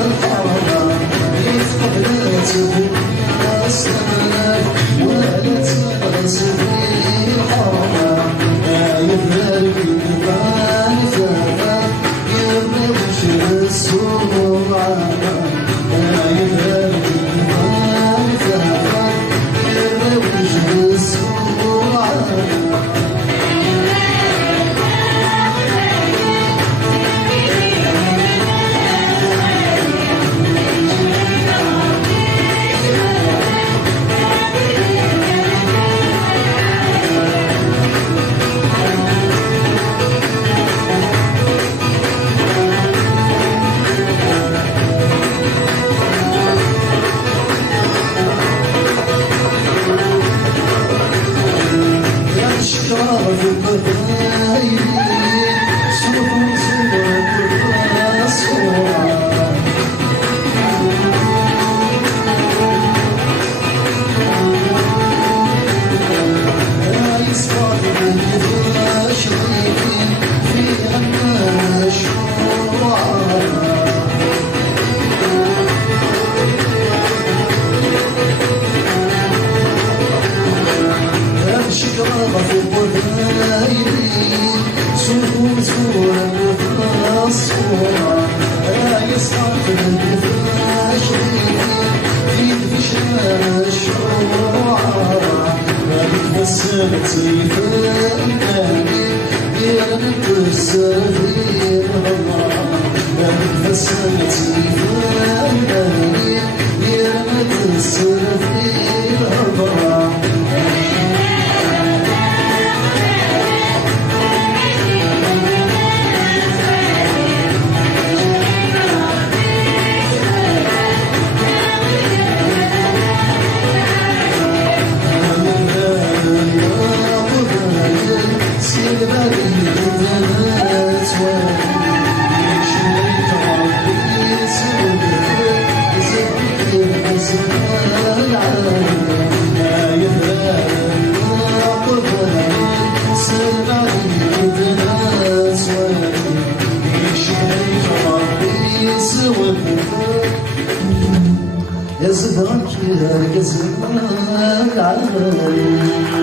الحرام يثقف لا تبقى استمرت ولا تنغص في الحرام يبرك الدفان فافات يربش بالسرعة يبرك الدفان فافات يربش بالسرعة شكرا في القبائل سوف وصورك الصورة يصفات من فاش ضيفين في غنى مشروعة شكرا في القبائل سوث ومسورا الصورة يصطاد الفاش غيفين في شنان الشروعة بك فسنتي فنانين يرن تسر في الغرام بك فسنتي فنانين يرن تسر في الغرام سير بريد ذات يشملك ربي سودفك زبرك الزمان العالية ما يبرى قبايل سير بريد ذات يشملك ربي سودفك يا زبرك الزمان العالية